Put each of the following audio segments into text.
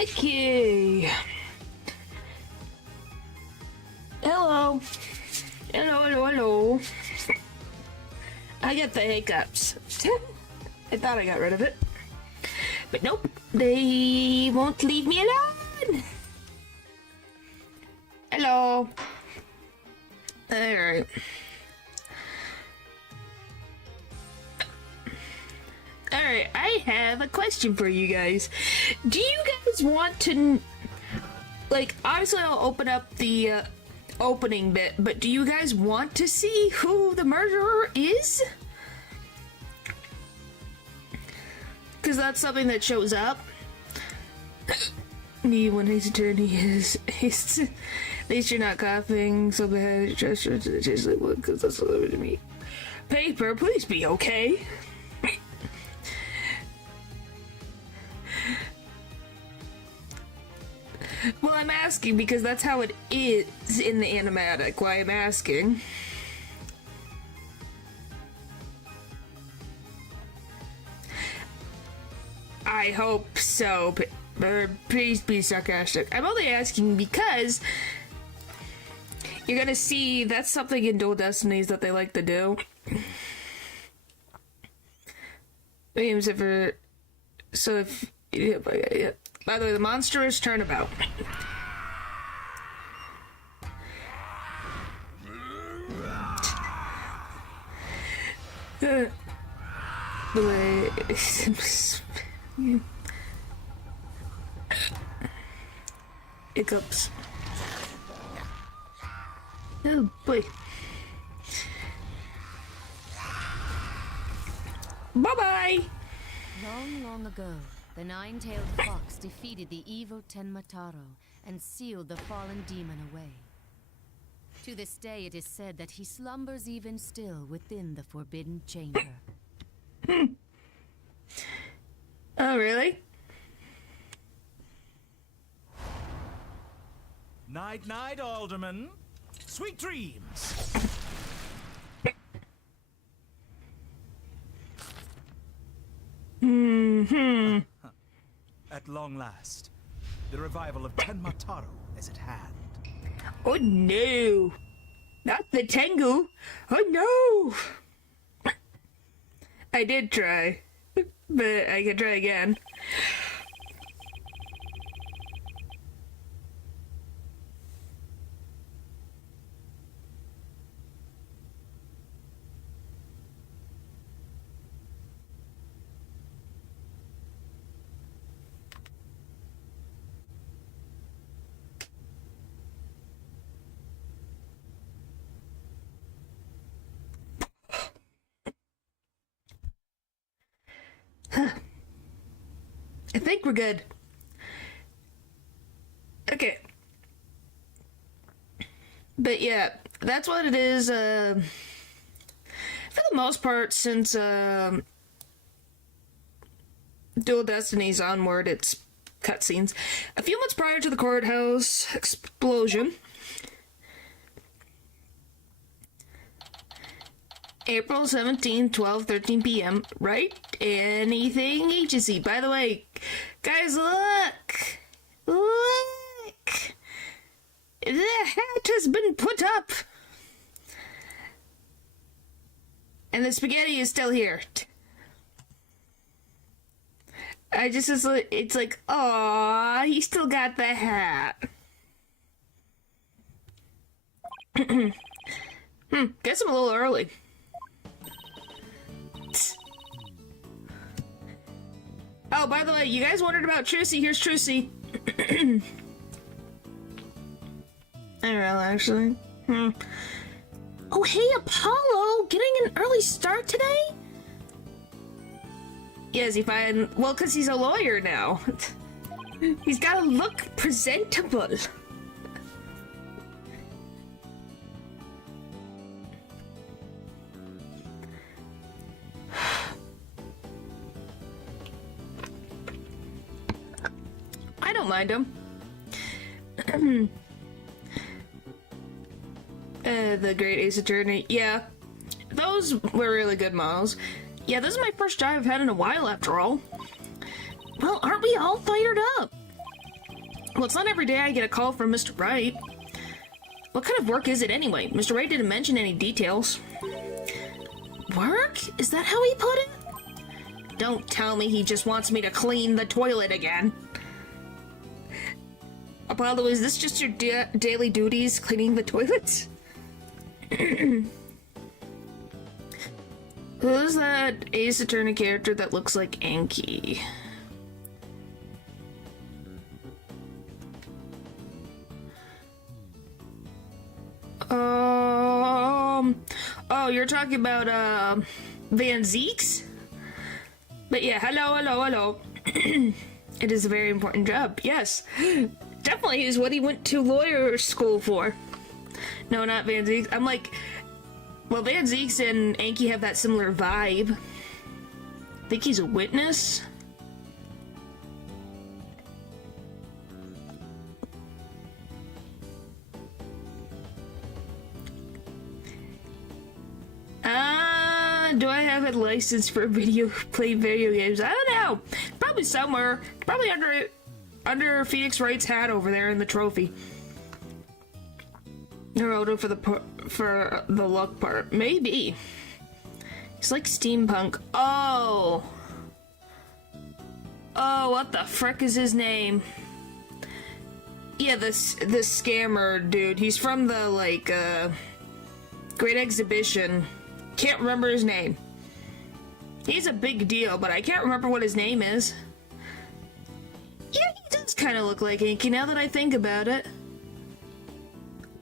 Okay. Hello. Hello. I got the hiccups. I thought I got rid of it. But nope, they won't leave me alone. Hello. Alright. Alright, I have a question for you guys. Do you guys want to... Like, obviously I'll open up the opening bit, but do you guys want to see who the murderer is? Because that's something that shows up. Me when his attorney is... At least you're not coughing so bad. Just like what? Because that's what it to me. Paper, please be okay. Well, I'm asking because that's how it is in the animatic. Why I'm asking. I hope so, but please be sarcastic. I'm only asking because you're gonna see that's something in Dual Destinies that they like to do. Games ever. So if. Yeah. By the way, the monster is turnabout. The way. Hiccups. Oh boy. Bye bye! Long ago, the nine-tailed fox defeated the evil Tenmataro and sealed the fallen demon away. To this day, it is said that he slumbers even still within the forbidden chamber. Oh, really? Night, Alderman. Sweet dreams. At long last, the revival of Tenmataro is at hand. Oh no! Not the Tengu! Oh no! I did try, but I can try again. I think we're good. Okay. But yeah, that's what it is. For the most part, since Dual Destinies onward, it's cutscenes. A few months prior to the courthouse explosion, April 17, 12:13 p.m. Right? Anything agency. By the way, guys, look! Look! The hat has been put up! And the spaghetti is still here. It's like, aww, he still got the hat. Guess I'm a little early. Oh, by the way, you guys wondered about Trucy. Here's Trucy. I don't know, actually. Oh, hey, Apollo! Getting an early start today? Yeah, is he fine? Well, because he's a lawyer now. He's gotta look presentable. I don't mind him. The Great Ace Attorney. Yeah, those were really good models. Yeah, this is my first job I've had in a while, after all. Well, aren't we all fired up? Well, it's not every day I get a call from Mr. Wright. What kind of work is it anyway? Mr. Wright didn't mention any details. Work? Is that how he put it? Don't tell me he just wants me to clean the toilet again. Apollo, is this just your daily duties, cleaning the toilets? Who's that Ace Attorney character that looks like Anki? Oh, you're talking about, Van Zeeks? But yeah, hello. It is a very important job, yes. Definitely is what he went to lawyer school for. No, not Van Zeeks. I'm like, well, Van Zeeks and Anki have that similar vibe. I think he's a witness. Do I have a license for play video games? I don't know. Probably somewhere. Probably under Phoenix Wright's hat over there in the trophy. Naruto for the luck part. Maybe. It's like steampunk. Oh, what the frick is his name? Yeah, this scammer dude. He's from the Great Exhibition. Can't remember his name. He's a big deal, but I can't remember what his name is. Yeah, he does kind of look like Anki now that I think about it.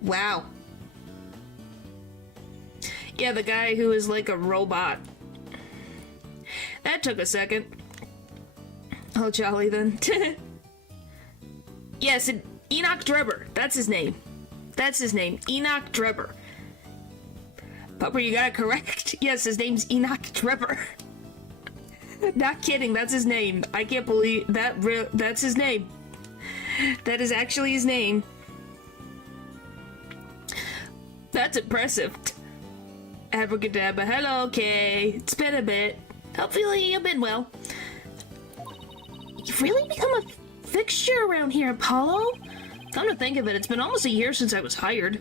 Wow. Yeah, the guy who is like a robot. That took a second. Oh, jolly then. Yes, Enoch Drebber. That's his name. Enoch Drebber. Pupper, you got it correct. Yes, his name's Enoch Drebber. Not kidding, that's his name. I can't believe that. That's his name. That is actually his name. That's impressive. Abracadabra. Hello, Kay. It's been a bit. Hopefully you've been well. You've really become a fixture around here, Apollo. Come to think of it, it's been almost a year since I was hired.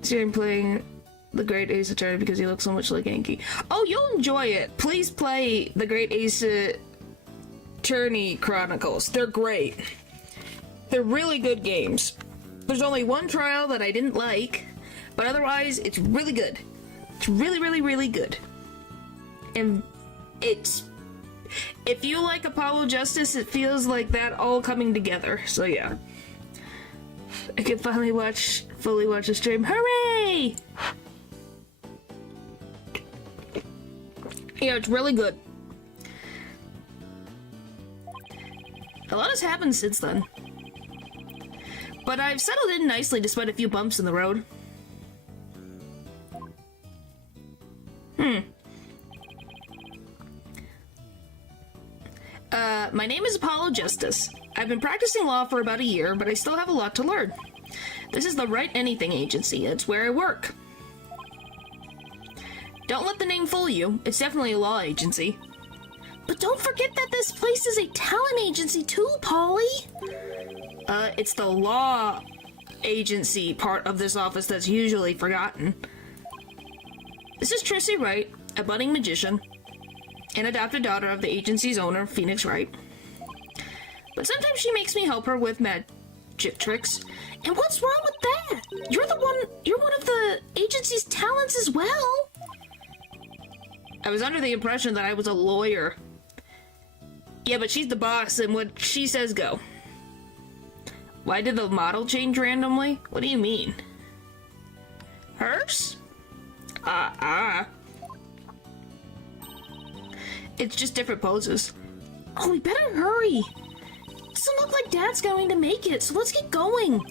So I'm playing the Great Ace Attorney because he looks so much like Anki. Oh, you'll enjoy it. Please play the Great Ace Attorney Chronicles. They're great. They're really good games. There's only one trial that I didn't like, but otherwise, it's really good. It's really, really, really good. And it's... if you like Apollo Justice, it feels like that all coming together. So yeah. I can finally fully watch the stream. Hooray! Yeah, it's really good. A lot has happened since then. But I've settled in nicely despite a few bumps in the road. My name is Apollo Justice. I've been practicing law for about a year, but I still have a lot to learn. This is the Write Anything Agency. It's where I work. Don't let the name fool you. It's definitely a law agency. But don't forget that this place is a talent agency too, Polly. It's the law agency part of this office that's usually forgotten. This is Trissy Wright, a budding magician, and adopted daughter of the agency's owner, Phoenix Wright. But sometimes she makes me help her with magic tricks. And what's wrong with that? You're one of the agency's talents as well. I was under the impression that I was a lawyer. Yeah, but she's the boss, and what she says go. Why did the model change randomly? What do you mean? Hers? It's just different poses. Oh, we better hurry. Doesn't look like Dad's going to make it, so let's get going.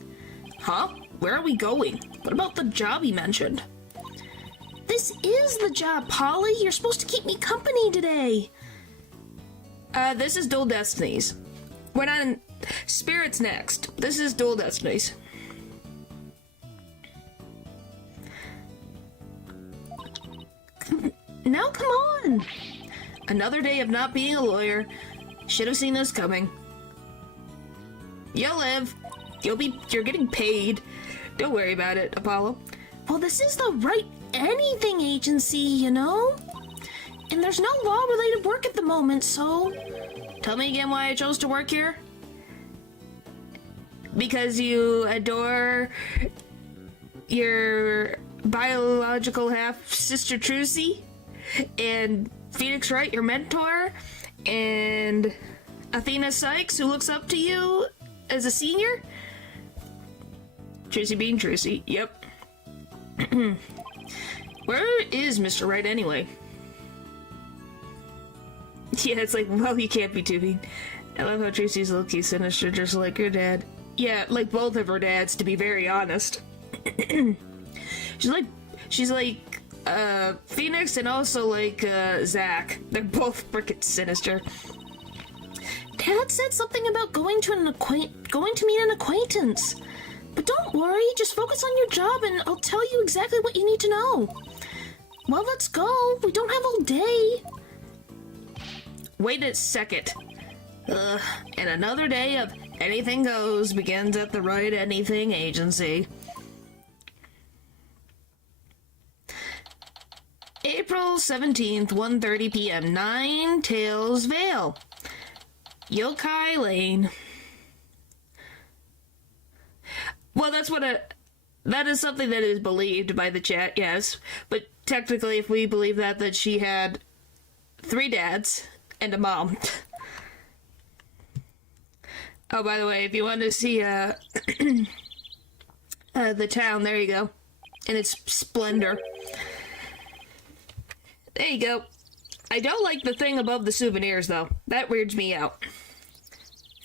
Huh? Where are we going? What about the job he mentioned? This is the job, Polly. You're supposed to keep me company today. This is Dual Destinies. We're not in... Spirit's next. This is Dual Destinies. Now come on! Another day of not being a lawyer. Should have seen this coming. You'll live. You're getting paid. Don't worry about it, Apollo. Well, this is the Right Anything Agency, you know? And there's no law-related work at the moment, so... Tell me again why I chose to work here? Because you adore your biological half-sister Trucy? And Phoenix Wright, your mentor? And Athena Sykes, who looks up to you as a senior? Trucy being Trucy, yep. Where is Mr. Wright anyway? Yeah, it's like, well, you can't be too mean. I love how Tracy's low-key sinister, just like her dad. Yeah, like both of her dads, to be very honest. she's like Phoenix and also like Zach. They're both frickin' sinister. Dad said something about going to meet an acquaintance. But don't worry, just focus on your job and I'll tell you exactly what you need to know. Well, let's go. We don't have all day. Wait a second. And another day of anything goes begins at the Right Anything Agency. April 17th, 1:30 p.m. Nine Tails Vale. Yokai Lane. Well, that is something that is believed by the chat, yes. But technically, if we believe that she had 3 dads and a mom. Oh, by the way, if you want to see the town, there you go. In its splendor. There you go. I don't like the thing above the souvenirs, though. That weirds me out.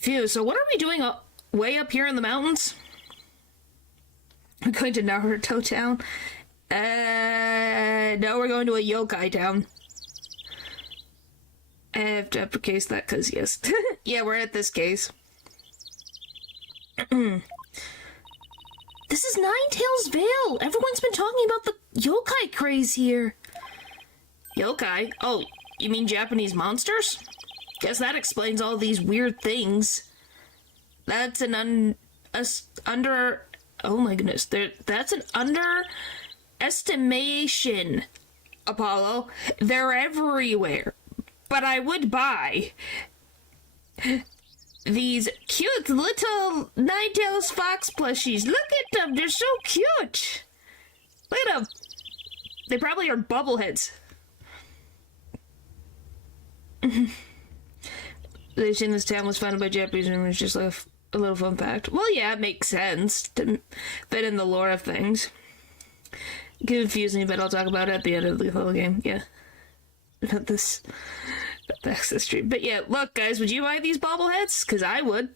Phew, so what are we doing way up here in the mountains? We're going to Naruto Town? No, we're going to a yokai town. I have to uppercase that, because yes. Yeah, we're at this case. This is Nine Tails Vale. Everyone's been talking about the yokai craze here. Yokai? Oh, you mean Japanese monsters? Guess that explains all these weird things. That's an oh my goodness, that's an underestimation, Apollo. They're everywhere. But I would buy these cute little Ninetales Fox plushies. Look at them, they're so cute. Look at them. They probably are bobbleheads. They've seen this town was founded by Japanese and it was just like a little fun fact. Well, yeah, it makes sense to fit in the lore of things. Confusing, but I'll talk about it at the end of the whole game. Yeah. About this. That's the stream. But yeah, look, guys, would you buy these bobbleheads? Because I would.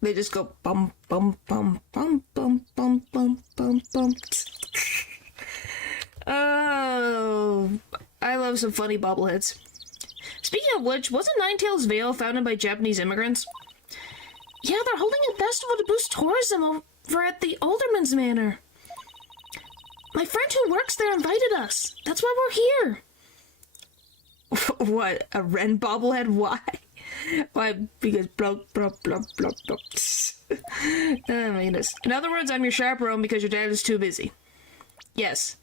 They just go bum, bum, bum, bum, bum, bum, bum, bum, bum. Oh, I love some funny bobbleheads. Speaking of which, wasn't Ninetales Vale founded by Japanese immigrants? Yeah, they're holding a festival to boost tourism over at the Alderman's Manor. My friend who works there invited us. That's why we're here. What? A Ren bobblehead? Why? Why? Because blah, blah, blah, blah, blah. Oh my goodness. In other words, I'm your chaperone because your dad is too busy. Yes.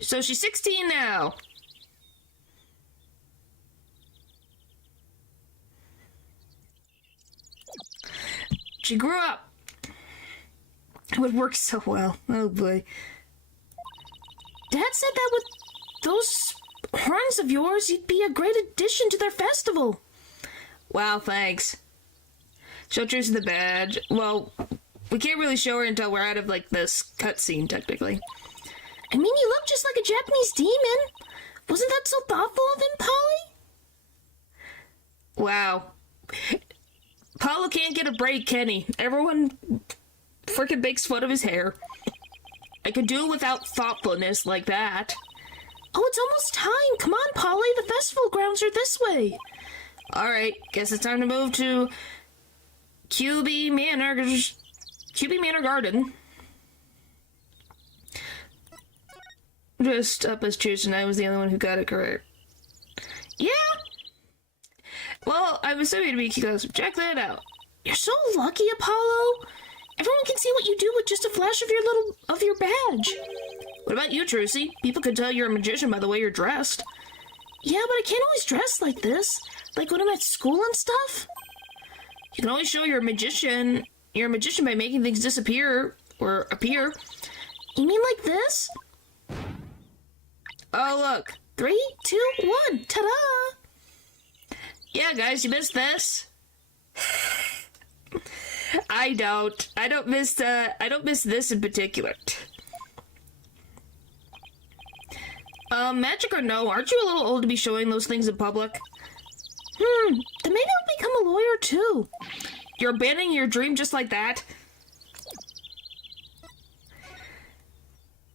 So she's 16 now. She grew up. It would work so well. Oh boy. Dad said that with those horns of yours, you'd be a great addition to their festival. Wow, thanks. Show Trucy the badge. Well, we can't really show her until we're out of, like, this cutscene, technically. I mean, you look just like a Japanese demon. Wasn't that so thoughtful of him, Polly? Wow. Paulo can't get a break, can he? Everyone freaking makes fun of his hair. I could do it without thoughtfulness like that. Oh, it's almost time. Come on, Polly. The festival grounds are this way. Alright, guess it's time to move to QB Manor Garden. Just up as Truce and I was the only one who got it correct. Yeah! Well, I'm assuming because check that out. You're so lucky, Apollo. Everyone can see what you do with just a flash of your badge. What about you, Trucy? People could tell you're a magician by the way you're dressed. Yeah, but I can't always dress like this. Like when I'm at school and stuff. You can always show you're a magician. You're a magician by making things disappear or appear. You mean like this? Oh, look. 3, 2, 1. Ta-da! Yeah, guys, you missed this. I don't miss this in particular. Magic or no, aren't you a little old to be showing those things in public? Then maybe I'll become a lawyer too. You're abandoning your dream just like that?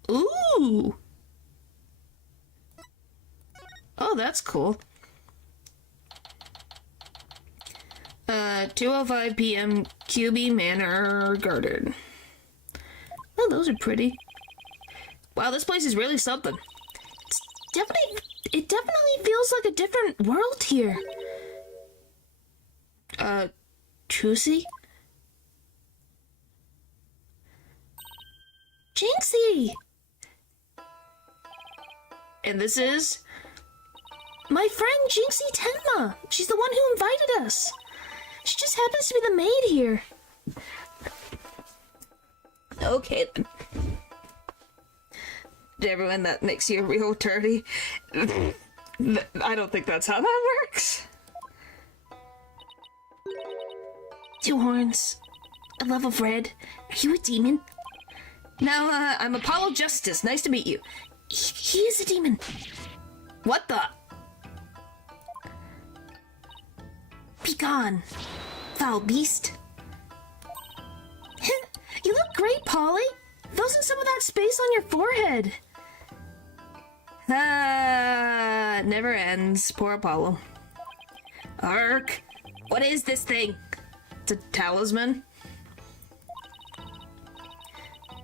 Ooh! Oh, that's cool. 2:05 p.m. QB Manor Garden. Oh, those are pretty. Wow, this place is really something. It definitely feels like a different world here. Trucy? Jinxie! And this is? My friend Jinxie Tenma. She's the one who invited us. She just happens to be the maid here. Okay, then. Everyone, that makes you a real turdy. I don't think that's how that works. 2 horns. A love of red. Are you a demon? No, I'm Apollo Justice. Nice to meet you. He is a demon. What the? Be gone, foul beast. You look great, Polly. Those are some of that space on your forehead. Never ends. Poor Apollo. Ark, what is this thing? It's a talisman?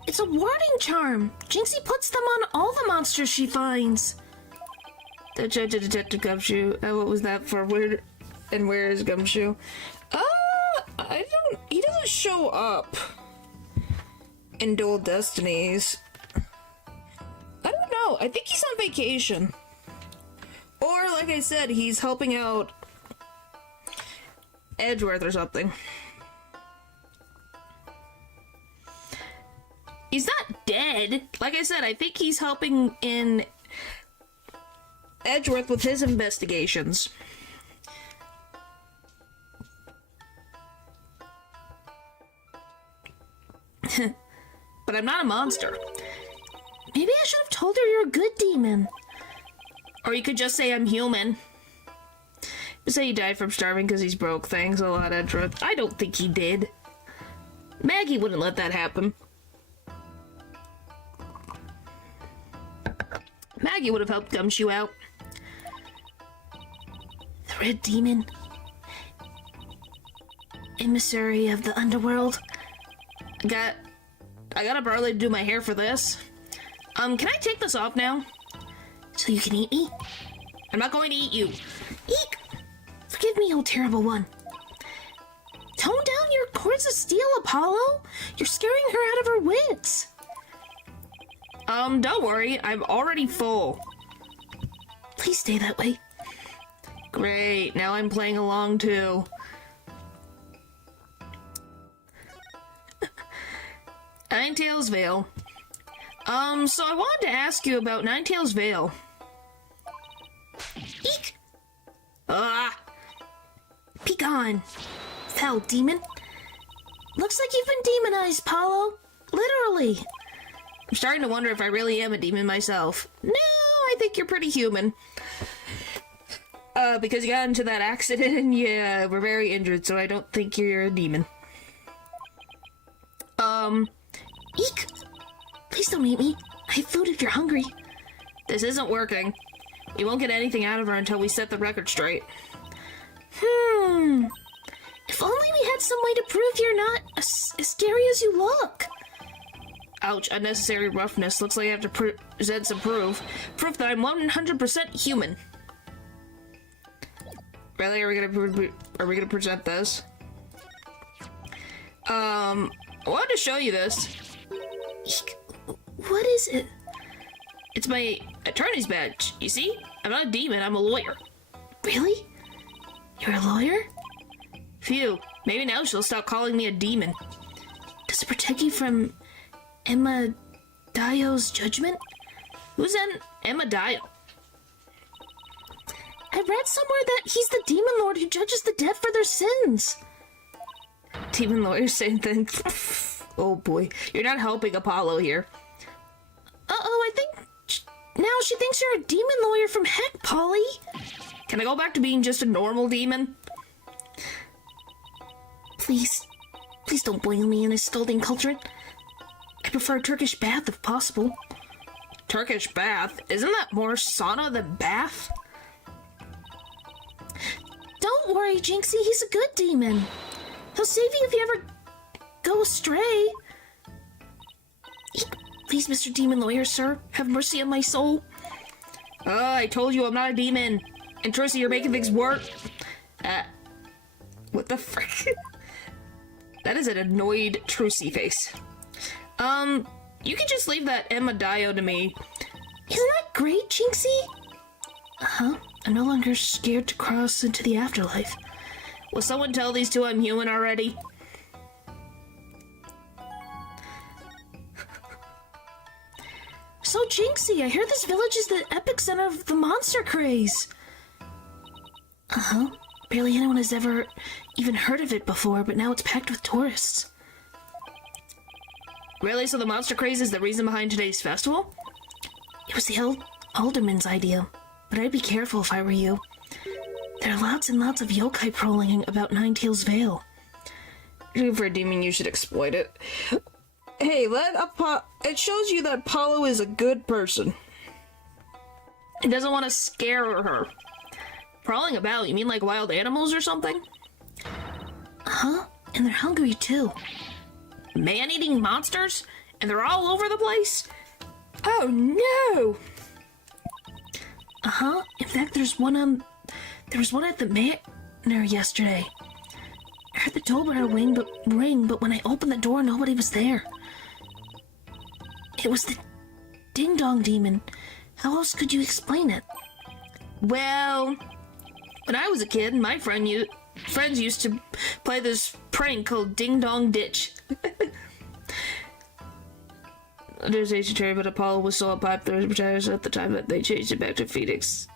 It's a warding charm. Jinxie puts them on all the monsters she finds. Detective Gumshoe. What was that for? Where is Gumshoe? He doesn't show up in Dual Destinies. I don't know. I think he's on vacation. Or, like I said, he's helping out Edgeworth or something. He's not dead. Like I said, I think he's helping in Edgeworth with his investigations. But I'm not a monster. Maybe I should have told her you're a good demon. Or you could just say I'm human. Say he died from starving because he's broke. Thanks a lot, Edgeworth. I don't think he did. Maggie wouldn't let that happen. Maggie would have helped Gumshoe out. The Red Demon. Emissary of the underworld. I got up early to do my hair for this. Can I take this off now? So you can eat me? I'm not going to eat you. Eek! Forgive me, old terrible one. Tone down your cords of steel, Apollo! You're scaring her out of her wits! Don't worry, I'm already full. Please stay that way. Great, now I'm playing along too. Ninetales Vale. So I wanted to ask you about Ninetales Vale. Eek! Ah! Be gone, foul demon. Looks like you've been demonized, Paulo. Literally. I'm starting to wonder if I really am a demon myself. No, I think you're pretty human. Because you got into that accident and you were very injured, so I don't think you're a demon. Eek! Please don't eat me. I have food if you're hungry. This isn't working. We won't get anything out of her until we set the record straight. If only we had some way to prove you're not as scary as you look. Ouch, unnecessary roughness. Looks like I have to present some proof. Proof that I'm 100% human. Really? Are we gonna present this? I wanted to show you this. What is it? It's my attorney's badge. You see? I'm not a demon, I'm a lawyer. Really? You're a lawyer? Phew. Maybe now she'll stop calling me a demon. Does it protect you from Emma Dio's judgment? Who's Emma Dio? I read somewhere that he's the demon lord who judges the dead for their sins. Demon lawyer, same thing. Oh boy. You're not helping Apollo here. Uh-oh, I think now she thinks you're a demon lawyer from heck, Polly. Can I go back to being just a normal demon? Please don't boil me in a scalding cauldron. I prefer a Turkish bath if possible. Turkish bath? Isn't that more sauna than bath? Don't worry, Jinxie, he's a good demon. He'll save you if you ever go astray. Please, Mr. Demon Lawyer, sir, have mercy on my soul. I told you I'm not a demon. And Trissy, you're making things worse. What the frick? That is an annoyed Trissy face. You can just leave that Emma Dio to me. Isn't that great, Jinxie? Uh-huh. I'm no longer scared to cross into the afterlife. Will someone tell these two I'm human already? So, Jinxie, I hear this village is the epicenter of the monster craze. Uh-huh. Barely anyone has ever even heard of it before, but now it's packed with tourists. Really? So the monster craze is the reason behind today's festival? It was the alderman's idea, but I'd be careful if I were you. There are lots and lots of yokai prowling about Ninetail's Vale. For a demon, you should exploit it. Hey, it shows you that Apollo is a good person. It doesn't want to scare her. Prowling about, you mean like wild animals or something? Huh? And they're hungry too. Man-eating monsters? And they're all over the place? Oh no! Uh-huh. In fact, there was one at the manor yesterday. I heard the doorbell ring, but when I opened the door, nobody was there. It was the ding-dong demon. How else could you explain it? Well, when I was a kid, my friends used to play this prank called Ding Dong Ditch. There's Ancient, but Apollo was so unpopular as at the time that they changed it back to Phoenix.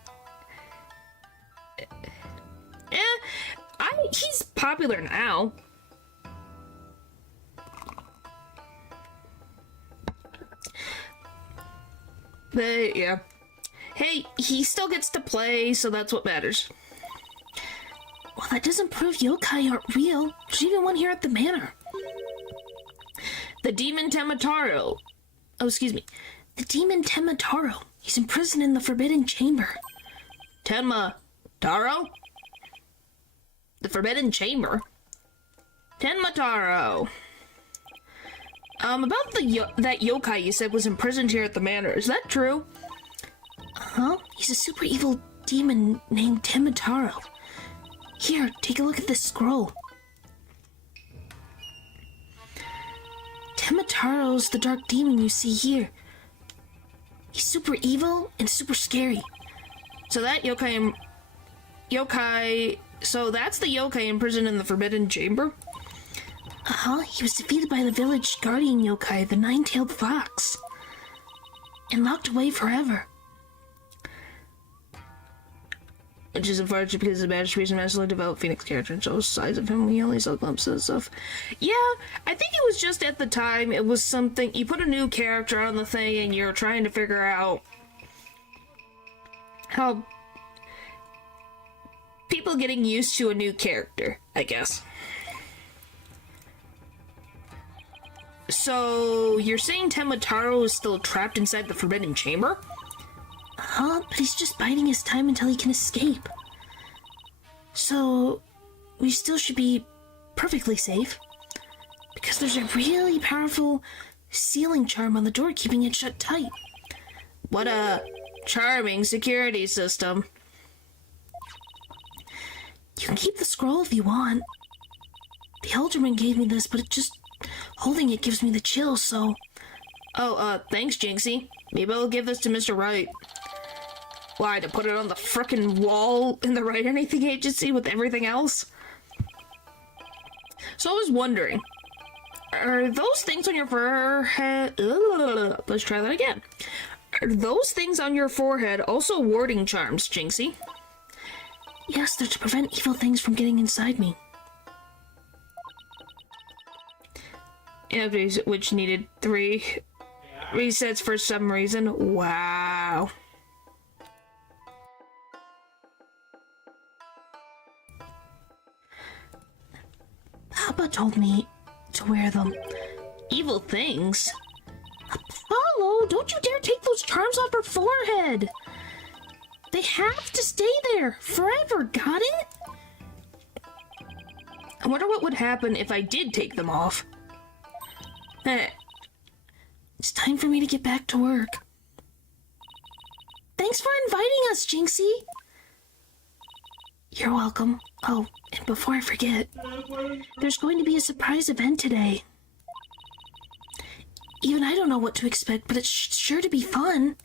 He's popular now. But yeah. Hey, he still gets to play, so that's what matters. Well, that doesn't prove yokai aren't real. There's even one here at the manor. The demon Temataro. Oh, excuse me. The demon Temataro. He's imprisoned in the Forbidden Chamber. Temataro? The Forbidden Chamber? Tenmataro. About that yokai you said was imprisoned here at the manor. Is that true? Huh? He's a super evil demon named Temataro. Here, take a look at this scroll. Temataro's the dark demon you see here. He's super evil and super scary. So that so that's the yokai imprisoned in the Forbidden Chamber? Uh-huh, he was defeated by the village guardian yokai, the Nine-Tailed Fox, and locked away forever. Which is unfortunate because the magic reason massively developed Phoenix character and shows sides of him. We only saw glimpses of. Yeah, I think it was just at the time, it was something, you put a new character on the thing and you're trying to figure out how people getting used to a new character, I guess. So, you're saying Temataro is still trapped inside the Forbidden Chamber? Huh? But he's just biding his time until he can escape. So, we still should be perfectly safe. Because there's a really powerful sealing charm on the door keeping it shut tight. What a charming security system. You can keep the scroll if you want. The Elderman gave me this, but holding it gives me the chills, so... Oh, thanks, Jinxie. Maybe I'll give this to Mr. Wright. Why, to put it on the frickin' wall in the Write Anything Agency with everything else? So I was wondering, are those things on your forehead... let's try that again. Are those things on your forehead also warding charms, Jinxie? Yes, they're to prevent evil things from getting inside me. Which needed 3 resets for some reason. Wow. Papa told me to wear them. Evil things? Apollo, don't you dare take those charms off her forehead! They have to stay there forever, got it? I wonder what would happen if I did take them off. It's time for me to get back to work. Thanks for inviting us, Jinxie. You're welcome. Oh, and before I forget, there's going to be a surprise event today. Even I don't know what to expect, but it's sure to be fun.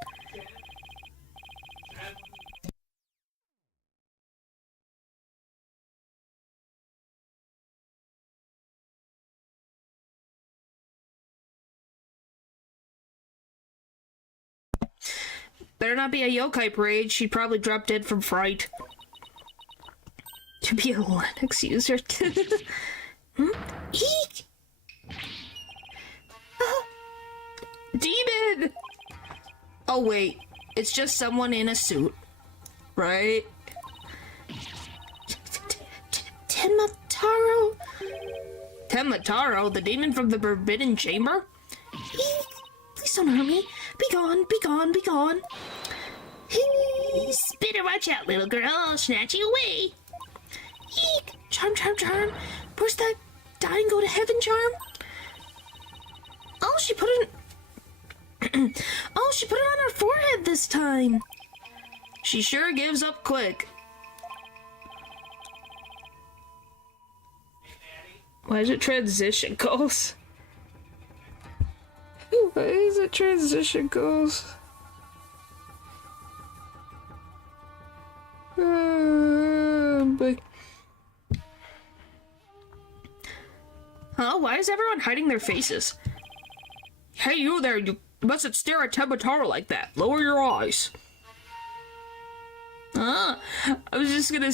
Better not be a yokai parade. She'd probably drop dead from fright. To be a Linux user. Eek! Demon! Oh wait, it's just someone in a suit, right? Tenmataro? Tenmataro, the demon from the Forbidden Chamber? Eek! Please don't hurt me. Be gone, be gone, be gone. Better watch out, little girl. I'll snatch you away. Eek! Charm, charm, charm. Where's that dying go to heaven charm? Oh, she put it... oh, she put it on her forehead this time. She sure gives up quick. Why is it transition goals? Why is it transition goals? But... Huh? Why is everyone hiding their faces? Hey, you there, you mustn't stare at Tenmataro like that. Lower your eyes. I was just gonna...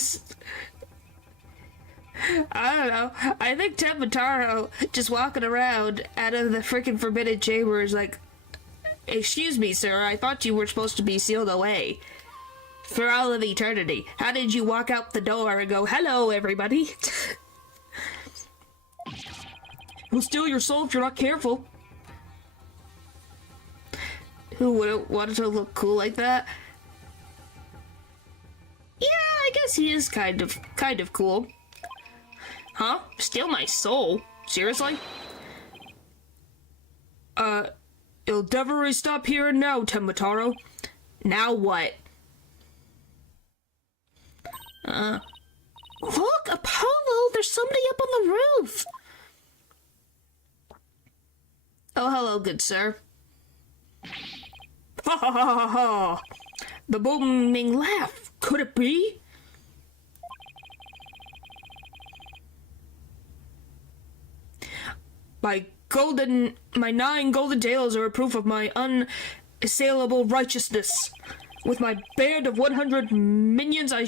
I don't know. I think Tenmataro just walking around out of the freaking Forbidden Chamber is like, excuse me, sir, I thought you were supposed to be sealed away for all of eternity. How did you walk out the door and go, hello, everybody? He'll steal your soul if you're not careful. Who wouldn't want to look cool like that? Yeah, I guess he is kind of cool. Huh? Steal my soul? Seriously? It'll never stop here and now, Tenmataro. Now what? Look, Apollo, there's somebody up on the roof. Oh, hello, good sir. Ha ha ha ha ha! The booming laugh. Could it be? My 9 golden tails are a proof of my unassailable righteousness. With my band of 100 minions I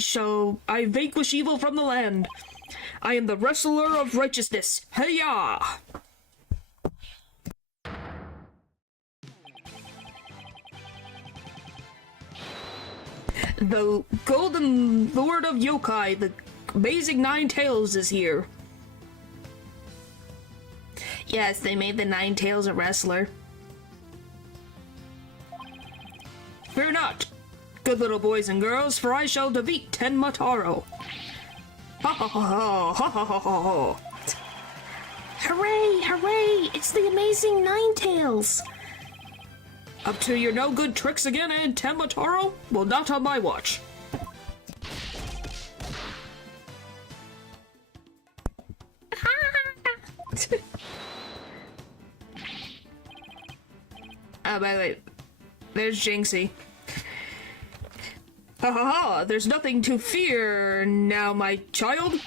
vanquish evil from the land. I am the wrestler of righteousness. Hey-ya! The golden lord of yokai, the amazing 9 tails, is here. Yes, they made the 9 tails a wrestler. Fear not, good little boys and girls, for I shall defeat Tenmataro. Ha ha ha ha ha ha ha ha. Hooray, hooray! It's the amazing 9 tails. Up to your no good tricks again, and Tenmataro? Well, not on my watch. By the way, there's Jinxie. Ha ha ha, there's nothing to fear now, my child.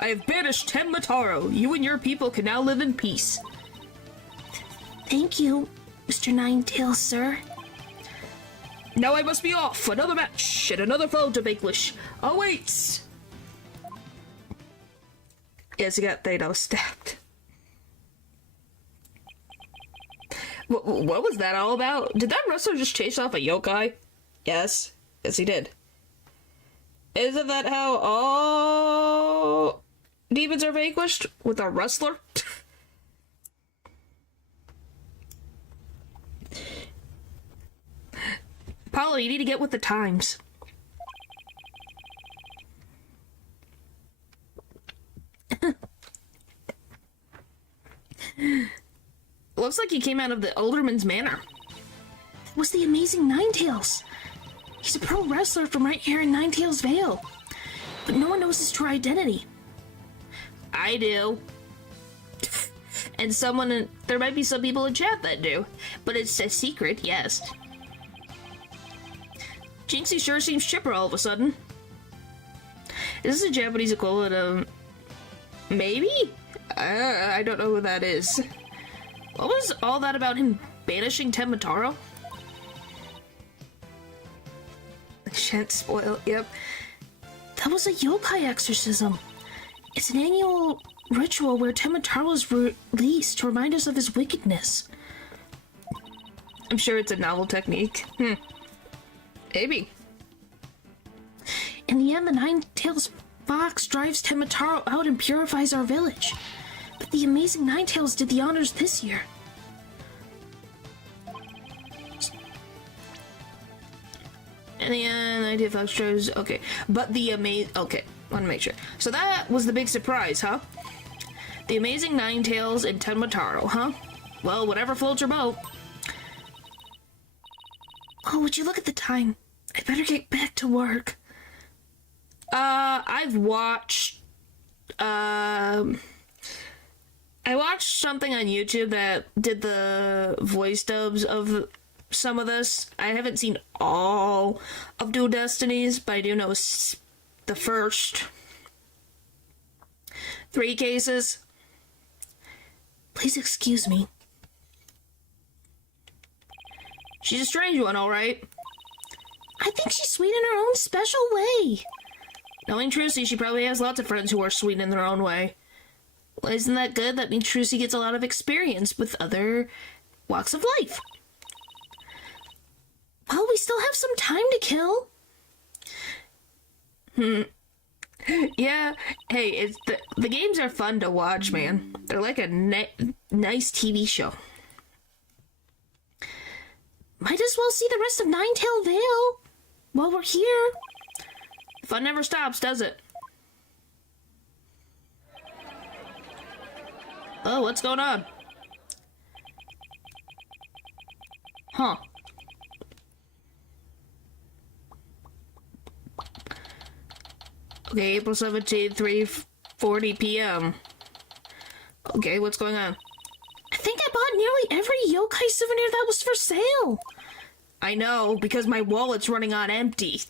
I have banished Tenmataro. You and your people can now live in peace. Thank you, Mr. Ninetails, sir. Now I must be off. Another match and another foe to vanquish awaits. Yes, he got Thanos stabbed. What was that all about? Did that wrestler just chase off a yokai? Yes. Yes, he did. Isn't that how all demons are vanquished? With a wrestler? Paulo, you need to get with the times. Looks like he came out of the Alderman's Manor. It was the amazing Ninetails. He's a pro wrestler from right here in Ninetails Vale. But no one knows his true identity. I do. And there might be some people in chat that do. But it's a secret, yes. Jinxie sure seems chipper all of a sudden. Is this a Japanese equivalent of... Maybe? I don't know who that is. What was all that about him banishing Tenmataro? Shan't spoil, yep. That was a yokai exorcism. It's an annual ritual where Tenmataro is released to remind us of his wickedness. I'm sure it's a novel technique. Maybe. In the end, the Ninetails Fox drives Tenmataro out and purifies our village. But the amazing Ninetails did the honors this year. And the idea Fox drives... Okay. But the Okay, want to make sure. So that was the big surprise, huh? The amazing Ninetails and Tenmataro, huh? Well, whatever floats your boat. Oh, would you look at the time? I better get back to work. I've watched... I watched something on YouTube that did the voice dubs of some of this. I haven't seen all of Dual Destinies, but I do know the first 3 cases. Please excuse me. She's a strange one, alright. I think she's sweet in her own special way. Knowing Trucy, she probably has lots of friends who are sweet in their own way. Well, isn't that good? That means Trucy gets a lot of experience with other walks of life. Well, we still have some time to kill. Yeah, hey, the games are fun to watch, man. They're like a nice TV show. Might as well see the rest of Ninetail Vale while we're here. Fun never stops, does it? Oh, what's going on? Huh. Okay, April 17th, 3:40 p.m. Okay, what's going on? I think I bought nearly every yokai souvenir that was for sale. I know, because my wallet's running on empty.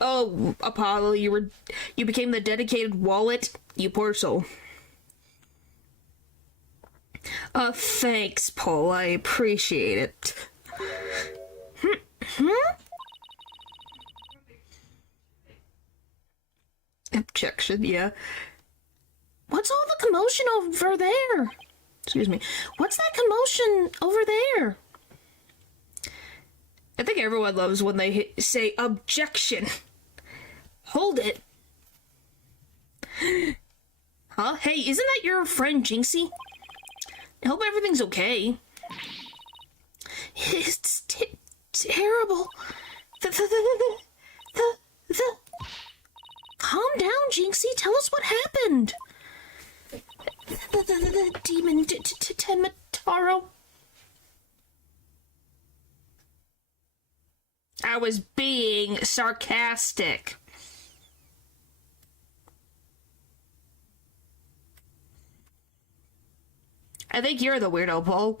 Oh, Apollo, you became the dedicated wallet? You poor soul. Thanks, Paul. I appreciate it. Objection, yeah. What's all the commotion over there? Excuse me. What's that commotion over there? I think everyone loves when they say objection. Hold it. Huh? Hey, isn't that your friend Jinxie? I hope everything's okay. It's terrible. Calm down, Jinxie. Tell us what happened. The demon Tenmataro. I was being sarcastic. I think you're the weirdo, Paul.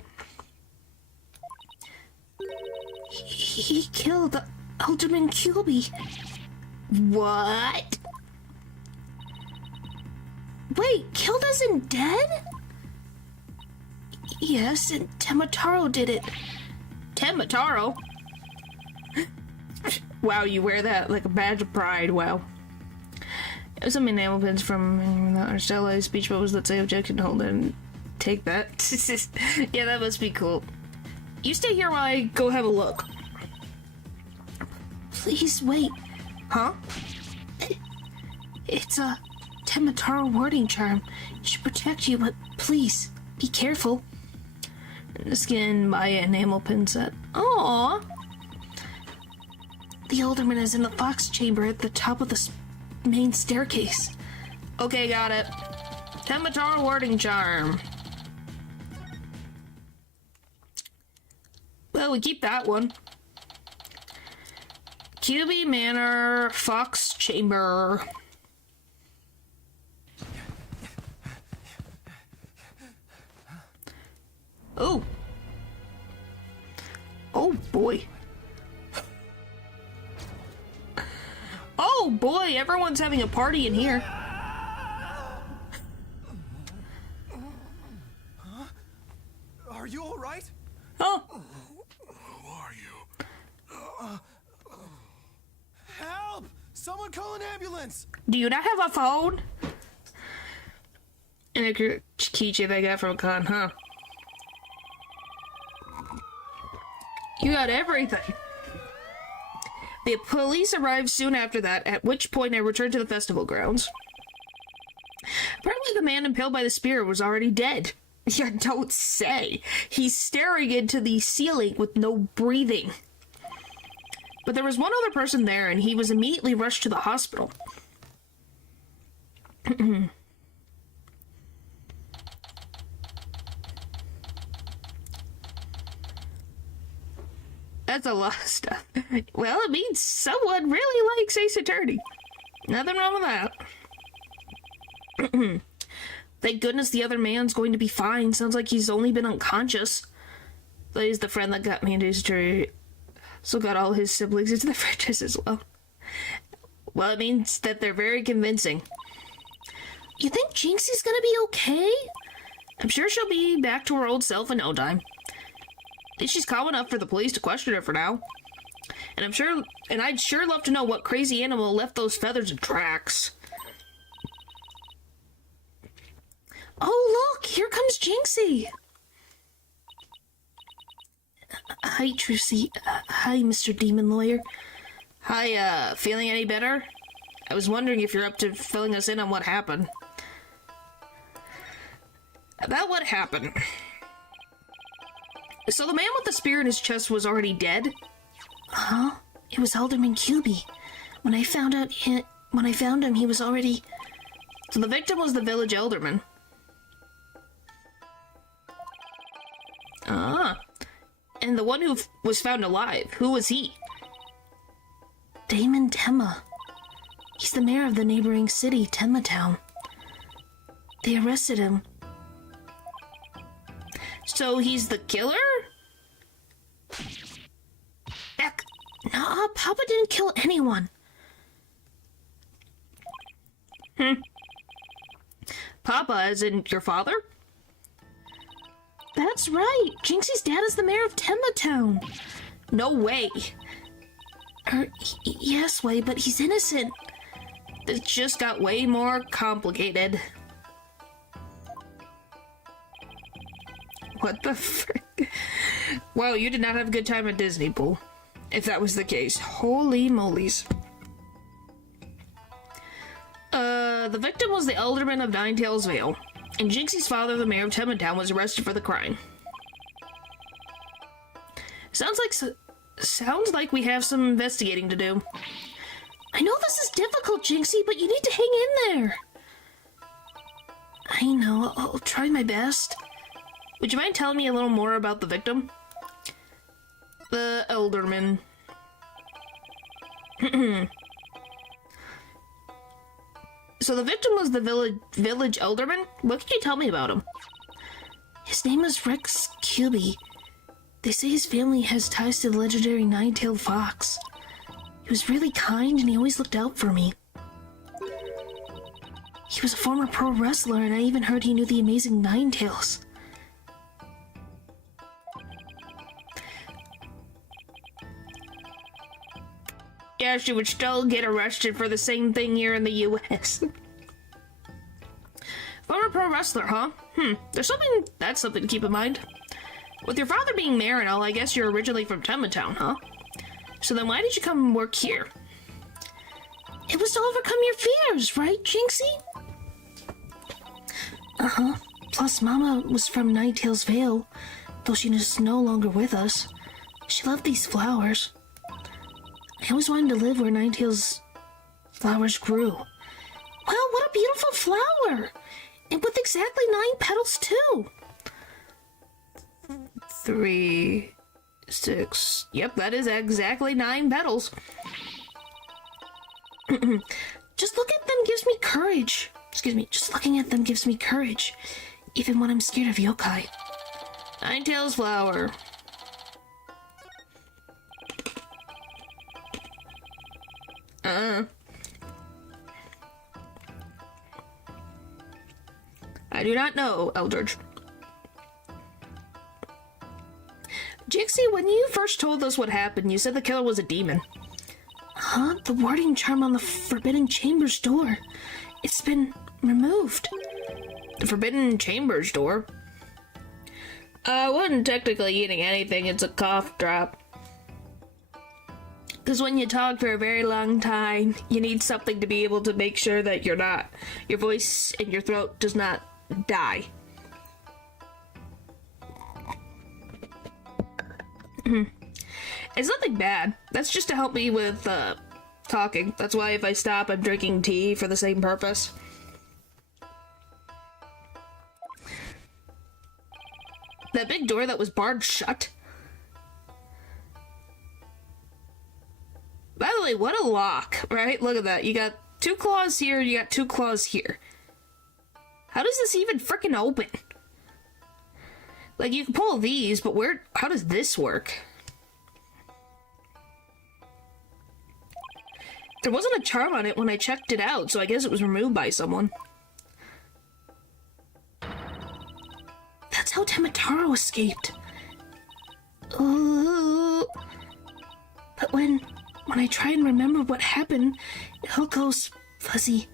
He killed Alderman Kilby. What? Wait, killed as in dead? Yes, and Temataro did it. Temataro? Wow, you wear that like a badge of pride, wow. It was some enamel pins from the Arstella speech bubbles that say objection, hold and take that. Yeah, that must be cool. You stay here while I go have a look. Please wait. Huh? It's a Temataro warding charm. It should protect you, but please, be careful. Skin my enamel pin set. Aww. The alderman is in the fox chamber at the top of the main staircase. Okay, got it. Temataro warding charm. Well, we keep that one. QB Manor, Fox Chamber. Oh. Oh boy. Oh boy, everyone's having a party in here. Are you all right? Oh. Who are you? Help! Someone call an ambulance! Do you not have a phone? And a keychain I got from a con, huh? You got everything. The police arrived soon after that, at which point I returned to the festival grounds. Apparently the man impaled by the spear was already dead. Yeah, don't say. He's staring into the ceiling with no breathing. But there was one other person there, and he was immediately rushed to the hospital. That's a lot of stuff. Well, it means someone really likes Ace Attorney. Nothing wrong with that. Thank goodness the other man's going to be fine. Sounds like he's only been unconscious. But he's the friend that got me into Ace Attorney. So got all his siblings into the franchise as well. Well, it means that they're very convincing. You think Jinxie's gonna be okay? I'm sure she'll be back to her old self in no time. She's calm enough for the police to question her for now. And I'd sure love to know what crazy animal left those feathers in tracks. Oh, look! Here comes Jinxie! Hi, Trucy. Hi, Mr. Demon Lawyer. Hi, feeling any better? I was wondering if you're up to filling us in on what happened. About what happened. So the man with the spear in his chest was already dead? Huh? It was Alderman Kilby. When I found him, he was already... So the victim was the village alderman. Ah. And the one who was found alive, who was he? Damon Tenma. He's the mayor of the neighboring city, Tenma Town. They arrested him. So he's the killer? Heck, nah, Papa didn't kill anyone. Papa, as in your father? That's right. Jinxie's dad is the mayor of Tenma Town. No way. Yes, way, but he's innocent. This just got way more complicated. What the frick? Wow, you did not have a good time at Disney Pool. If that was the case. Holy molies. The victim was the alderman of Ninetails Vale, and Jinxie's father, the mayor of Tenma Town, was arrested for the crime. Sounds like we have some investigating to do. I know this is difficult, Jinxie, but you need to hang in there. I know, I'll try my best. Would you mind telling me a little more about the victim? The alderman. So the victim was the village alderman? What can you tell me about him? His name is Rex Kilby. They say his family has ties to the legendary nine-tailed fox. He was really kind and he always looked out for me. He was a former pro wrestler and I even heard he knew the amazing Ninetales. Yeah, she would still get arrested for the same thing here in the US. Former pro wrestler, huh? That's something to keep in mind. With your father being mayor and all, I guess you're originally from Tenma Town, huh? So then why did you come and work here? It was to overcome your fears, right, Jinxie? Uh-huh. Plus, Mama was from Ninetales Vale, though she is no longer with us. She loved these flowers. I always wanted to live where Ninetales flowers grew. Wow, what a beautiful flower! And with exactly 9 petals, too! 3, 6... Yep, that is exactly 9 petals. Just look at them gives me courage. Excuse me, just looking at them gives me courage. Even when I'm scared of yokai. Ninetales flower. I do not know, Eldridge. Jixie, when you first told us what happened, you said the killer was a demon. Huh? The warding charm on the Forbidden Chambers door. It's been removed. The Forbidden Chambers door? I wasn't technically eating anything, it's a cough drop. Because when you talk for a very long time, you need something to be able to make sure that your voice and your throat does not die. It's nothing bad. That's just to help me with, talking. That's why if I stop, I'm drinking tea for the same purpose. That big door that was barred shut. By the way, what a lock, right? Look at that. You got 2 claws here, you got 2 claws here. How does this even frickin' open? Like, you can pull these, but how does this work? There wasn't a charm on it when I checked it out, so I guess it was removed by someone. That's how Temataro escaped. But when I try and remember what happened, it all goes fuzzy.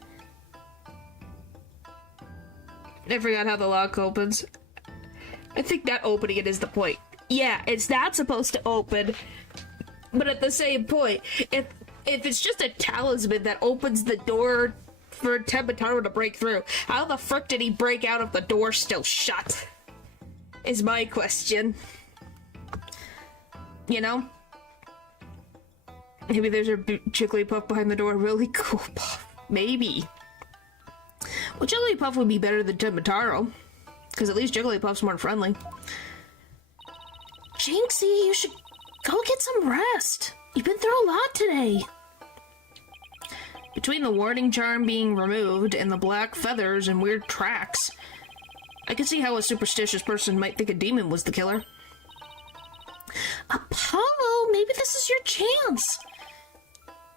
I forgot how the lock opens. I think not opening it is the point. Yeah, it's not supposed to open, but at the same point, if it's just a talisman that opens the door for Temataro to break through, how the frick did he break out if the door's still shut? Is my question. You know? Maybe there's a Jigglypuff behind the door. Really cool puff. Maybe. Well, Jigglypuff would be better than Temataro, because at least Jigglypuff's more friendly. Jinxie, you should go get some rest. You've been through a lot today. Between the warding charm being removed and the black feathers and weird tracks, I can see how a superstitious person might think a demon was the killer. Apollo, maybe this is your chance.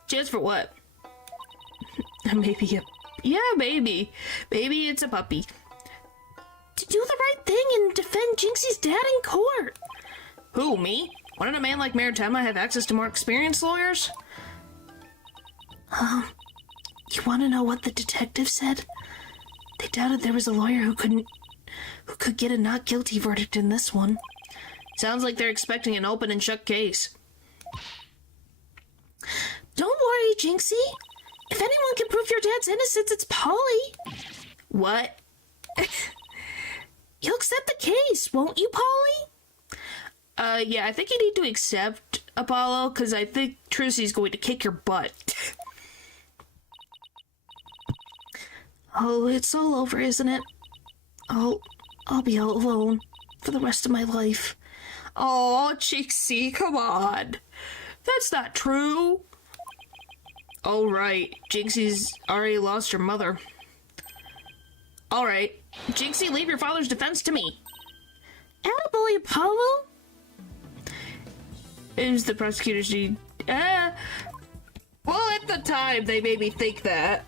Chance for what? Maybe it's a puppy. To do the right thing and defend Jinxie's dad in court. Who, me? Wouldn't a man like Mayor Tenma have access to more experienced lawyers? You want to know what the detective said? They doubted there was a lawyer who could get a not guilty verdict in this one. Sounds like they're expecting an open and shut case. Don't worry, Jinxie. If anyone can prove your dad's innocence, it's Polly. What? You'll accept the case, won't you, Polly? Yeah, I think you need to accept Apollo, because I think Trucy's going to kick your butt. Oh, it's all over, isn't it? I'll be all alone for the rest of my life. Oh, Jinxie, come on. That's not true. Oh, right. Jinxie's already lost her mother. Alright. Jinxie, leave your father's defense to me. Attaboy, Apollo. It was the prosecutor's deed. Well, at the time, they made me think that.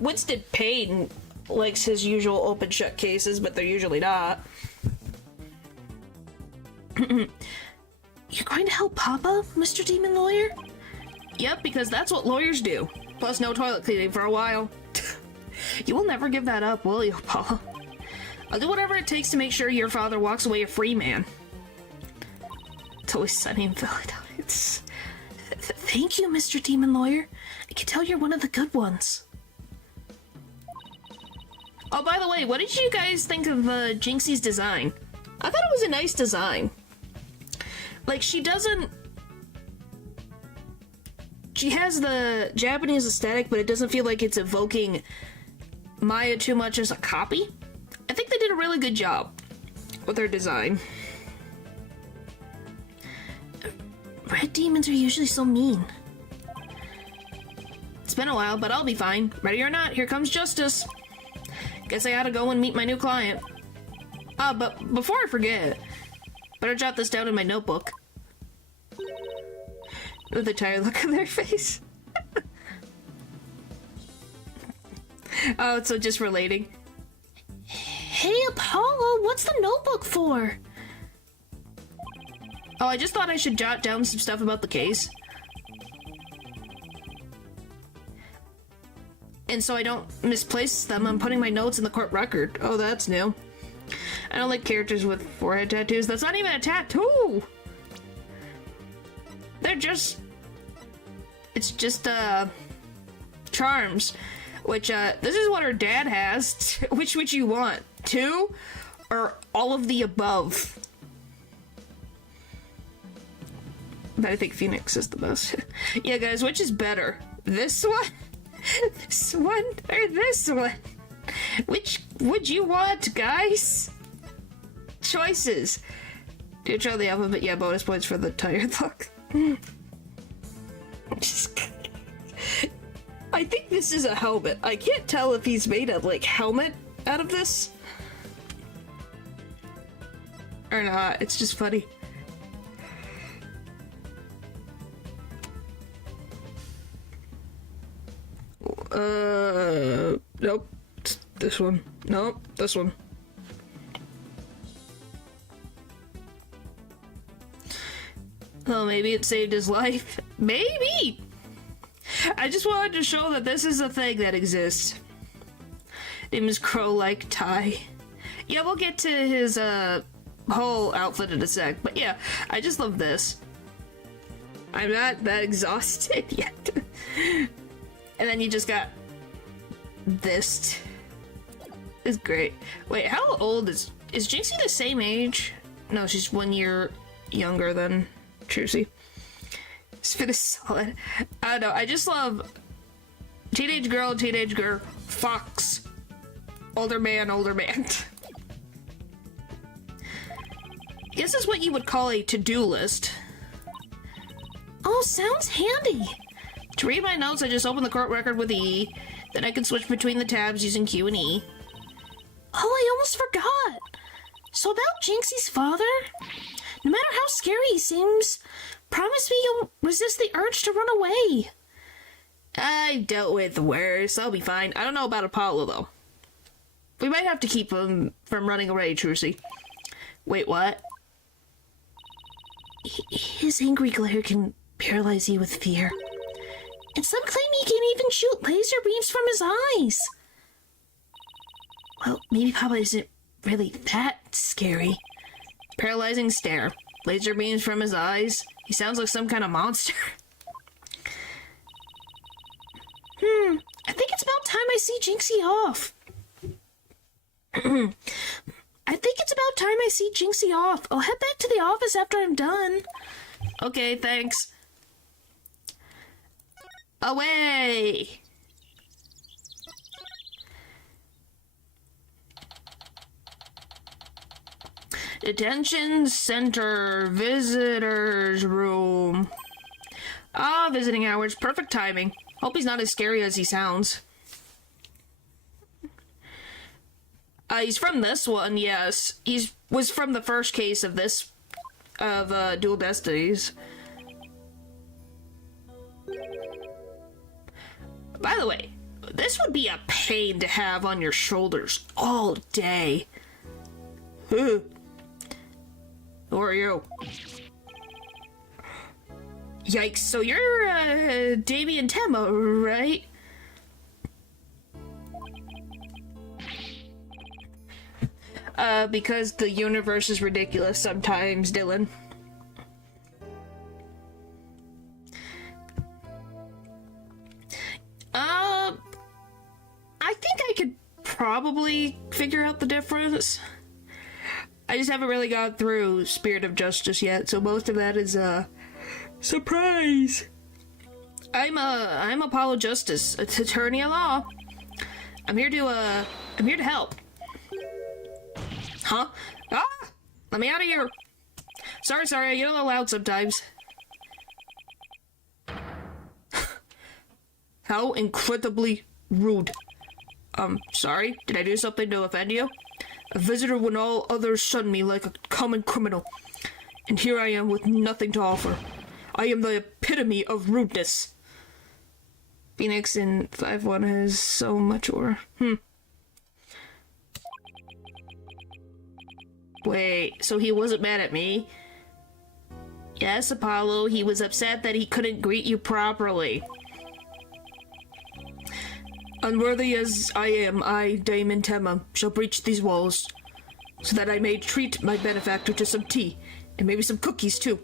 Winston Payne likes his usual open-shut cases, but they're usually not. You're going to help Papa, Mr. Demon Lawyer? Yep, because that's what lawyers do. Plus, no toilet cleaning for a while. You will never give that up, will you, Paula? I'll do whatever it takes to make sure your father walks away a free man. It's always sunny in Philadelphia. Thank you, Mr. Demon Lawyer. I can tell you're one of the good ones. Oh, by the way, what did you guys think of Jinxie's design? I thought it was a nice design. Like, she has the Japanese aesthetic, but it doesn't feel like it's evoking Maya too much as a copy. I think they did a really good job with her design. Red demons are usually so mean. It's been a while, but I'll be fine. Ready or not, here comes justice. Guess I gotta go and meet my new client. But before I forget, better jot this down in my notebook. With a tired look on their face. Oh, so just relating. Hey, Apollo, what's the notebook for? Oh, I just thought I should jot down some stuff about the case. And so I don't misplace them, I'm putting my notes in the court record. Oh, that's new. I don't like characters with forehead tattoos. That's not even a tattoo! They're just... It's just, charms. Which, this is what her dad has. Which would you want? 2? Or all of the above? But I think Phoenix is the best. Yeah, guys, which is better? This one? This one? Or this one? Which would you want, guys? Choices. Do you try the alphabet? Yeah, bonus points for the tired look. I think this is a helmet. I can't tell if he's made a, like, helmet out of this. Or not. It's just funny. Nope. This one. Nope. This one. Oh, maybe it saved his life. Maybe! I just wanted to show that this is a thing that exists. Name is Crow-like tie. Yeah, we'll get to his, whole outfit in a sec. But yeah, I just love this. I'm not that exhausted yet. And then you just got this. It's great. Wait, how old is Jinxie the same age? No, she's 1 year younger than Trucy. This fit is solid. I don't know, I just love teenage girl, fox, older man. This is what you would call a to-do list. Oh, sounds handy. To read my notes, I just open the court record with E. Then I can switch between the tabs using Q and E. Oh, I almost forgot. So about Jinxie's father? No matter how scary he seems, promise me you'll resist the urge to run away. I've dealt with worse. I'll be fine. I don't know about Apollo, though. We might have to keep him from running away, Trucy. Wait, what? His angry glare can paralyze you with fear. And some claim he can even shoot laser beams from his eyes. Well, maybe Papa isn't really that scary. Paralyzing stare. Laser beams from his eyes. He sounds like some kind of monster. I think it's about time I see Jinxie off. I'll head back to the office after I'm done. Okay, thanks. Away! Detention center, visitors room. Ah, visiting hours, perfect timing. Hope he's not as scary as he sounds. He's from this one, yes. Was from the first case of this of Dual Destinies. By the way, this would be a pain to have on your shoulders all day. Who are you? Yikes, so you're, Damien Tema, right? Because the universe is ridiculous sometimes, Dylan. I think I could probably figure out the difference. I just haven't really got through Spirit of Justice yet, so most of that is, surprise! I'm Apollo Justice, attorney at law. I'm here to help. Huh? Ah! Let me out of here! Sorry, I get a little loud sometimes. How incredibly rude. Sorry? Did I do something to offend you? A visitor when all others shun me like a common criminal. And here I am with nothing to offer. I am the epitome of rudeness. Phoenix in 5-1 is so mature. Wait, so he wasn't mad at me? Yes, Apollo, he was upset that he couldn't greet you properly. Unworthy as I am, I, Damon Tema, shall breach these walls, so that I may treat my benefactor to some tea, and maybe some cookies too.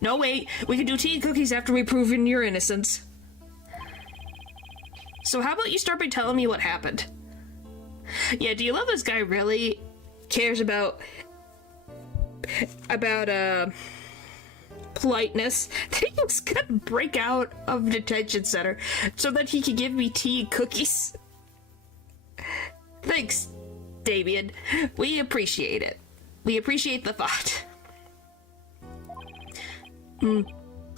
No, wait, we can do tea and cookies after we prove your innocence. So how about you start by telling me what happened? Yeah, do you love this guy really cares about politeness? That he was gonna break out of detention center so that he could give me tea and cookies. Thanks, Damien. We appreciate it. We appreciate the thought.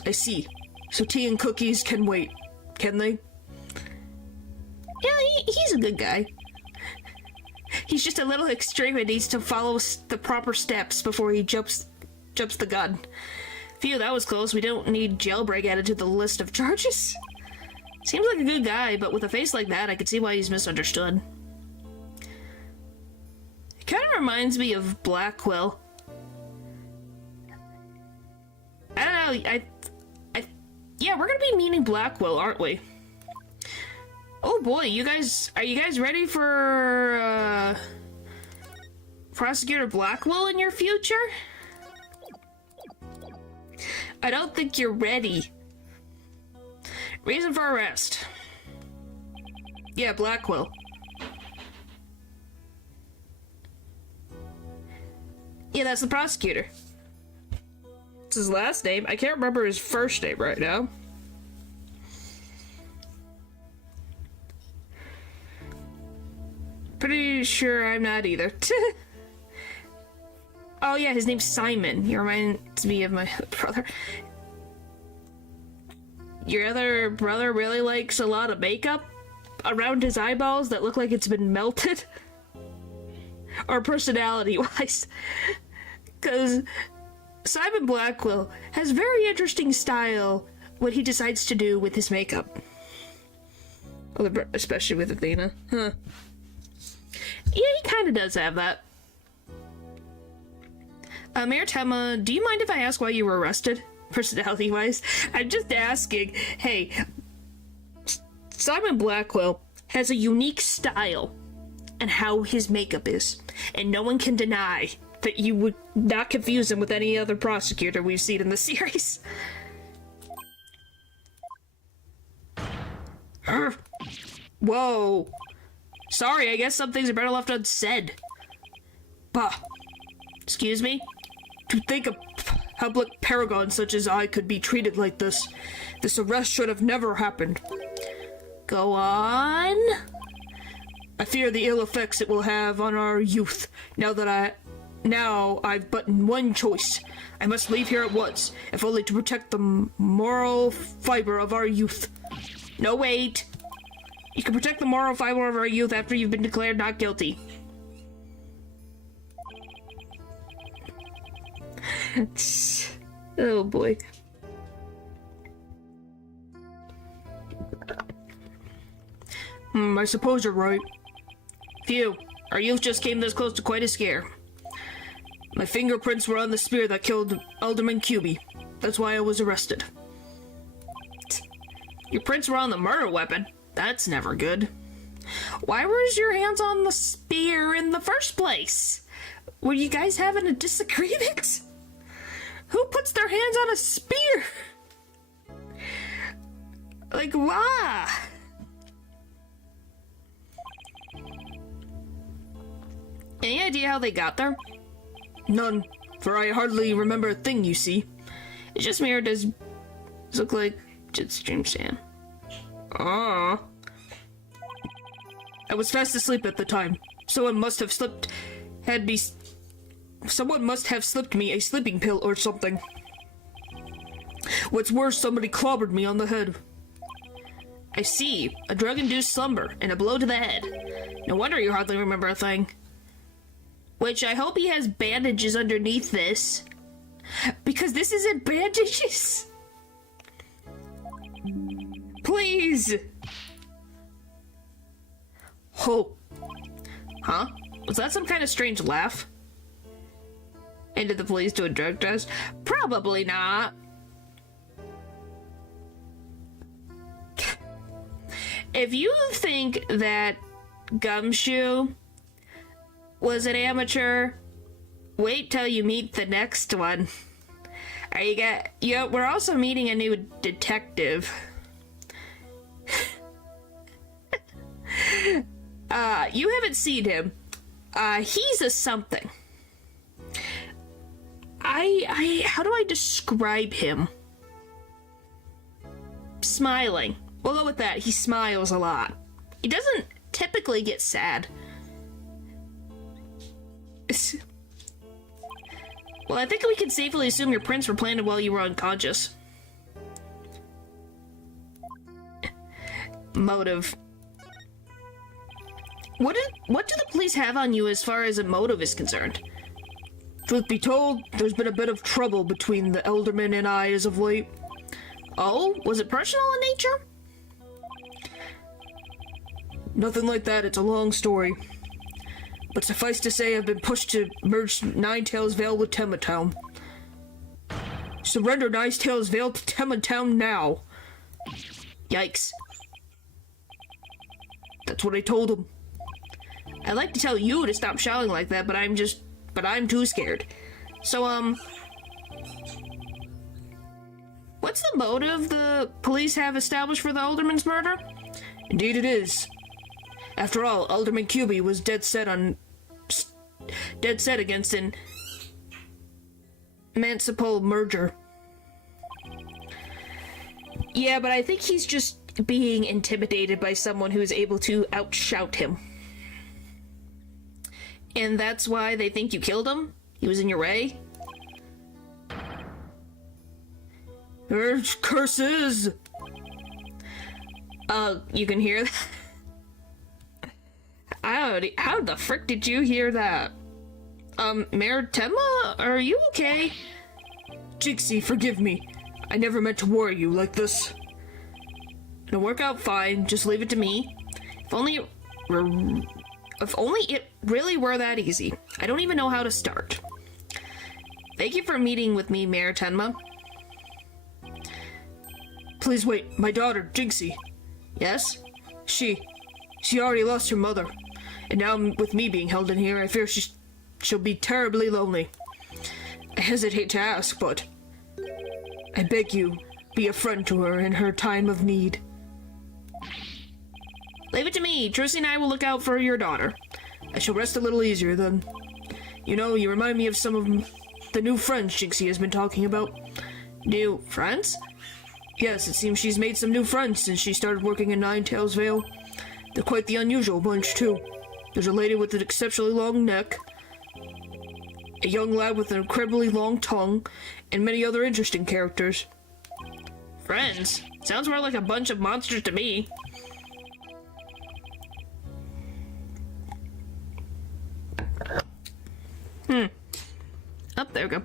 I see. So tea and cookies can wait, can they? Yeah, he's a good guy. He's just a little extreme and needs to follow the proper steps before he jumps the gun. Phew, that was close. We don't need jailbreak added to the list of charges. Seems like a good guy, but with a face like that, I could see why he's misunderstood. It kind of reminds me of Blackwell. I don't know, yeah, we're gonna be meeting Blackwell, aren't we? Oh boy, are you guys ready for, Prosecutor Blackwell in your future? I don't think you're ready. Reason for arrest. Yeah, Blackwell. Yeah, that's the prosecutor. It's his last name. I can't remember his first name right now. Pretty sure I'm not either. Oh yeah, his name's Simon. He reminds me of my brother. Your other brother really likes a lot of makeup around his eyeballs that look like it's been melted? Or personality-wise? Because Simon Blackwell has very interesting style what he decides to do with his makeup. Especially with Athena. Huh. Yeah, he kind of does have that. Mayor Tema, do you mind if I ask why you were arrested? Personality-wise? I'm just asking. Hey, Simon Blackwell has a unique style and how his makeup is. And no one can deny that you would not confuse him with any other prosecutor we've seen in the series. Whoa. Sorry, I guess some things are better left unsaid. Bah. Excuse me? To think a public paragon such as I could be treated like this. This arrest should have never happened. Go on. I fear the ill effects it will have on our youth. Now I've but one choice. I must leave here at once, if only to protect the moral fiber of our youth. No, wait. You can protect the moral fiber of our youth after you've been declared not guilty. Oh boy. I suppose you're right. Phew, our youth just came this close to quite a scare. My fingerprints were on the spear that killed Alderman Cuby. That's why I was arrested. Your prints were on the murder weapon? That's never good. Why was your hands on the spear in the first place? Were you guys having a disagreement? Who puts their hands on a spear? Like, why? Any idea how they got there? None, for I hardly remember a thing, you see. It just mirrored does look like just stream sand. Ah. I was fast asleep at the time. Someone must have slipped me a sleeping pill or something. What's worse, somebody clobbered me on the head. I see. A drug-induced slumber and a blow to the head. No wonder you hardly remember a thing. Which I hope he has bandages underneath this. Because this isn't bandages. Please. Oh. Huh? Was that some kind of strange laugh? And did the police do a drug test? Probably not. If you think that Gumshoe was an amateur, wait till you meet the next one. We're also meeting a new detective. You haven't seen him. He's a something. How do I describe him? Smiling. We'll go with that. He smiles a lot. He doesn't typically get sad. Well, I think we can safely assume your prints were planted while you were unconscious. Motive. What do the police have on you as far as a motive is concerned? Truth be told, there's been a bit of trouble between the Elderman and I as of late. Oh? Was it personal in nature? Nothing like that, it's a long story. But suffice to say, I've been pushed to merge Ninetails Vale with Town. Surrender Ninetails Vale to Town now. Yikes. That's what I told him. I'd like to tell you to stop shouting like that, but I'm too scared. So, what's the motive the police have established for the Alderman's murder? Indeed it is. After all, Alderman Cuby was dead set against an emancipal merger. Yeah, but I think he's just being intimidated by someone who's able to outshout him. And that's why they think you killed him? He was in your way? Curses! You can hear that? How the frick did you hear that? Mayor Tenma, are you okay? Jixie, forgive me. I never meant to worry you like this. It'll work out fine, just leave it to me. If only it really were that easy. I don't even know how to start. Thank you for meeting with me, Mayor Tenma. Please wait, my daughter, Jixie. Yes? She already lost her mother. And now with me being held in here, I fear she'll be terribly lonely. I hesitate to ask, but I beg you, be a friend to her in her time of need. Leave it to me. Trucy and I will look out for your daughter. I shall rest a little easier then. You know, you remind me of some of the new friends Jinxie has been talking about. New friends? Yes, it seems she's made some new friends since she started working in Ninetails Vale. They're quite the unusual bunch, too. There's a lady with an exceptionally long neck, a young lad with an incredibly long tongue, and many other interesting characters. Friends? Sounds more like a bunch of monsters to me. Oh, there we go.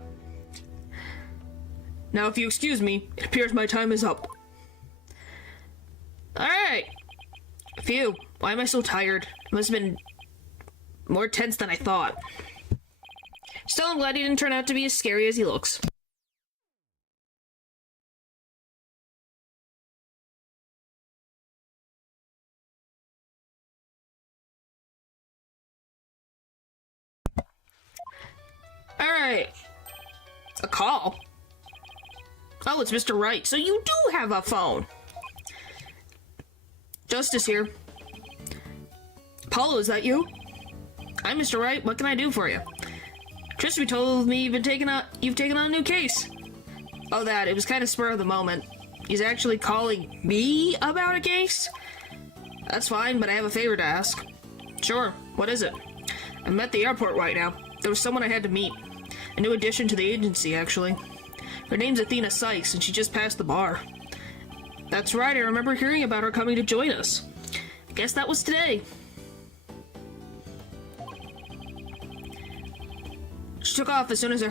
Now, if you excuse me, it appears my time is up. Alright. Phew. Why am I so tired? It must have been more tense than I thought. Still, I'm glad he didn't turn out to be as scary as he looks. Alright. A call? Oh, it's Mr. Wright. So you do have a phone. Justice here. Apollo, is that you? I'm Mr. Wright. What can I do for you? Trisby told me you've taken on a new case. Oh, that. It was kind of spur of the moment. He's actually calling me about a case? That's fine, but I have a favor to ask. Sure. What is it? I'm at the airport right now. There was someone I had to meet. A new addition to the agency, actually. Her name's Athena Sykes, and she just passed the bar. That's right, I remember hearing about her coming to join us. I guess that was today. She took off as soon as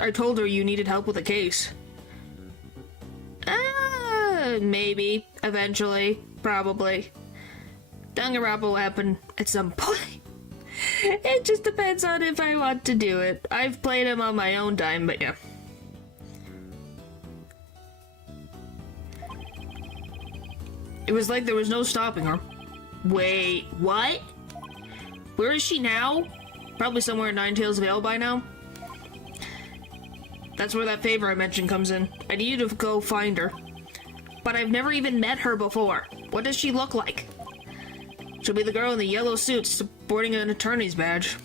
I told her you needed help with a case. Maybe. Eventually. Probably. Danganronpa will happen at some point. It just depends on if I want to do it. I've played him on my own time, but yeah. It was like there was no stopping her. Wait, what? Where is she now? Probably somewhere in Nine Tails Vale by now. That's where that favor I mentioned comes in. I need you to go find her. But I've never even met her before. What does she look like? She'll be the girl in the yellow suit sporting an attorney's badge.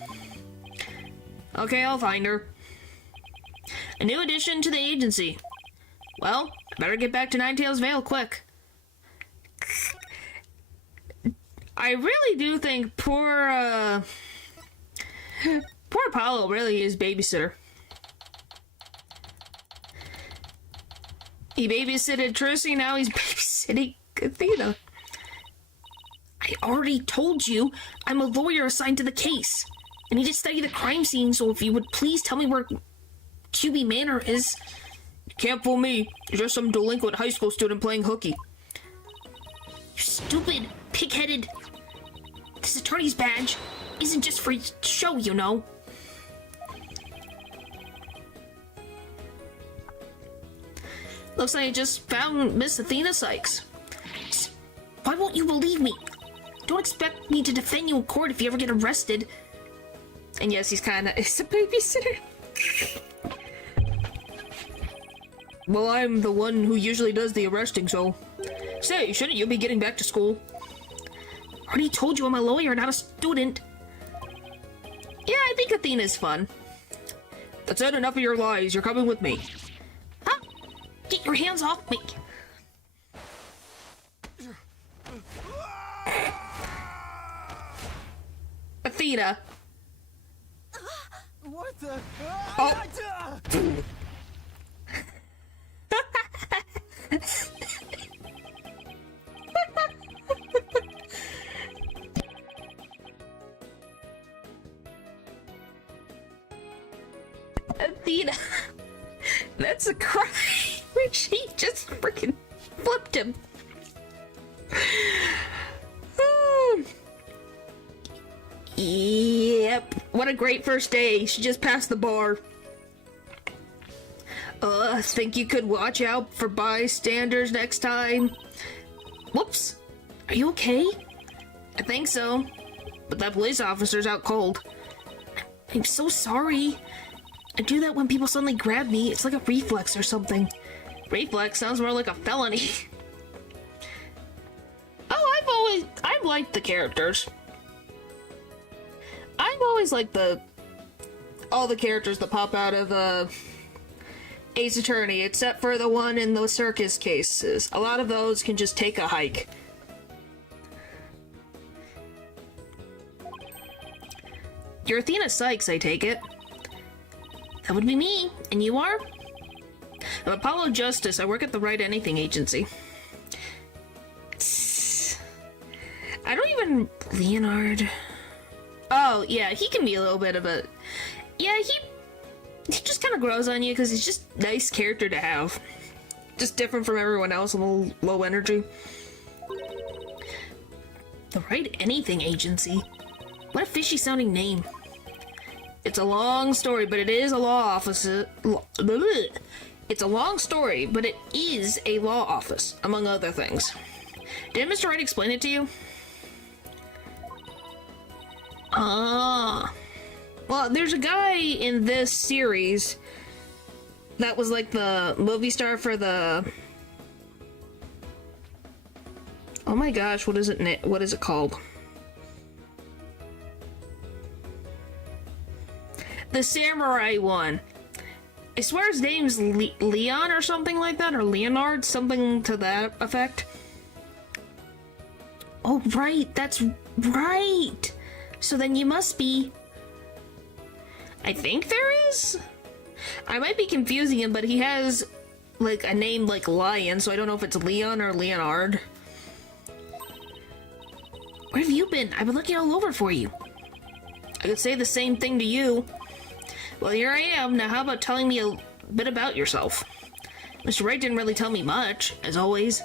Okay, I'll find her. A new addition to the agency. Well, I better get back to Nine Tails Vale quick. I really do think poor Apollo really is babysitter. He babysitted Trissy, now he's babysitting Athena. I already told you I'm a lawyer assigned to the case. I need to study the crime scene, so if you would please tell me where QB Manor is. You can't fool me. You're just some delinquent high school student playing hooky. You stupid, pig-headed... This attorney's badge isn't just for show, you know. Looks like I just found Miss Athena Sykes. Why won't you believe me? Don't expect me to defend you in court if you ever get arrested. And yes, he's a babysitter. Well, I'm the one who usually does the arresting, so... Say, shouldn't you be getting back to school? Already told you I'm a lawyer, not a student. Yeah, I think Athena's fun. That's it, enough of your lies. You're coming with me. Huh? Get your hands off me. Athena. What the? Oh. Athena. That's a cry. She just freaking flipped him. Yep. What a great first day. She just passed the bar. Think you could watch out for bystanders next time? Whoops. Are you okay? I think so. But that police officer's out cold. I'm so sorry. I do that when people suddenly grab me. It's like a reflex or something. Reflex sounds more like a felony. Oh, I've liked the characters. I've always liked all the characters that pop out of Ace Attorney, except for the one in the circus cases. A lot of those can just take a hike. You're Athena Sykes, I take it. That would be me. And you are? I'm Apollo Justice. I work at the Right Anything Agency. I don't even... Leonard... Oh, yeah, he can be a little bit of a... Yeah, he just kind of grows on you because he's just a nice character to have. Just different from everyone else, a little low energy. The Right Anything Agency? What a fishy sounding name. It's a long story, but it is a law office. It's a long story, but it is a law office, among other things. Did Mr. Wright explain it to you? Well, there's a guy in this series that was like the movie star for the... Oh my gosh, what is it called? The samurai one. I swear his name's Leon or something like that, or Leonard, something to that effect. Oh, right, that's right. So then you must be... I think there is? I might be confusing him, but he has, like, a name like Lion, so I don't know if it's Leon or Leonard. Where have you been? I've been looking all over for you. I could say the same thing to you. Well, here I am. Now, how about telling me a bit about yourself? Mr. Wright didn't really tell me much, as always.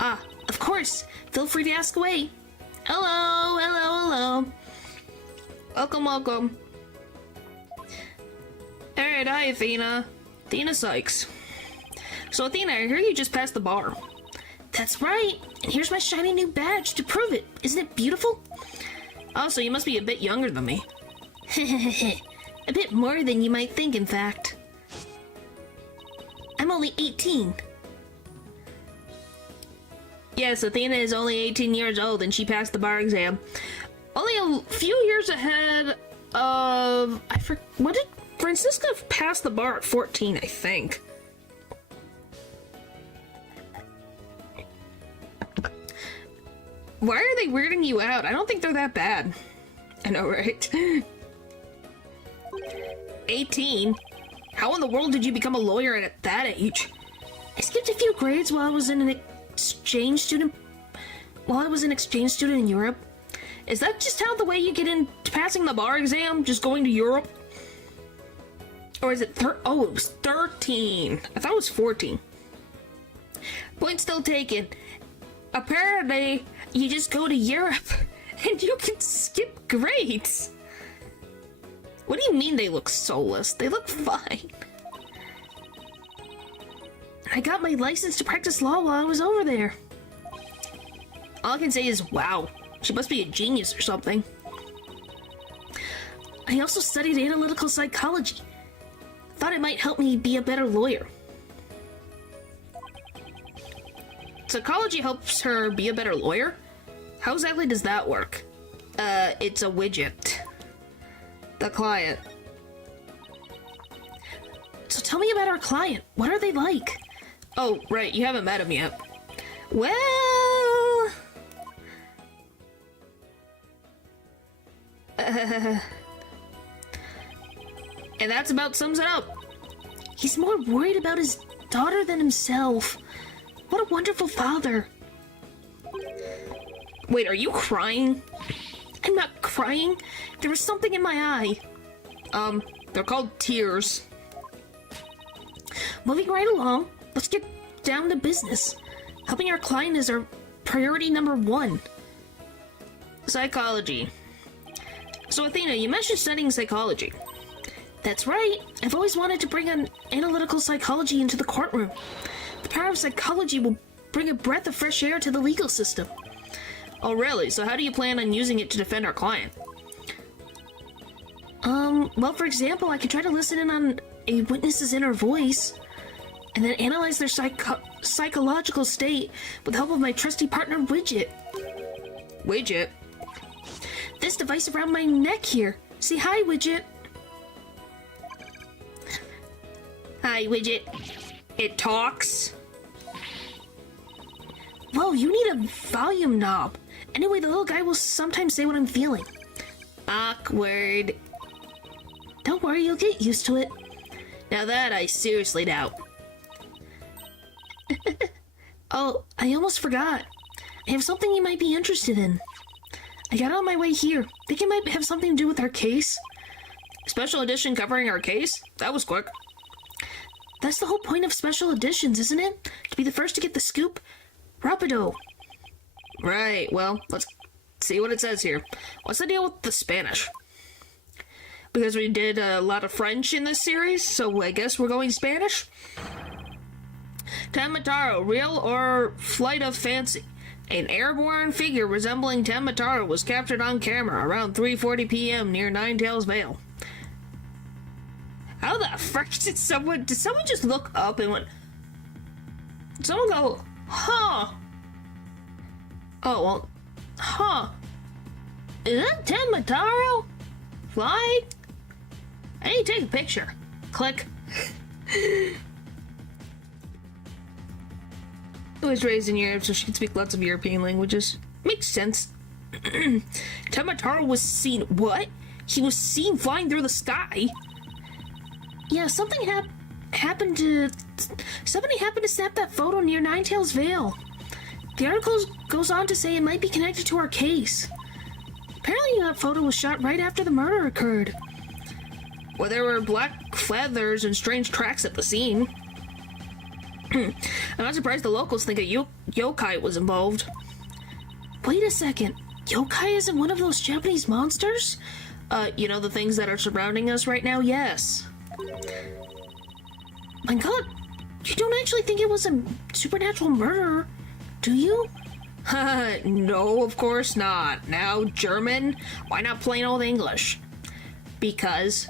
Ah, of course. Feel free to ask away. Hello, hello, hello. Welcome, welcome. Alright, hi, Athena. Athena Sykes. So, Athena, I hear you just passed the bar. That's right. And here's my shiny new badge to prove it. Isn't it beautiful? Oh, so you must be a bit younger than me. A bit more than you might think, in fact. I'm only 18. Yes, Athena is only 18 years old and she passed the bar exam. Only a few years ahead of... What did Francisca pass the bar at 14, I think. Why are they weirding you out? I don't think they're that bad. I know, right? 18? How in the world did you become a lawyer at that age? I skipped a few grades while I was an exchange student in Europe. Is that just how the way you get into passing the bar exam? Just going to Europe? Or is it it was 13. I thought it was 14. Point still taken. Apparently, you just go to Europe and you can skip grades. What do you mean they look soulless? They look fine. I got my license to practice law while I was over there. All I can say is, wow, she must be a genius or something. I also studied analytical psychology. Thought it might help me be a better lawyer. Psychology helps her be a better lawyer? How exactly does that work? It's a widget. The client. So tell me about our client. What are they like? Oh, right, you haven't met him yet. Well... And that's about sums it up. He's more worried about his daughter than himself. What a wonderful father. Wait, are you crying? I'm not crying. There was something in my eye. They're called tears. Moving right along, let's get down to business. Helping our client is our priority number 1. Psychology. So Athena, you mentioned studying psychology. That's right. I've always wanted to bring an analytical psychology into the courtroom. The power of psychology will bring a breath of fresh air to the legal system. Oh, really? So how do you plan on using it to defend our client? Well, for example, I could try to listen in on a witness's inner voice, and then analyze their psychological state with the help of my trusty partner, Widget. Widget? This device around my neck here. Say hi, Widget. Hi, Widget. It talks. Whoa, you need a volume knob. Anyway, the little guy will sometimes say what I'm feeling. Awkward. Don't worry, you'll get used to it. Now that I seriously doubt. Oh, I almost forgot. I have something you might be interested in. I got it on my way here. Think it might have something to do with our case? Special edition covering our case? That was quick. That's the whole point of special editions, isn't it? To be the first to get the scoop? Rapido. Right, well, let's see what it says here. What's the deal with the Spanish? Because we did a lot of French in this series, so I guess we're going Spanish? Tenmataro, real or flight of fancy? An airborne figure resembling Tenmataro was captured on camera around 3:40 p.m. near Ninetails Vale. How the frick did someone just look up and went... Did someone go, huh? Oh, well, huh. Is that Tenmataro? Fly? I need to take a picture. Click. Who was raised in Europe, so she could speak lots of European languages. Makes sense. Tenmataro was seen... What? He was seen flying through the sky? Yeah, something happened to... Somebody happened to snap that photo near Ninetails Vale. The article goes on to say it might be connected to our case. Apparently that photo was shot right after the murder occurred. Well, there were black feathers and strange tracks at the scene. I'm not surprised the locals think a yokai was involved. Wait a second. Yokai isn't one of those Japanese monsters? You know, the things that are surrounding us right now? Yes. My god, you don't actually think it was a supernatural murder, do you? No, of course not. Now, German? Why not plain old English? Because...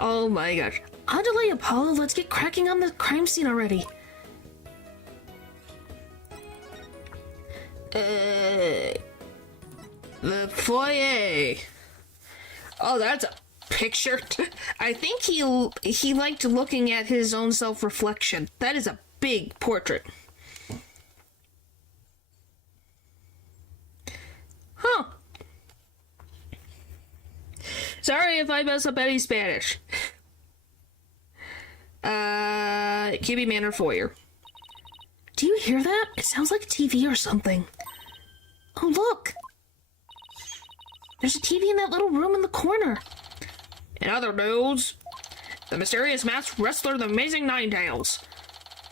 Oh my gosh. Adelay Apollo, let's get cracking on the crime scene already. The foyer. Oh, that's a picture. I think he liked looking at his own self-reflection. That is a big portrait. Huh. Sorry if I mess up any Spanish. QB Manor Foyer. Do you hear that? It sounds like a TV or something. Oh, look! There's a TV in that little room in the corner. In other news, the mysterious masked wrestler, the Amazing Ninetails,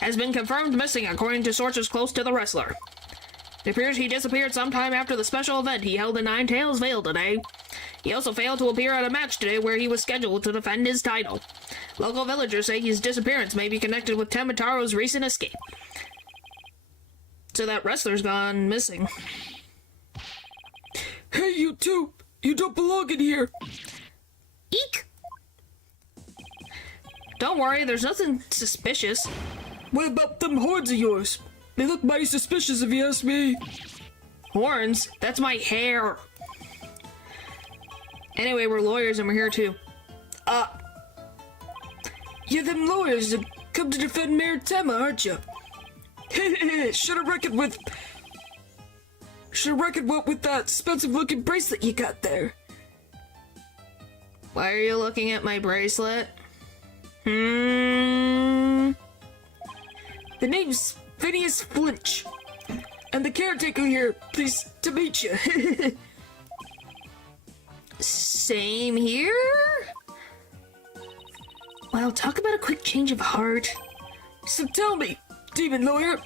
has been confirmed missing according to sources close to the wrestler. It appears he disappeared sometime after the special event he held in Ninetails Vale today. He also failed to appear at a match today where he was scheduled to defend his title. Local villagers say his disappearance may be connected with Tenmataro's recent escape. So that wrestler's gone missing. Hey, you two! You don't belong in here! Eek! Don't worry, there's nothing suspicious. What about them horns of yours? They look mighty suspicious if you ask me. Horns? That's my hair. Anyway, we're lawyers and we're here too. You're them lawyers that come to defend Mayor Tema, aren't you? Should've reckoned what with that expensive-looking bracelet you got there. Why are you looking at my bracelet? The name's Phineas Flinch. And the caretaker here, pleased to meet you. Same here? Well, talk about a quick change of heart. So tell me, demon lawyer,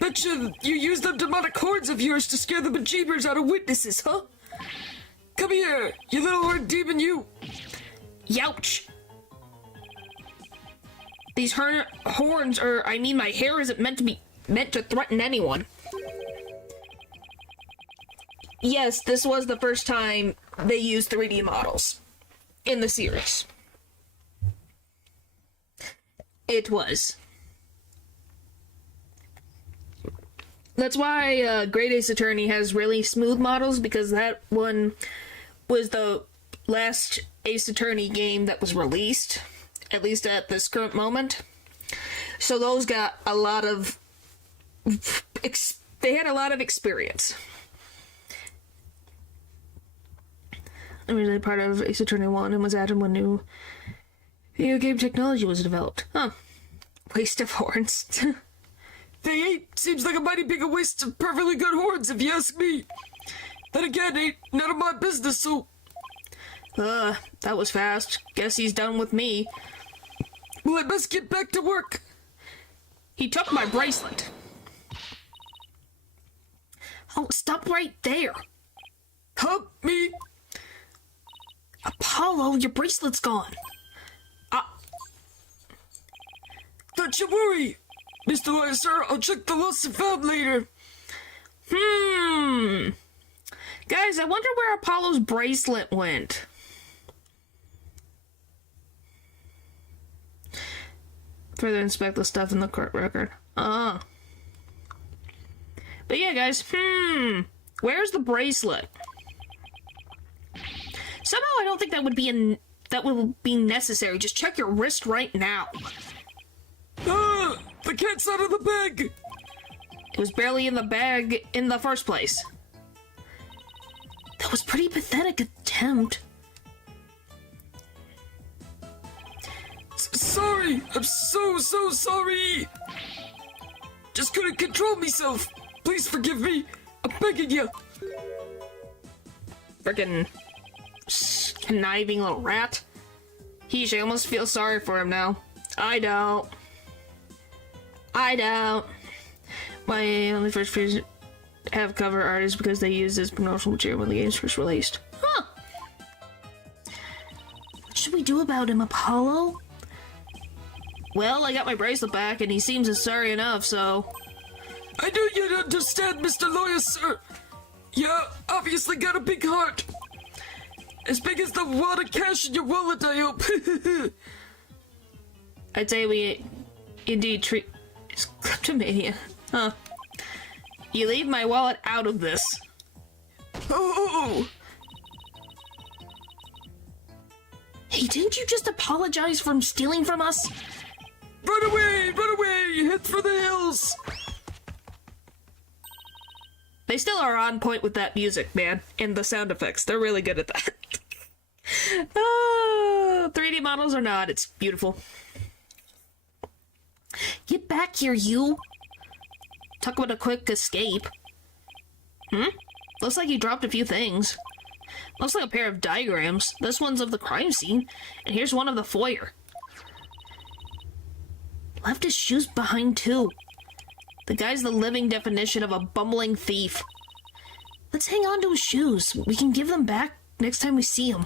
betcha you use them demonic horns of yours to scare the bejeebers out of witnesses, huh? Come here, you little horn demon, you! Youch! These horns are, I mean, my hair isn't meant to threaten anyone. Yes, this was the first time they used 3D models in the series. It was. That's why Great Ace Attorney has really smooth models, because that one was the last Ace Attorney game that was released, at least at this current moment. So those got a lot of... they had a lot of experience. Originally part of Ace Attorney 1 and was added when new video game technology was developed. Huh. Waste of horns. they ain't. Seems like a mighty big a waste of perfectly good horns, if you ask me. Then again, ain't none of my business, so... That was fast. Guess he's done with me. Well, I best get back to work. He took my bracelet. Oh, stop right there. Help me. Apollo, your bracelet's gone. Don't you worry. Mr. Lawyer, sir, I'll check the lost and found later. Guys, I wonder where Apollo's bracelet went. Further inspect the stuff in the court record. But yeah, guys, where's the bracelet? Somehow I don't think that would be necessary. Just check your wrist right now. The cat's out of the bag. It was barely in the bag in the first place. That was pretty pathetic attempt. Sorry, I'm so sorry. Just couldn't control myself. Please forgive me. I'm begging you. Frickin' conniving little rat. Heesh, I almost feel sorry for him now. I don't. My only first fears have cover art is because they used this promotional material when the game's first released. Huh. What should we do about him, Apollo? Well, I got my bracelet back, and he seems sorry enough, so... I knew you'd understand, Mr. Lawyer, sir. Yeah, obviously got a big heart. As big as the wad of cash in your wallet, I hope. I'd say we indeed treat... It's kleptomania. Huh. You leave my wallet out of this. Oh! Hey, didn't you just apologize for stealing from us? Run away! Head for the hills! They still are on point with that music, man. And the sound effects. They're really good at that. 3D models or not, it's beautiful. Get back here, you! Talk about a quick escape. Looks like you dropped a few things. Looks like a pair of diagrams. This one's of the crime scene, and here's one of the foyer. Left his shoes behind, too. The guy's the living definition of a bumbling thief. Let's hang on to his shoes. We can give them back next time we see him.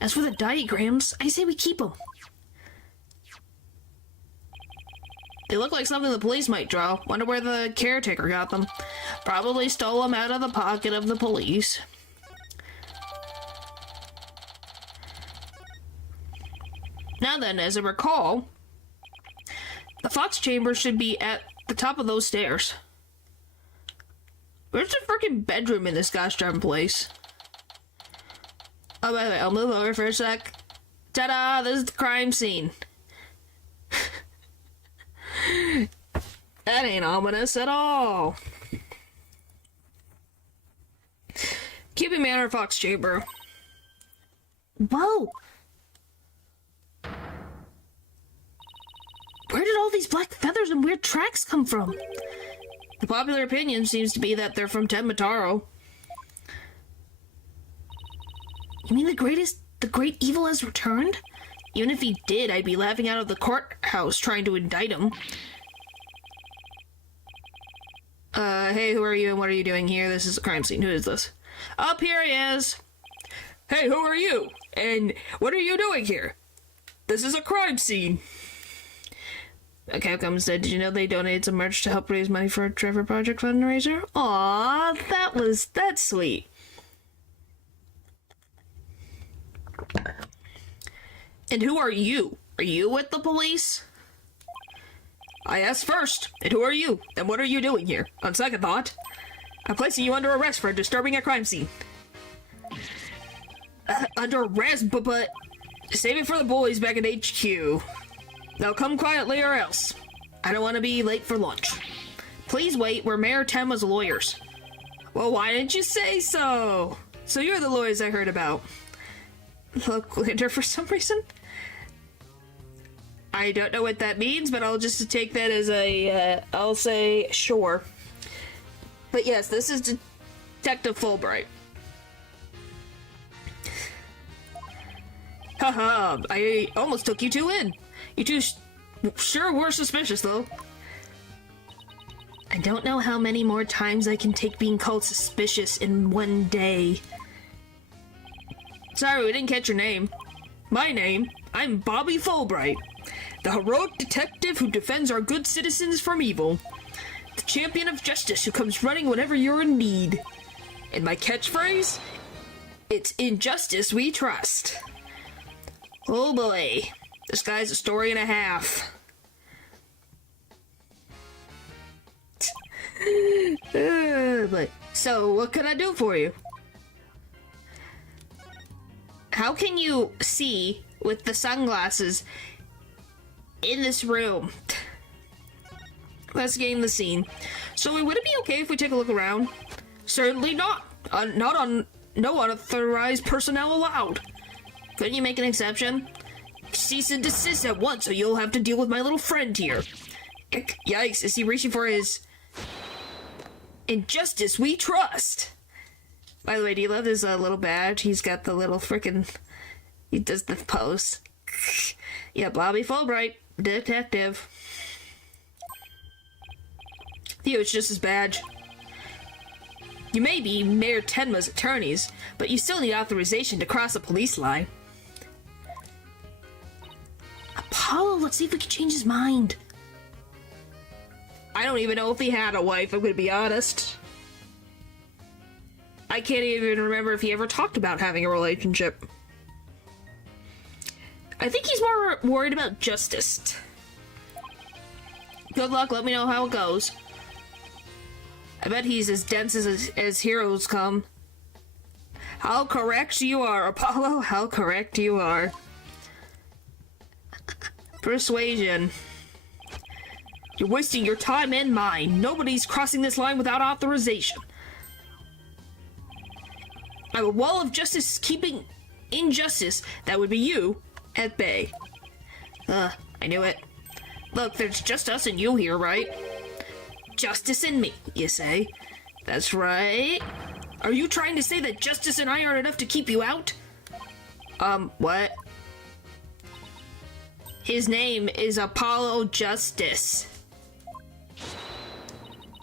As for the diagrams, I say we keep them. They look like something the police might draw. Wonder where the caretaker got them. Probably stole them out of the pocket of the police. Now then, as I recall, the Fox chamber should be at the top of those stairs. Where's the freaking bedroom in this gosh darn place? Oh, by the way, I'll move over for a sec. Ta-da! This is the crime scene. That ain't ominous at all. Keeping Manor Fox chamber. Whoa! Where did all these black feathers and weird tracks come from? The popular opinion seems to be that they're from Tenmataro. You mean the great evil has returned? Even if he did, I'd be laughing out of the courthouse trying to indict him. Hey, who are you and what are you doing here? This is a crime scene. Who is this? Up here he is! Hey, who are you? And what are you doing here? This is a crime scene. Capcom said, did you know they donated some merch to help raise money for a Trevor Project fundraiser? Aw, that's sweet. And who are you? Are you with the police? I asked first. And who are you? And what are you doing here? On second thought, I'm placing you under arrest for disturbing a crime scene. Under arrest, but save it for the boys back at HQ. Now come quietly or else. I don't want to be late for lunch. Please wait, we're Mayor Temma's lawyers. Well, why didn't you say so? So you're the lawyers I heard about. Look, Linder, for some reason, I don't know what that means, but I'll just take that as a, I'll say sure. But yes, this is Detective Fulbright. Haha, I almost took you two in. You two sure were suspicious, though. I don't know how many more times I can take being called suspicious in one day. Sorry, we didn't catch your name. My name, I'm Bobby Fulbright, the heroic detective who defends our good citizens from evil. The champion of justice who comes running whenever you're in need. And my catchphrase? It's in justice we trust. Oh boy, this guy's a story and a half. But so, what can I do for you? How can you see with the sunglasses in this room? Let's game the scene. So, would it be okay if we take a look around? Certainly not. Not on no unauthorized personnel allowed. Couldn't you make an exception? Cease and desist at once, or you'll have to deal with my little friend here. Yikes! Is he reaching for his? In justice we trust. By the way, do you love his little badge? He's got the little frickin'... He does the pose. Yeah, Bobby Fulbright, detective. Theo, it's just his badge. You may be Mayor Tenma's attorneys, but you still need authorization to cross a police line. Apollo, let's see if we can change his mind. I don't even know if he had a wife, I'm gonna be honest. I can't even remember if he ever talked about having a relationship. I think he's more worried about justice. Good luck, let me know how it goes. I bet he's as dense as heroes come. How correct you are, Apollo, how correct you are. Persuasion. You're wasting your time and mine. Nobody's crossing this line without authorization. I'm a wall of justice keeping injustice, that would be you, at bay. I knew it. Look, there's just us and you here, right? Justice and me, you say? That's right. Are you trying to say that Justice and I aren't enough to keep you out? What? His name is Apollo Justice.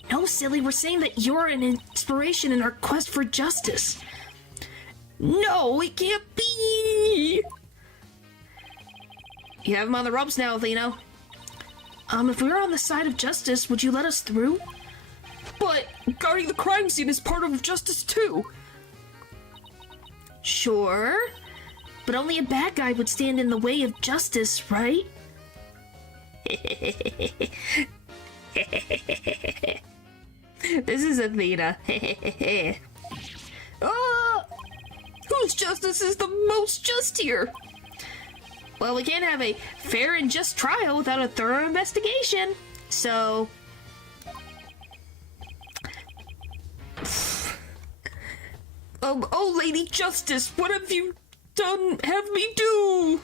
No, silly, we're saying that you're an inspiration in our quest for justice. No, it can't be! You have him on the ropes now, Athena. If we were on the side of justice, would you let us through? But guarding the crime scene is part of justice too. Sure, but only a bad guy would stand in the way of justice, right? This is Athena. Whose justice is the most just here? Well, we can't have a fair and just trial without a thorough investigation, so... oh, Lady Justice, what have you done? Have me do?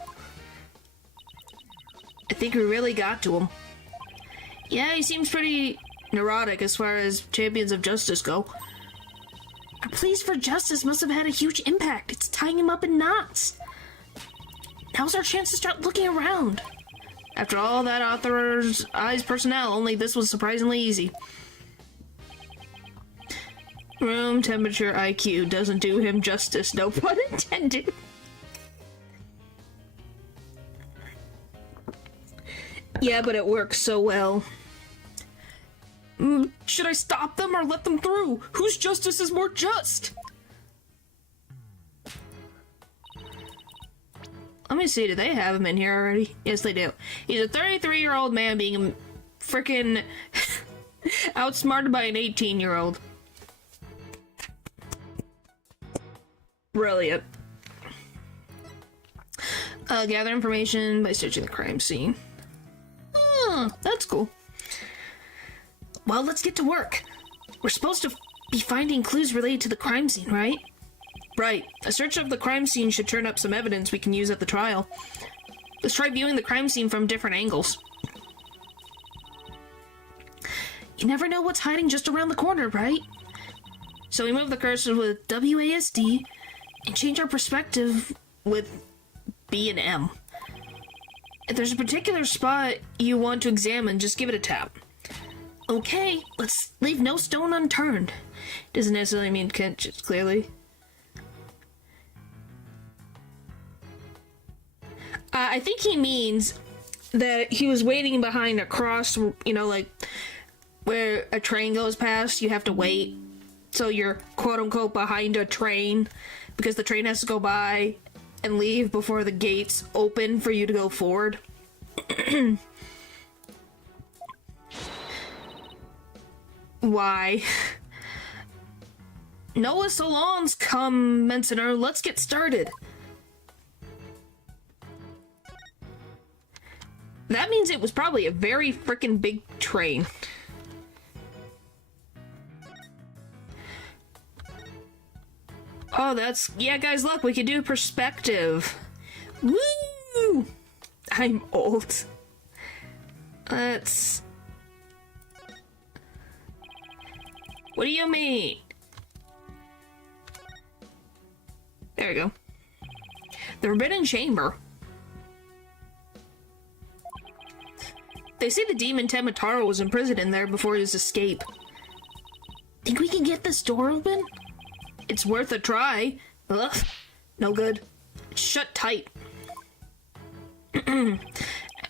I think we really got to him. Yeah, he seems pretty neurotic as far as champions of justice go. Our pleas for justice must have had a huge impact. It's tying him up in knots. Now's our chance to start looking around. After all that authorized personnel, only this was surprisingly easy. Room temperature IQ doesn't do him justice, no pun intended. Yeah, but it works so well. Should I stop them or let them through? Whose justice is more just? Let me see, do they have him in here already? Yes, they do. He's a 33-year-old man being frickin' outsmarted by an 18-year-old. Brilliant. Gather information by searching the crime scene. That's cool. Well, let's get to work. We're supposed to be finding clues related to the crime scene, right? Right. A search of the crime scene should turn up some evidence we can use at the trial. Let's try viewing the crime scene from different angles. You never know what's hiding just around the corner, right? So we move the cursor with WASD and change our perspective with B and M. If there's a particular spot you want to examine, just give it a tap. Okay, let's leave no stone unturned. Doesn't necessarily mean can't just clearly. I think he means that he was waiting behind a cross, you know, like where a train goes past, you have to wait. So you're quote-unquote behind a train because the train has to go by and leave before the gates open for you to go forward. Why? Noah Salon's come, Mentioner. Let's get started. That means it was probably a very freaking big train. Oh, yeah, guys, look, we can do perspective. Woo! I'm old. Let's... What do you mean? There we go. The Forbidden Chamber. They say the demon Temataro was imprisoned in there before his escape. Think we can get this door open? It's worth a try. Ugh, no good. It's shut tight. I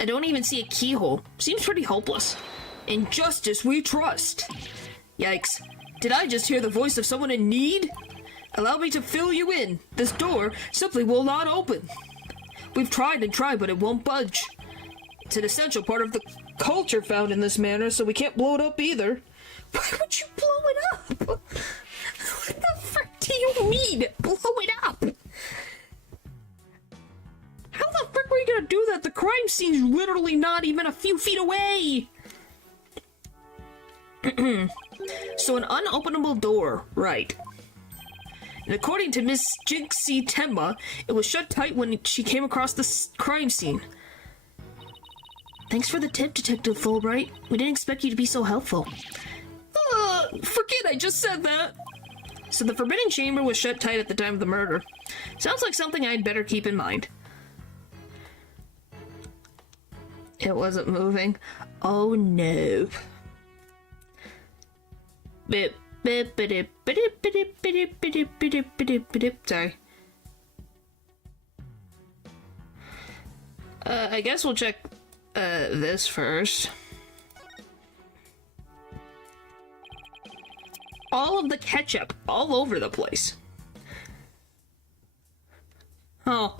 don't even see a keyhole. Seems pretty hopeless. In justice we trust. Yikes. Did I just hear the voice of someone in need? Allow me to fill you in. This door simply will not open. We've tried and tried, but it won't budge. It's an essential part of the culture found in this manor, so we can't blow it up either. Why would you blow it up? What the frick do you mean? Blow it up? How the frick were you gonna do that? The crime scene's literally not even a few feet away. So an unopenable door, right. And according to Miss Jinxie Tenma, it was shut tight when she came across the crime scene. Thanks for the tip, Detective Fulbright. We didn't expect you to be so helpful. Forget I just said that. So the Forbidden Chamber was shut tight at the time of the murder. Sounds like something I'd better keep in mind. It wasn't moving. Oh no. Sorry. I guess we'll check this first. All of the ketchup all over the place. Oh.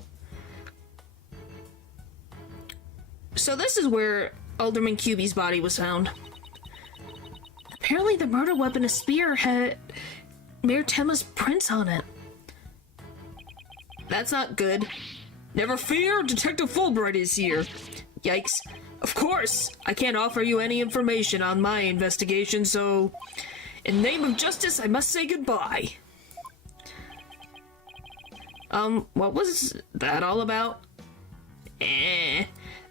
So this is where Alderman Cuby's body was found. Apparently the murder weapon, a spear, had Mayor Tenma's prints on it. That's not good. Never fear, Detective Fulbright is here. Yikes. Of course, I can't offer you any information on my investigation, so... in the name of justice, I must say goodbye. What was that all about?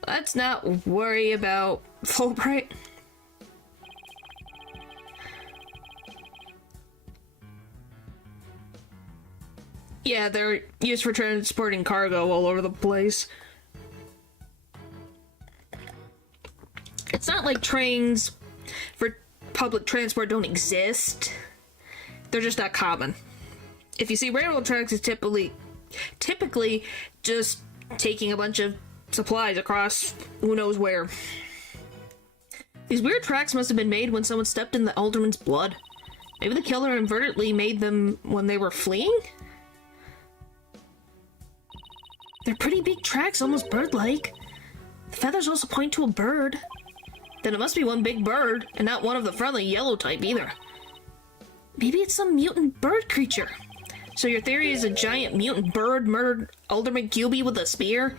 Let's not worry about Fulbright. Yeah, they're used for transporting cargo all over the place. It's not like trains for public transport don't exist. They're just not common. If you see railroad tracks, it's typically just taking a bunch of supplies across who knows where. These weird tracks must have been made when someone stepped in the alderman's blood. Maybe the killer inadvertently made them when they were fleeing? They're pretty big tracks, almost bird-like. The feathers also point to a bird. Then it must be one big bird, and not one of the friendly yellow type either. Maybe it's some mutant bird creature. So your theory is a giant mutant bird murdered Alderman Cuby with a spear?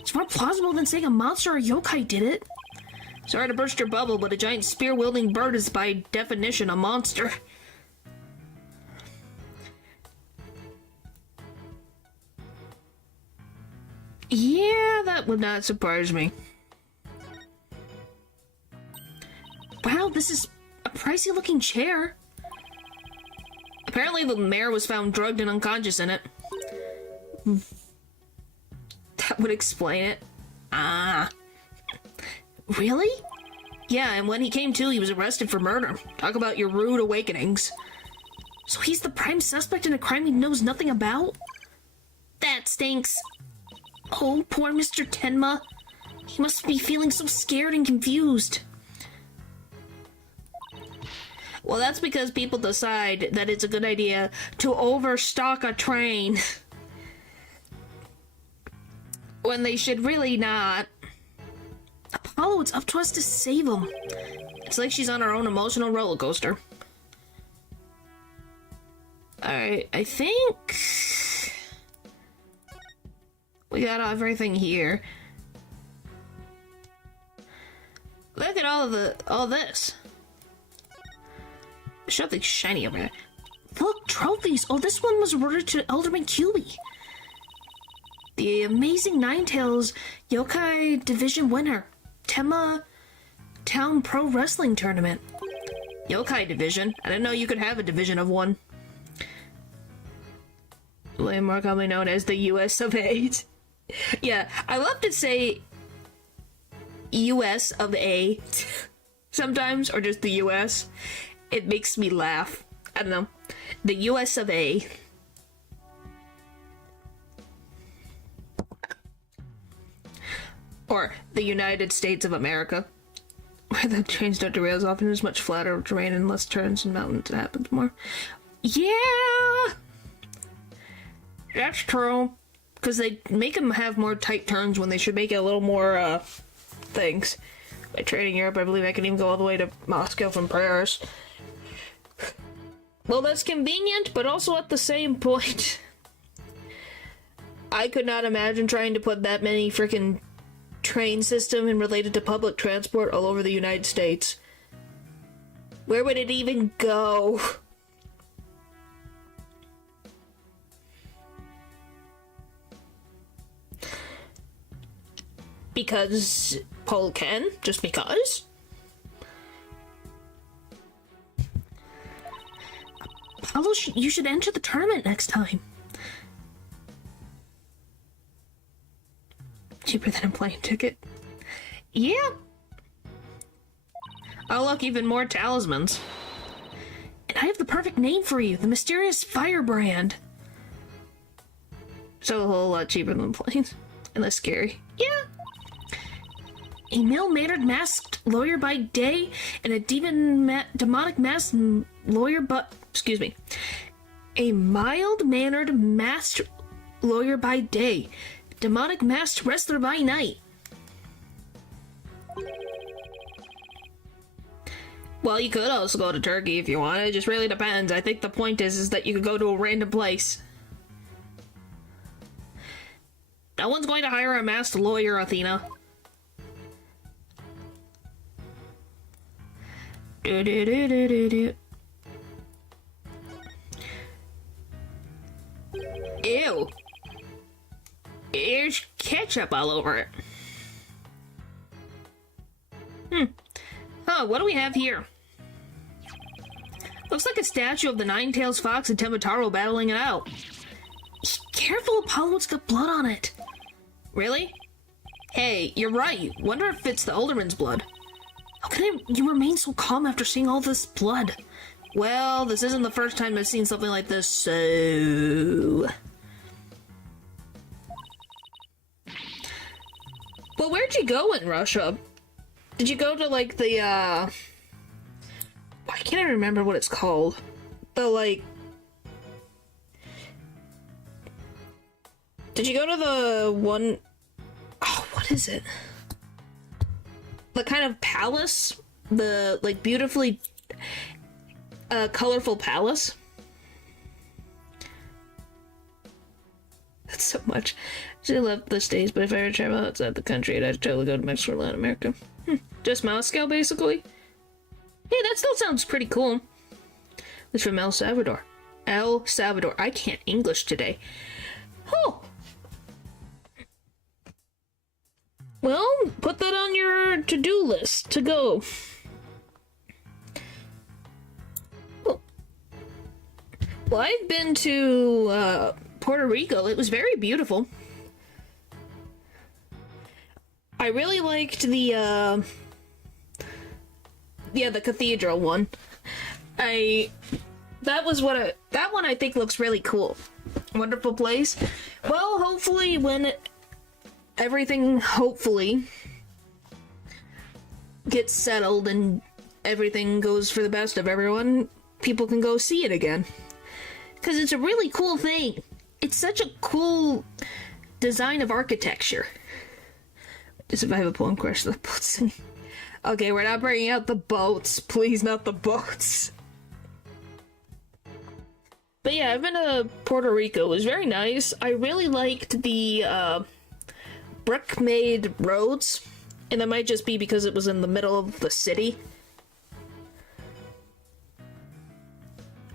It's more plausible than saying a monster or yokai did it. Sorry to burst your bubble, but a giant spear-wielding bird is by definition a monster. Yeah, that would not surprise me. Wow, this is a pricey looking chair. Apparently the mayor was found drugged and unconscious in it. That would explain it. Ah. Really? Yeah, and when he came to, he was arrested for murder. Talk about your rude awakenings. So he's the prime suspect in a crime he knows nothing about? That stinks. Oh, poor Mr. Tenma. He must be feeling so scared and confused. Well, that's because people decide that it's a good idea to overstock a train. When they should really not. Apollo, it's up to us to save him. It's like she's on her own emotional roller coaster. Alright, I think we got everything here. Look at all this. There's something shiny over there. Look, trophies. Oh, this one was awarded to Elderman QB. The amazing Ninetales Yokai Division winner. Tenma Town Pro Wrestling Tournament. Yokai division? I didn't know you could have a division of one. More commonly known as the US of A. Yeah, I love to say US of A sometimes, or just the US. It makes me laugh. I don't know. The US of A. Or the United States of America. Where the trains don't derail as often, there's much flatter terrain and less turns and mountains. It happens more. Yeah! That's true. Because they make them have more tight turns when they should make it a little more, things. By trading Europe, I believe I can even go all the way to Moscow from Paris. Well, that's convenient, but also at the same point, I could not imagine trying to put that many freaking train system and related to public transport all over the United States. Where would it even go? Because Paul can, just because. Apollo, you should enter the tournament next time. Cheaper than a plane ticket. Yeah. I'll look even more talismans. And I have the perfect name for you, the Mysterious Firebrand. So a whole lot cheaper than planes. And less scary. Yeah. A male-mannered masked lawyer by day and a demonic masked lawyer excuse me. A mild-mannered masked lawyer by day. Demonic masked wrestler by night. Well, you could also go to Turkey if you want. It just really depends. I think the point is that you could go to a random place. No one's going to hire a masked lawyer, Athena. Ew. There's ketchup all over it. Huh, what do we have here? Looks like a statue of the Nine-Tails Fox and Temataro battling it out. Careful, Apollo, it's got blood on it. Really? Hey, you're right. Wonder if it's the Alderman's blood. How can you remain so calm after seeing all this blood? Well, this isn't the first time I've seen something like this, so... Well, where'd you go in Russia? Did you go to, like, the, I can't even remember what it's called. The, like... Did you go to the one... Oh, what is it? The kind of palace? The, like, beautifully... colorful palace? That's so much. I should have left the States, but if I ever travel outside the country, I'd totally go to Mexico or Latin America. Just Moscow, basically? Hey, that still sounds pretty cool. It's from El Salvador. El Salvador. I can't English today. Oh! Well, put that on your to-do list to go. Well, I've been to Puerto Rico. It was very beautiful. I really liked the cathedral one. That one I think looks really cool. Wonderful place. Well, hopefully when everything gets settled and everything goes for the best of everyone, people can go see it again. Because it's a really cool thing. It's such a cool design of architecture. Just if I have a poem crush the boats. Okay, we're not bringing out the boats. Please, not the boats. But yeah, I've been to Puerto Rico. It was very nice. I really liked the brick-made roads. And that might just be because it was in the middle of the city.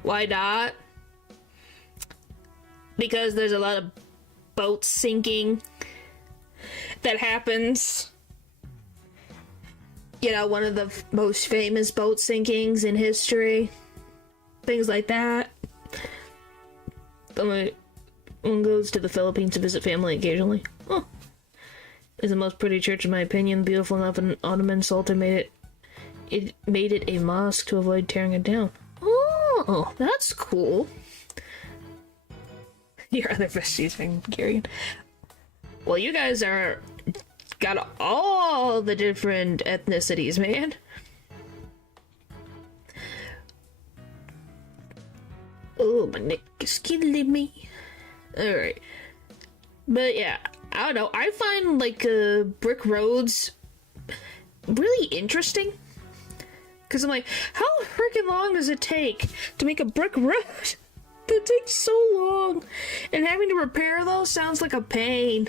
Why not? Because there's a lot of boats sinking that happens. You know, one of the most famous boat sinkings in history. Things like that. One goes to the Philippines to visit family occasionally. Oh. It's the most pretty church in my opinion. Beautiful enough an Ottoman Sultan made it a mosque to avoid tearing it down. Oh, that's cool. Your other besties from Hungarian. Well, you guys got all the different ethnicities, man. Oh, my neck is killing me. Alright. But yeah, I don't know. I find, like, brick roads really interesting. Because I'm like, how freaking long does it take to make a brick road? That takes so long. And having to repair those sounds like a pain.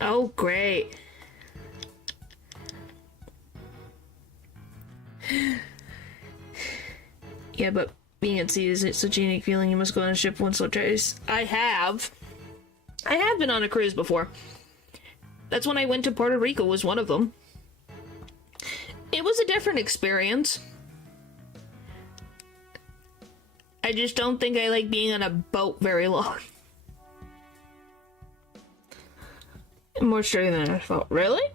Oh, great. Yeah, but being at sea is such a unique feeling. You must go on a ship once or twice. I have been on a cruise before. That's when I went to Puerto Rico, was one of them. It was a different experience. I just don't think I like being on a boat very long. More sturdy than I thought. Really?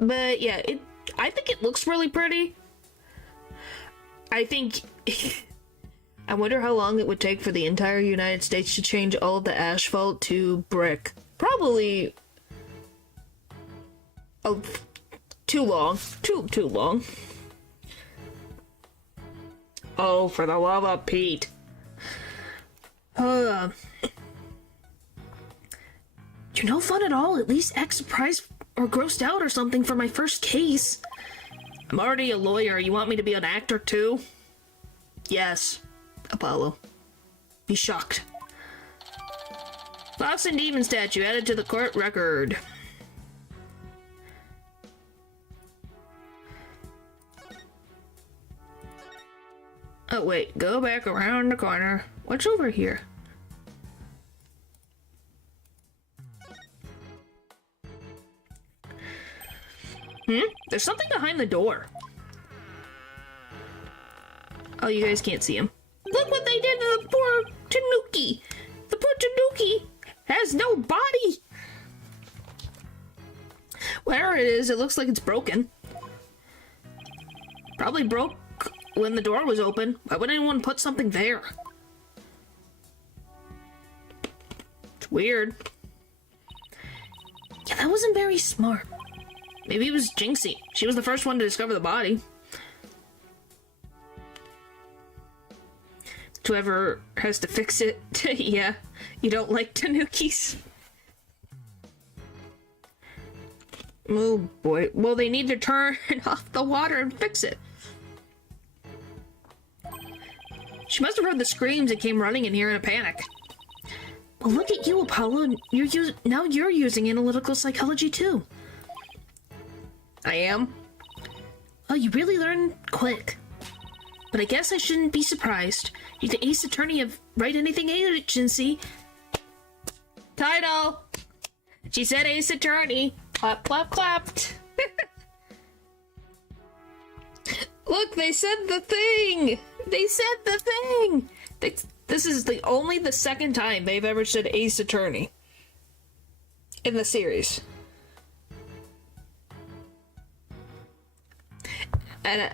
But yeah, I think it looks really pretty. I wonder how long it would take for the entire United States to change all the asphalt to brick. Probably too long. Too long. Oh, for the love of Pete. You're no fun at all. At least act surprised or grossed out or something for my first case. I'm already a lawyer. You want me to be an actor too? Yes, Apollo. Be shocked. Fox and Demon statue added to the court record. Oh wait, go back around the corner. What's over here? There's something behind the door. Oh, you guys can't see him. Look what they did to the poor Tanuki! The poor Tanuki has no body! Where it is, it looks like it's broken. Probably broke when the door was open. Why would anyone put something there? It's weird. Yeah, that wasn't very smart. Maybe it was Jinxie. She was the first one to discover the body. Whoever has to fix it. Yeah, you don't like Tanukis. Oh boy. Well, they need to turn off the water and fix it. She must have heard the screams and came running in here in a panic. Well, look at you, Apollo. Now you're using analytical psychology too. I am? Oh, you really learn quick. But I guess I shouldn't be surprised. You're the ace attorney of Write Anything Agency. Title! She said Ace Attorney. Clap, clap, clapped. Look, they said the thing! They said the thing! This is only the second time they've ever said Ace Attorney in the series. And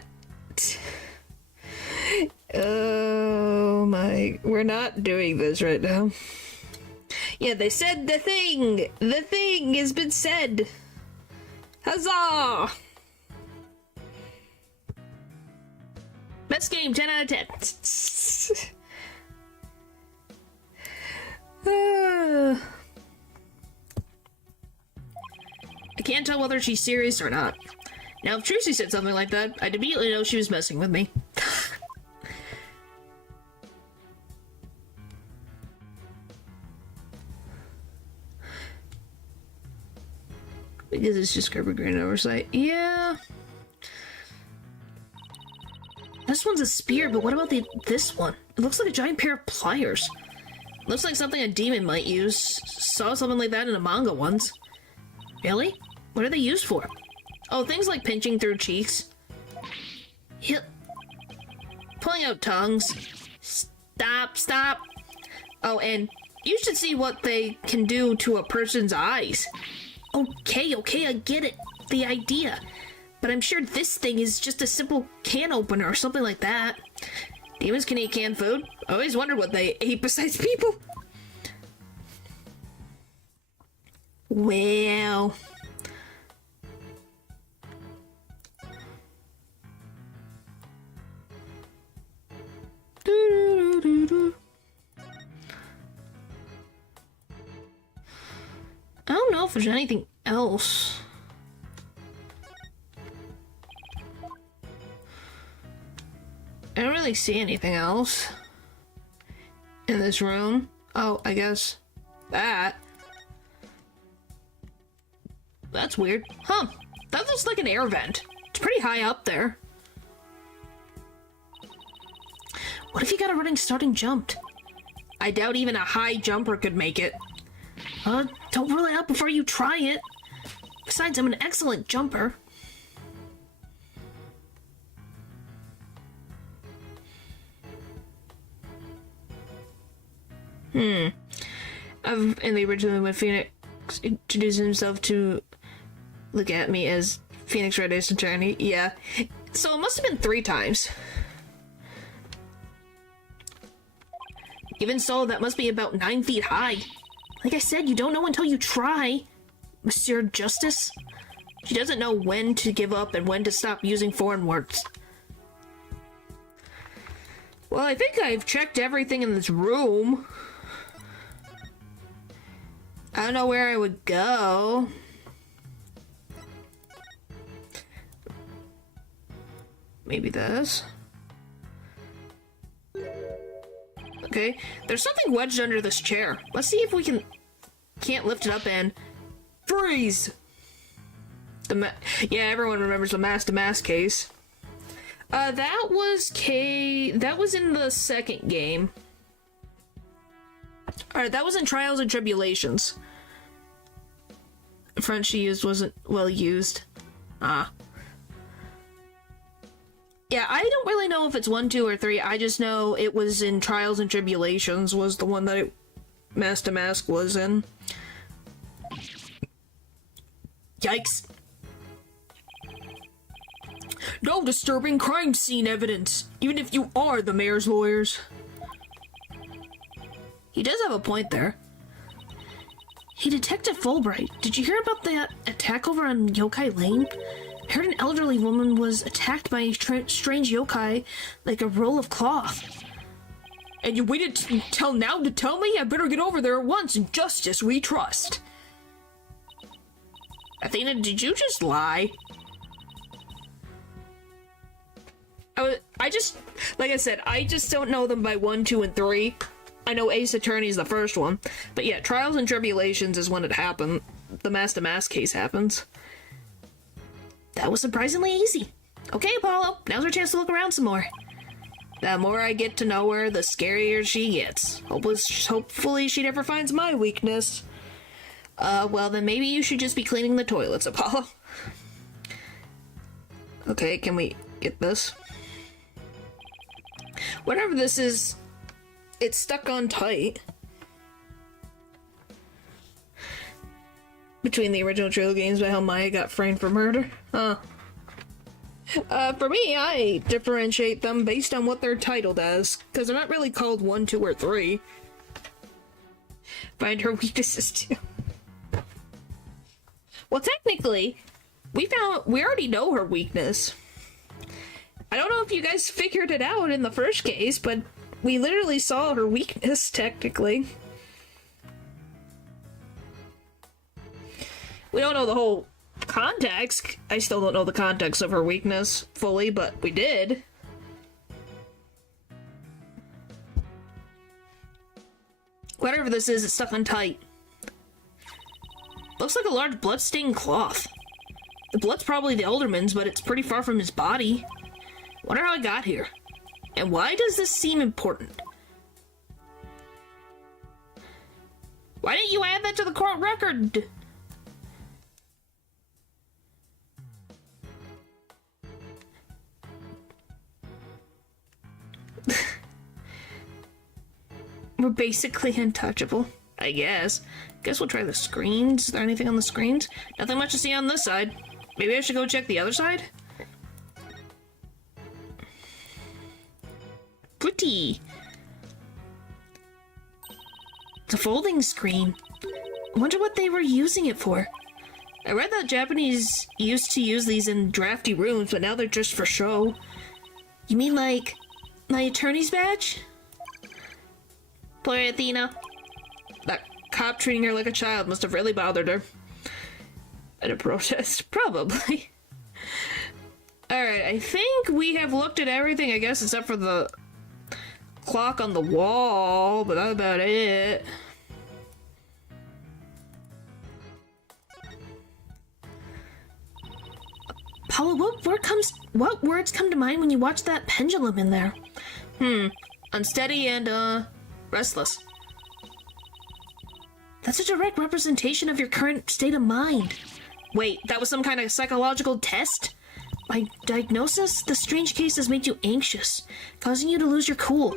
oh my, we're not doing this right now. Yeah, they said the thing! The thing has been said! Huzzah! Best game, 10 out of 10. I can't tell whether she's serious or not. Now, if Trucy said something like that, I'd immediately know she was messing with me. Because it's just Kirby Grand Oversight. Yeah. This one's a spear, but what about this one? It looks like a giant pair of pliers. Looks like something a demon might use. Saw something like that in a manga once. Really? What are they used for? Oh, things like pinching through cheeks. Yep. Pulling out tongues. Stop. Oh, and you should see what they can do to a person's eyes. Okay, I get it. The idea. But I'm sure this thing is just a simple can opener or something like that. Demons can eat canned food. I always wondered what they ate besides people. Well... I don't know if there's anything else. I don't really see anything else in this room. Oh, I guess that. That's weird. Huh. That looks like an air vent. It's pretty high up there. What if you got a running start and jumped? I doubt even a high jumper could make it. Don't rule it out before you try it. Besides, I'm an excellent jumper. In the original, when Phoenix introduced himself to look at me as Phoenix Red Ace Attorney, yeah. So it must have been 3 times. Even so, that must be about 9 feet high. Like I said, you don't know until you try, Monsieur Justice. She doesn't know when to give up and when to stop using foreign words. Well, I think I've checked everything in this room. I don't know where I would go. Maybe this. Okay, there's something wedged under this chair. Let's see if we can't lift it up and freeze. Yeah, everyone remembers the mask-to-mask case. That was in the second game. Alright, that was in Trials and Tribulations. The French she used wasn't well used. Yeah, I don't really know if it's 1, 2, or 3. I just know it was in Trials and Tribulations was the one that Mask to Mask was in. Yikes. No disturbing crime scene evidence, even if you are the mayor's lawyers. He does have a point there. Hey, Detective Fulbright, did you hear about that attack over on Yokai Lane? I heard an elderly woman was attacked by a strange yokai, like a roll of cloth. And you waited till now to tell me? I better get over there at once. Justice we trust. Athena, did you just lie? I just, like I said, I just don't know them by 1, 2, and 3. I know Ace Attorney is the first one. But yeah, Trials and Tribulations is when it happened. The Mask to Mask case happens. That was surprisingly easy. Okay, Apollo, now's our chance to look around some more. The more I get to know her, the scarier she gets. Hopefully she never finds my weakness. Well then maybe you should just be cleaning the toilets, Apollo. Okay, can we get this? Whatever this is, it's stuck on tight. Between the original Trilogy games by how Maya got framed for murder. For me, I differentiate them based on what they're titled as, because they're not really called 1, 2, or 3. Find her weaknesses too. Well, technically, we already know her weakness. I don't know if you guys figured it out in the first case, but we literally saw her weakness, technically. We don't know the whole context. I still don't know the context of her weakness fully, but we did. Whatever this is, it's stuck on tight. Looks like a large blood-stained cloth. The blood's probably the Alderman's, but it's pretty far from his body. Wonder how it got here. And why does this seem important? Why didn't you add that to the court record? We're basically untouchable, I guess. Guess we'll try the screens. Is there anything on the screens? Nothing much to see on this side. Maybe I should go check the other side? Pretty. It's a folding screen. I wonder what they were using it for. I read that Japanese used to use these in drafty rooms, but now they're just for show. You mean like my attorney's badge? Poor Athena. That cop treating her like a child must have really bothered her. At a protest, probably. Alright, I think we have looked at everything, I guess, except for the clock on the wall, but that's about it. Paula, what words come to mind when you watch that pendulum in there? Unsteady and, restless. That's a direct representation of your current state of mind. Wait, that was some kind of psychological test? By diagnosis, the strange case has made you anxious, causing you to lose your cool.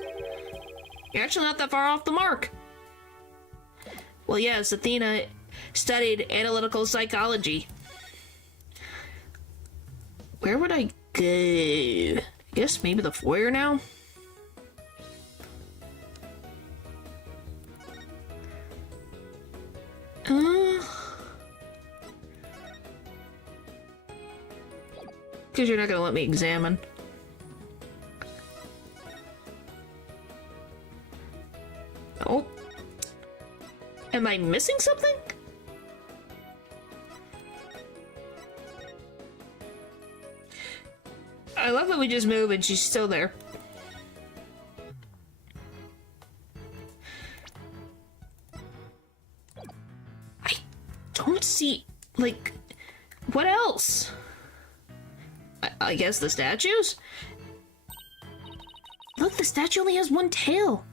You're actually not that far off the mark. Well, yes, Athena studied analytical psychology. Where would I go? I guess maybe the foyer now? Because you're not gonna let me examine. Oh. Am I missing something? I love that we just move and she's still there. I don't see, like, what else? I guess the statues? Look, the statue only has one tail.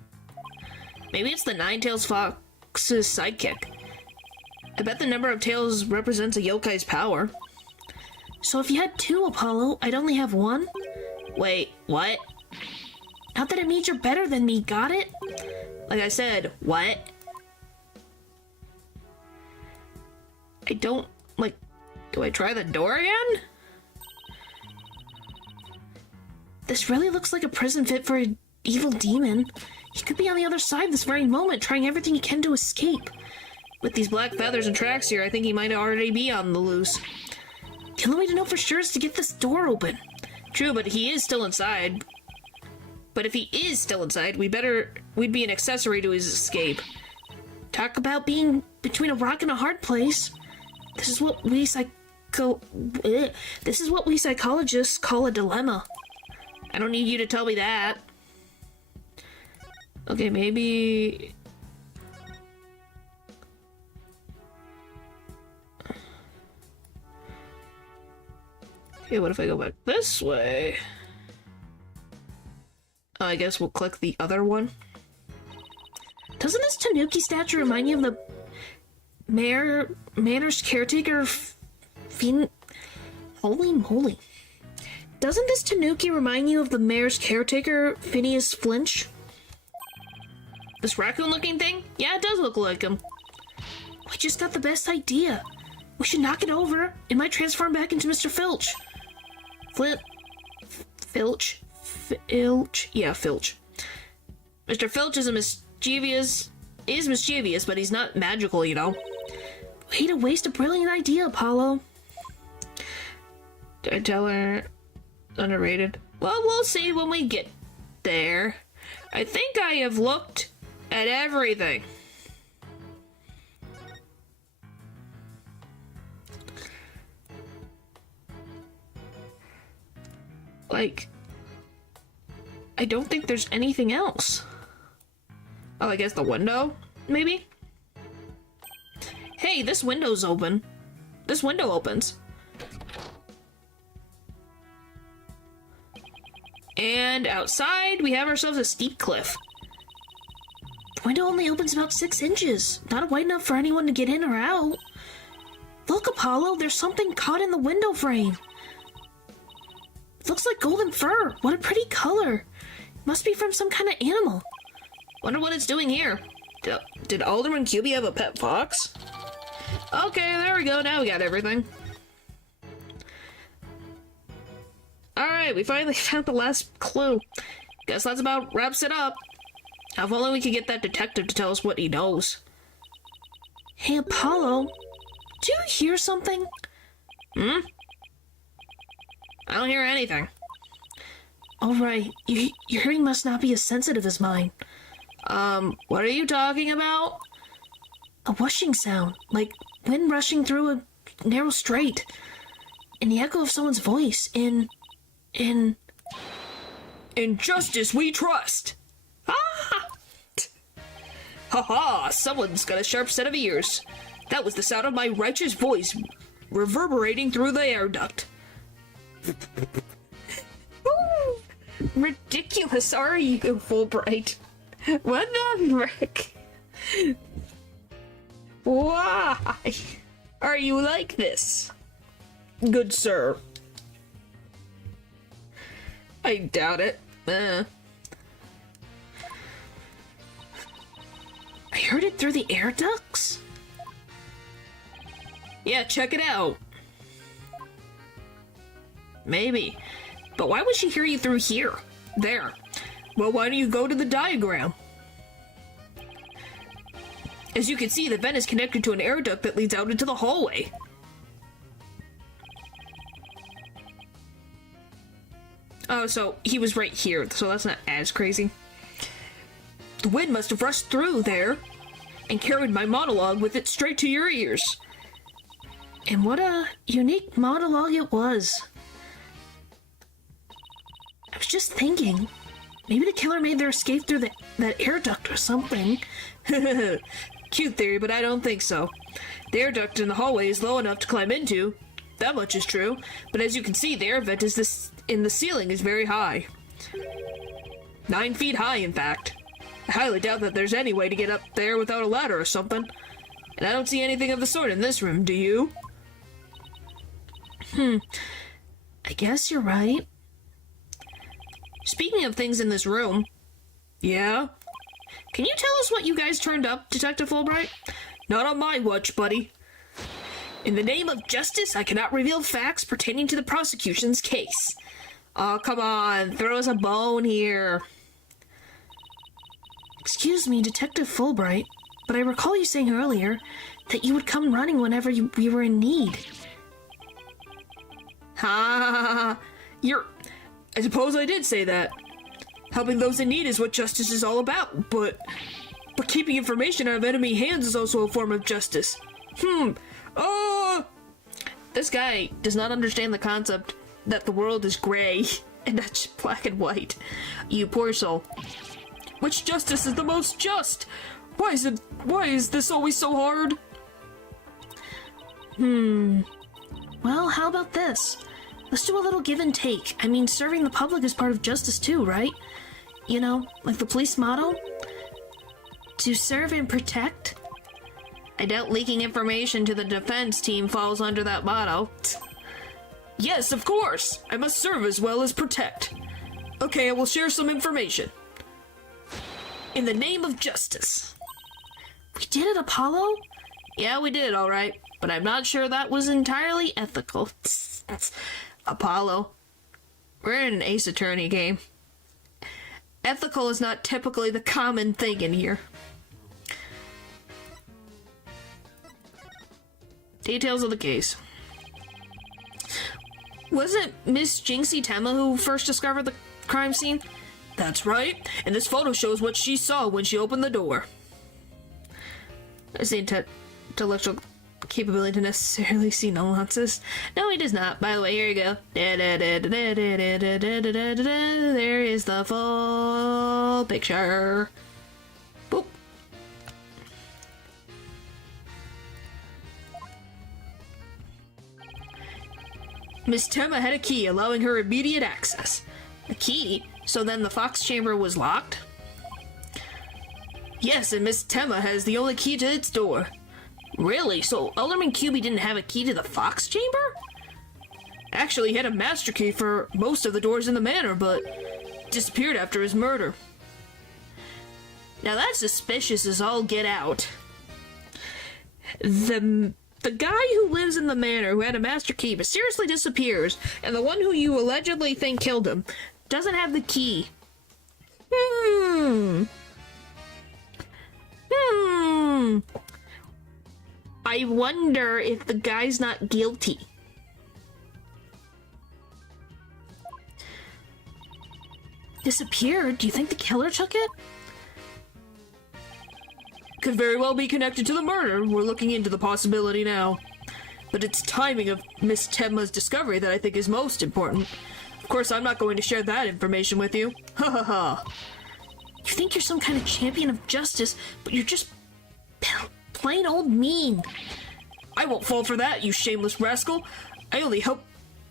Maybe it's the Nine-Tails Fox's sidekick. I bet the number of tails represents a yokai's power. So if you had two, Apollo, I'd only have one? Wait, what? Not that it means you're better than me, got it? Like I said, what? I don't, like, do I try the door again? This really looks like a prison fit for an evil demon. He could be on the other side this very moment, trying everything he can to escape. With these black feathers and tracks here, I think he might already be on the loose. The only way to know for sure is to get this door open. True, but he is still inside. But if he is still inside, we'd be an accessory to his escape. Talk about being between a rock and a hard place. This is what we psychologists call a dilemma. I don't need you to tell me that. Okay, maybe... Okay, what if I go back this way? I guess we'll click the other one. Doesn't this Tanuki statue remind you of the Manor's caretaker, Holy moly. Doesn't this tanuki remind you of the mayor's caretaker, Phineas Flinch? This raccoon-looking thing? Yeah, it does look like him. We just got the best idea. We should knock it over. It might transform back into Mr. Filch. Filch? Yeah, Filch. Mr. Filch is mischievous, but he's not magical, you know. Way to waste a brilliant idea, Apollo. Did I tell her underrated? Well, we'll see when we get there. I think I have looked at everything. Like, I don't think there's anything else. Oh, I guess the window, maybe? Hey, this window's open. This window opens. And outside, we have ourselves a steep cliff. The window only opens about 6 inches. Not wide enough for anyone to get in or out. Look, Apollo, there's something caught in the window frame. It looks like golden fur. What a pretty color. Must be from some kind of animal. Wonder what it's doing here. Did Alderman QB have a pet fox? Okay, there we go. Now we got everything. Alright, we finally found the last clue. Guess that's about wraps it up. If only we could get that detective to tell us what he knows. Hey, Apollo, do you hear something? Hmm? I don't hear anything. All right, your hearing must not be as sensitive as mine. What are you talking about? A whooshing sound, like wind rushing through a narrow strait. And the echo of someone's voice in justice we trust! Ah! Ha-ha! Someone's got a sharp set of ears. That was the sound of my righteous voice reverberating through the air duct. Ooh, ridiculous are you, Fulbright? What the frick? Why are you like this? Good sir. I doubt it. I heard it through the air ducts? Yeah, check it out. Maybe. But why would she hear you through here? There. Well, why don't you go to the diagram? As you can see, the vent is connected to an air duct that leads out into the hallway. Oh, so he was right here, so that's not as crazy. The wind must have rushed through there and carried my monologue with it straight to your ears. And what a unique monologue it was. I was just thinking, maybe the killer made their escape through that air duct or something. Cute theory, but I don't think so. The air duct in the hallway is low enough to climb into. That much is true. But as you can see, the air vent in the ceiling is very high. 9 feet high, in fact. I highly doubt that there's any way to get up there without a ladder or something. And I don't see anything of the sort in this room, do you? I guess you're right. Speaking of things in this room... Yeah? Can you tell us what you guys turned up, Detective Fulbright? Not on my watch, buddy. In the name of justice, I cannot reveal facts pertaining to the prosecution's case. Oh, come on, throw us a bone here. Excuse me, Detective Fulbright, but I recall you saying earlier that you would come running whenever we were in need. Ha! I suppose I did say that. Helping those in need is what justice is all about, but keeping information out of enemy hands is also a form of justice. This guy does not understand the concept that the world is gray and not just black and white. You poor soul. Which justice is the most just? Why is this always so hard? Well, how about this? Let's do a little give and take. I mean, serving the public is part of justice too, right? You know, like the police motto? To serve and protect. I doubt leaking information to the defense team falls under that motto. Yes, of course! I must serve as well as protect. Okay, I will share some information. In the name of justice. We did it, Apollo? Yeah, we did, alright. But I'm not sure that was entirely ethical. Apollo. We're in an Ace Attorney game. Ethical is not typically the common thing in here. Details of the case. Was it Miss Jinxie Temma who first discovered the crime scene? That's right, and this photo shows what she saw when she opened the door. Is the intellectual capability to necessarily see nuances? No, he does not. By the way, here you go. There is the full picture. Boop. Miss Temma had a key allowing her immediate access. A key? So then the Fox chamber was locked? Yes, and Miss Temma has the only key to its door. Really? So Alderman QB didn't have a key to the Fox chamber? Actually, he had a master key for most of the doors in the manor, but disappeared after his murder. Now that's suspicious as all get out. The guy who lives in the manor who had a master key mysteriously disappears, and the one who you allegedly think killed him doesn't have the key. I wonder if the guy's not guilty. Disappeared? Do you think the killer took it? Could very well be connected to the murder. We're looking into the possibility now. But it's timing of Miss Temma's discovery that I think is most important. Of course, I'm not going to share that information with you. Ha ha ha. You think you're some kind of champion of justice, but you're just plain old mean. I won't fall for that, you shameless rascal. I only help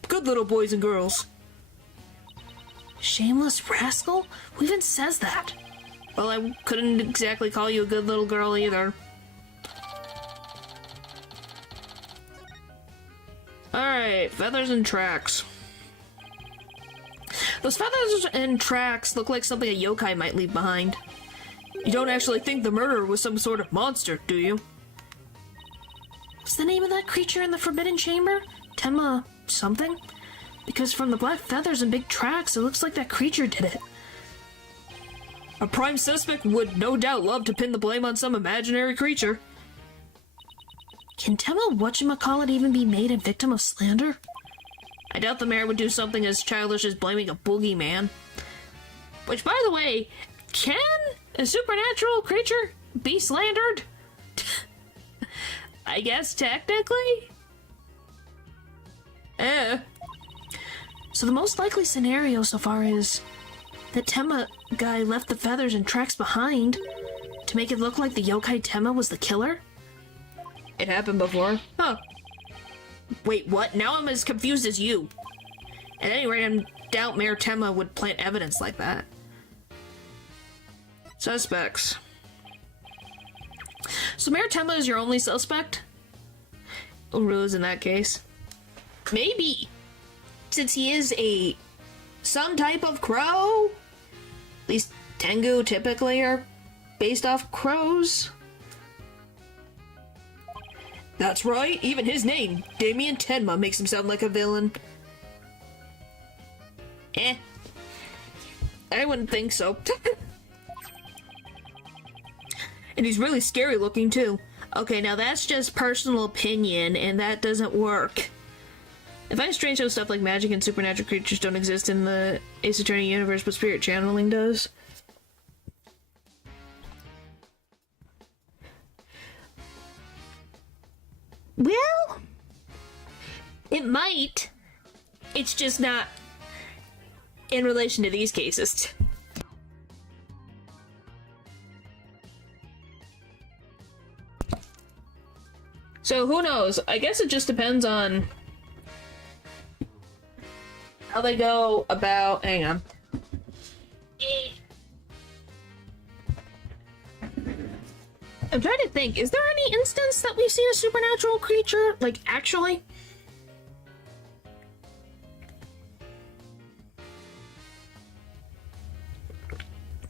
good little boys and girls. Shameless rascal? Who even says that? Well, I couldn't exactly call you a good little girl either. Alright, feathers and tracks. Those feathers and tracks look like something a yokai might leave behind. You don't actually think the murderer was some sort of monster, do you? What's the name of that creature in the Forbidden Chamber? Temma something? Because from the black feathers and big tracks, it looks like that creature did it. A prime suspect would no doubt love to pin the blame on some imaginary creature. Can Temma whatchamacallit even be made a victim of slander? I doubt the mayor would do something as childish as blaming a boogeyman. Which, by the way, can a supernatural creature be slandered? I guess technically? So the most likely scenario so far is that Temma guy left the feathers and tracks behind to make it look like the yokai Temma was the killer? It happened before. Huh. Wait, what? Now I'm as confused as you. At any rate, I doubt Mayor Temma would plant evidence like that. Suspects. So Mayor Temma is your only suspect? Uru's in that case. Maybe. Since he is some type of crow? At least Tengu typically are based off crows. That's right, even his name, Damien Tenma, makes him sound like a villain. I wouldn't think so. And he's really scary looking too. Okay, now that's just personal opinion, and that doesn't work. I find it strange how stuff like magic and supernatural creatures don't exist in the Ace Attorney universe, but spirit channeling does. Well, it might. It's just not in relation to these cases. So who knows? I guess it just depends on how they go about. Hang on. I'm trying to think, is there any instance that we've seen a supernatural creature, like, actually?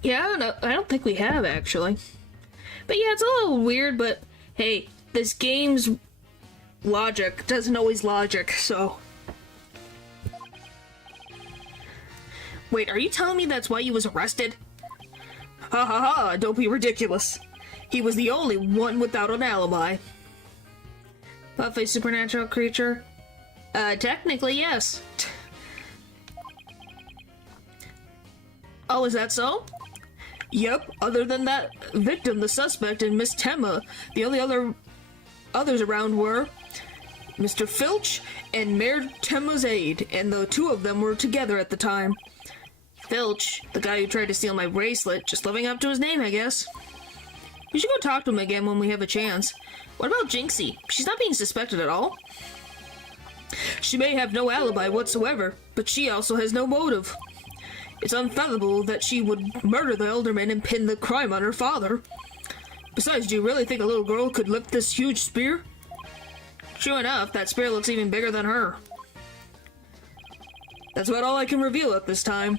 Yeah, I don't think we have, actually. But yeah, it's a little weird, but hey, this game's logic doesn't always logic, so... Wait, are you telling me that's why he was arrested? Ha ha ha, don't be ridiculous. He was the only one without an alibi. Buff a supernatural creature? Technically, yes. Oh, is that so? Yep, other than that victim, the suspect, and Miss Temma, the only others around were Mr. Filch and Mayor Temma's aide, and the two of them were together at the time. Filch, the guy who tried to steal my bracelet, just living up to his name, I guess. We should go talk to him again when we have a chance. What about Jinxie? She's not being suspected at all. She may have no alibi whatsoever, but she also has no motive. It's unfathomable that she would murder the Elderman and pin the crime on her father. Besides, do you really think a little girl could lift this huge spear? True enough, that spear looks even bigger than her. That's about all I can reveal at this time.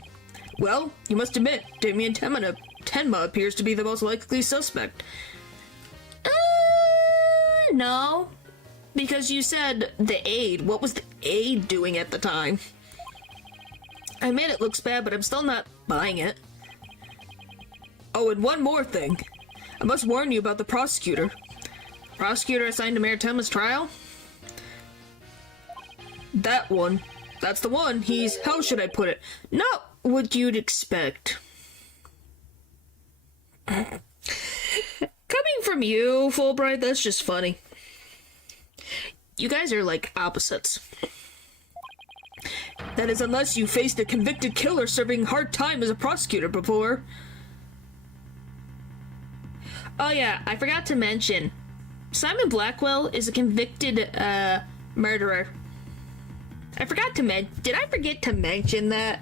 Well, you must admit, Damien Tenma appears to be the most likely suspect. No. Because you said the aide. What was the aide doing at the time? I admit it looks bad, but I'm still not buying it. Oh, and one more thing. I must warn you about the prosecutor. Prosecutor assigned to Mayor Temma's trial? That one. That's the one. He's, how should I put it? Not what you'd expect. Coming from you, Fulbright, that's just funny. You guys are like opposites. That is, unless you faced a convicted killer serving hard time as a prosecutor before. Oh yeah, I forgot to mention. Simon Blackwell is a convicted, murderer. Did I forget to mention that?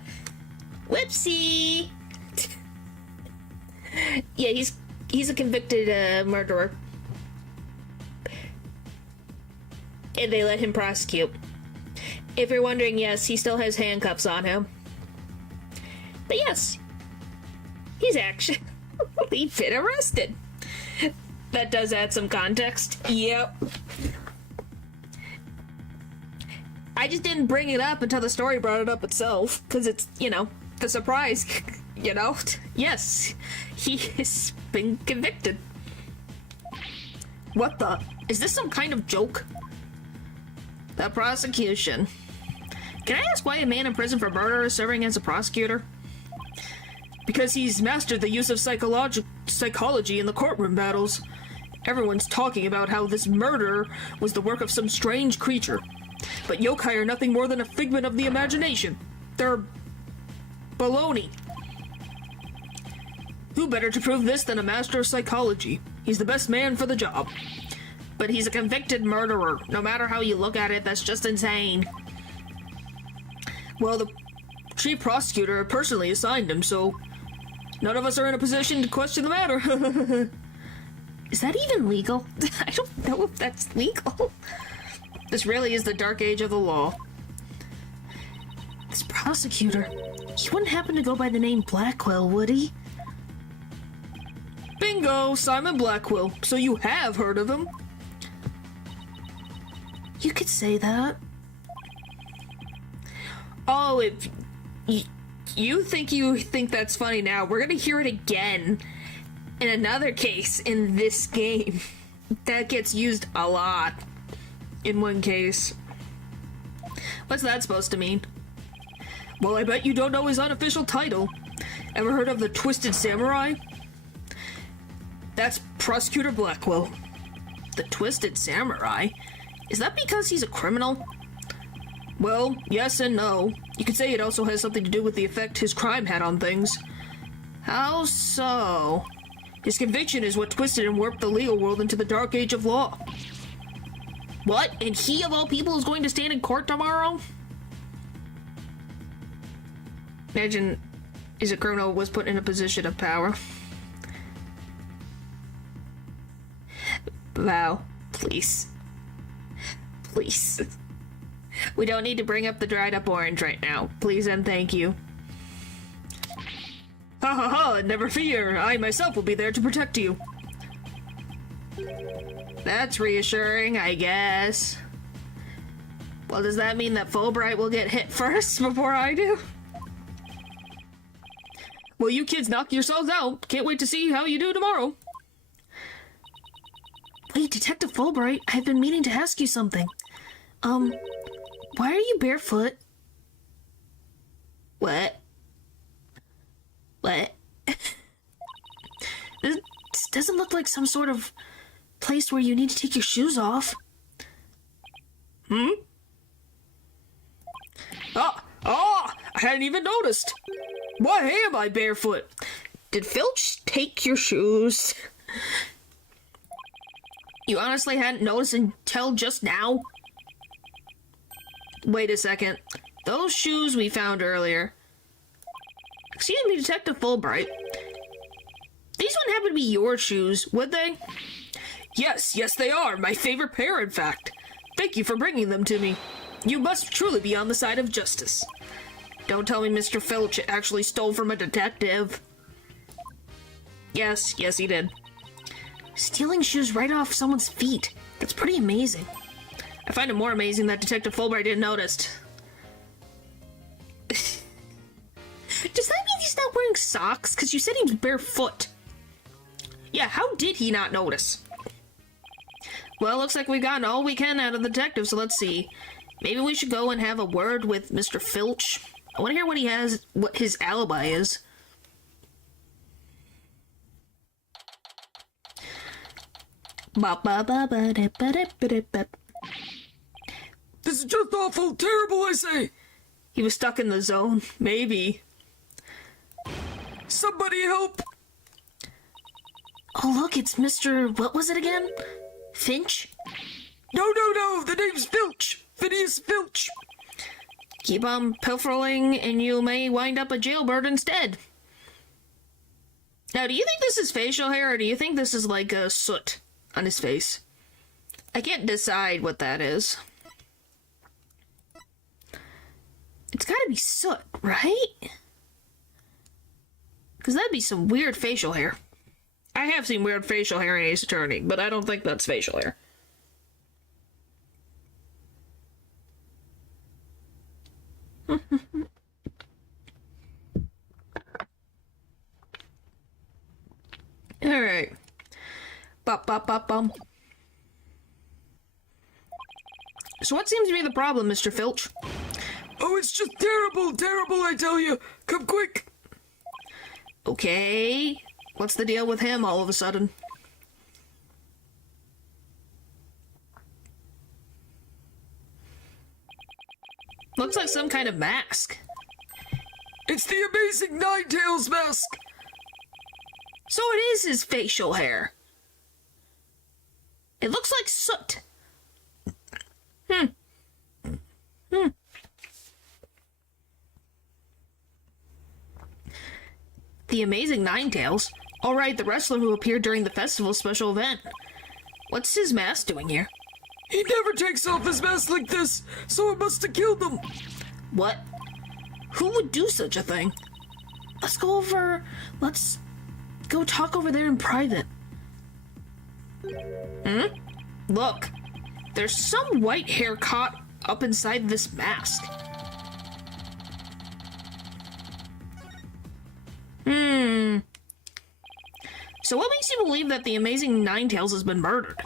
Whoopsie! Yeah, he's a convicted, murderer. And they let him prosecute. If you're wondering, yes, he still has handcuffs on him. But yes, he's actually been arrested. That does add some context. Yep. I just didn't bring it up until the story brought it up itself, because it's, the surprise, Yes, he has been convicted. What the? Is this some kind of joke? The prosecution. Can I ask why a man in prison for murder is serving as a prosecutor? Because he's mastered the use of psychology in the courtroom battles. Everyone's talking about how this murder was the work of some strange creature. But yokai are nothing more than a figment of the imagination. They're baloney. Who better to prove this than a master of psychology? He's the best man for the job. But he's a convicted murderer. No matter how you look at it, that's just insane. Well, the chief prosecutor personally assigned him, so none of us are in a position to question the matter. Is that even legal? I don't know if that's legal. This really is the dark age of the law. This prosecutor, he wouldn't happen to go by the name Blackwell, would he? Bingo! Simon Blackwell. So you have heard of him? You could say that. Oh, if you think that's funny now, we're gonna hear it again in another case in this game. That gets used a lot in one case. What's that supposed to mean? Well, I bet you don't know his unofficial title. Ever heard of the Twisted Samurai? That's Prosecutor Blackwell. The Twisted Samurai? Is that because he's a criminal? Well, yes and no. You could say it also has something to do with the effect his crime had on things. How so? His conviction is what twisted and warped the legal world into the dark age of law. What? And he, of all people, is going to stand in court tomorrow? Imagine is a criminal was put in a position of power. Val, please. Please. We don't need to bring up the dried up orange right now. Please and thank you. Ha ha ha, never fear. I myself will be there to protect you. That's reassuring, I guess. Well, does that mean that Fulbright will get hit first before I do? Well, you kids knock yourselves out. Can't wait to see how you do tomorrow. Wait, Detective Fulbright, I've been meaning to ask you something. Why are you barefoot? What? What? This doesn't look like some sort of place where you need to take your shoes off. I hadn't even noticed. Why am I barefoot? Did Filch take your shoes? You honestly hadn't noticed until just now? Wait a second. Those shoes we found earlier. Excuse me, Detective Fulbright. These wouldn't happen to be your shoes, would they? Yes, they are. My favorite pair, in fact. Thank you for bringing them to me. You must truly be on the side of justice. Don't tell me Mr. Filch actually stole from a detective. Yes, he did. Stealing shoes right off someone's feet. That's pretty amazing. I find it more amazing that Detective Fulbright didn't notice. Does that mean he's not wearing socks? Because you said he was barefoot. Yeah, how did he not notice? Well, looks like we've gotten all we can out of the detective, so let's see. Maybe we should go and have a word with Mr. Filch. I want to hear what his alibi is. This is just awful, terrible, I say. He was stuck in the zone. Maybe. Somebody help! Oh, look, it's Mr. What was it again? Finch? No, the name's Filch. Phineas Filch. Keep on pilfering and you may wind up a jailbird instead. Now, do you think this is facial hair or do you think this is like a soot on his face? I can't decide what that is. It's gotta be soot, right? Because that'd be some weird facial hair. I have seen weird facial hair in Ace Attorney, but I don't think that's facial hair. Alright. Bop, bop, bop, bum. So what seems to be the problem, Mr. Filch? Oh, it's just terrible, I tell you. Come quick. Okay. What's the deal with him all of a sudden? Looks like some kind of mask. It's the amazing Nine-Tails mask. So it is his facial hair. It looks like soot. The amazing Nine-Tails. Alright, the wrestler who appeared during the festival special event. What's his mask doing here? He never takes off his mask like this, so it must have killed him. What? Who would do such a thing? Let's go talk over there in private. Look, there's some white hair caught up inside this mask. So what makes you believe that the amazing Nine-Tails has been murdered?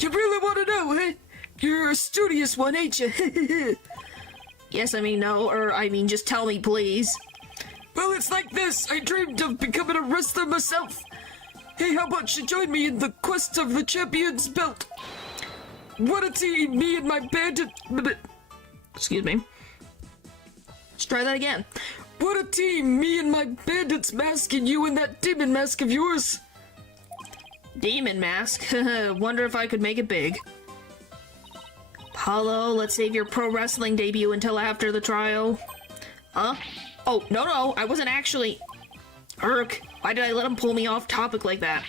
You really want to know, eh? You're a studious one, ain't you? Yes, just tell me, please. Well, it's like this. I dreamed of becoming a wrestler myself. Hey, how about you join me in the quest of the champion's belt? What a team, me and my bandit... Excuse me. Let's try that again. What a team, me and my bandit's mask and you in that demon mask of yours. Demon mask? Wonder if I could make it big. Paulo, let's save your pro wrestling debut until after the trial. Huh? Oh, no, I wasn't actually... Urk, why did I let him pull me off topic like that?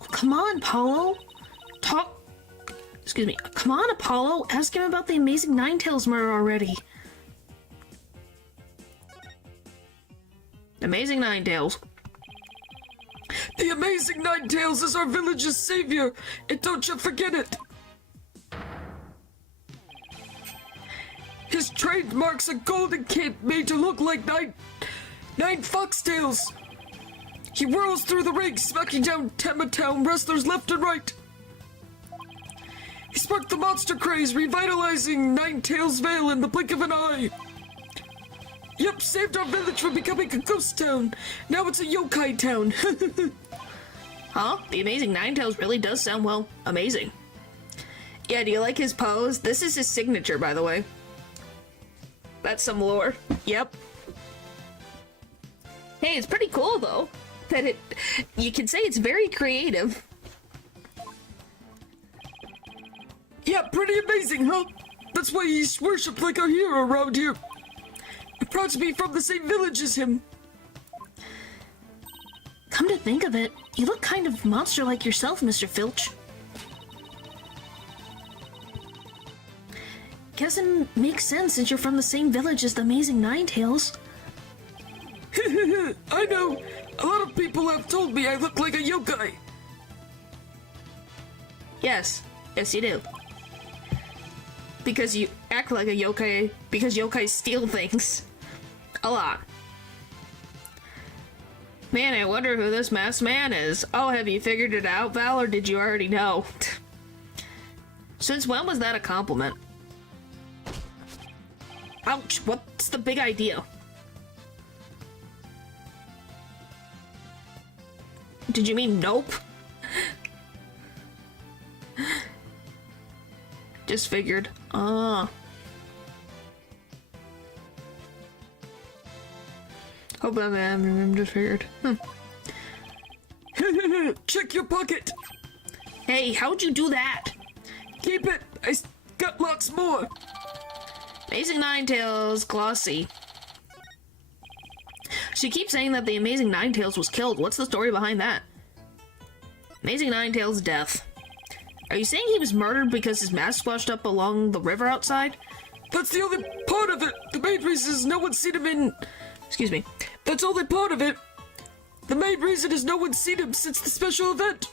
Oh, come on, Paulo. talk... Excuse me. Come on, Apollo. Ask him about the Amazing Ninetales murder already. Amazing Ninetales. The Amazing Ninetales is our village's savior, and don't you forget it! His trademark's a golden cape made to look like nine foxtails. He whirls through the ring, smacking down Tenma Town wrestlers left and right. He sparked the monster craze, revitalizing Ninetales Vale in the blink of an eye. Yep, saved our village from becoming a ghost town. Now it's a yokai town. Huh? The Amazing Ninetales really does sound, well, amazing. Yeah, do you like his pose? This is his signature, by the way. That's some lore. Yep. Hey, it's pretty cool, though. That you can say it's very creative. Yeah, pretty amazing, huh? That's why he's worshipped like a hero around here. I'm proud to be from the same village as him. Come to think of it, you look kind of monster-like yourself, Mr. Filch. Guess it makes sense since you're from the same village as the Amazing Ninetales. I know. A lot of people have told me I look like a yokai. Yes. Yes, you do. Because you act like a yokai, because yokai steal things. A lot. Man, I wonder who this masked man is. Oh, have you figured it out, Val, or did you already know? Since when was that a compliment? Ouch, what's the big idea? Did you mean nope? Just figured. Hope I'm just figured. Check your pocket. Hey, how'd you do that? Keep it. I got lots more. Amazing Ninetales, glossy. She keeps saying that the Amazing Ninetales was killed. What's the story behind that? Amazing Ninetales' death. Are you saying he was murdered because his mask washed up along the river outside? That's the only part of it. The main reason is no one's seen him in... Excuse me. That's only part of it. The main reason is no one's seen him since the special event.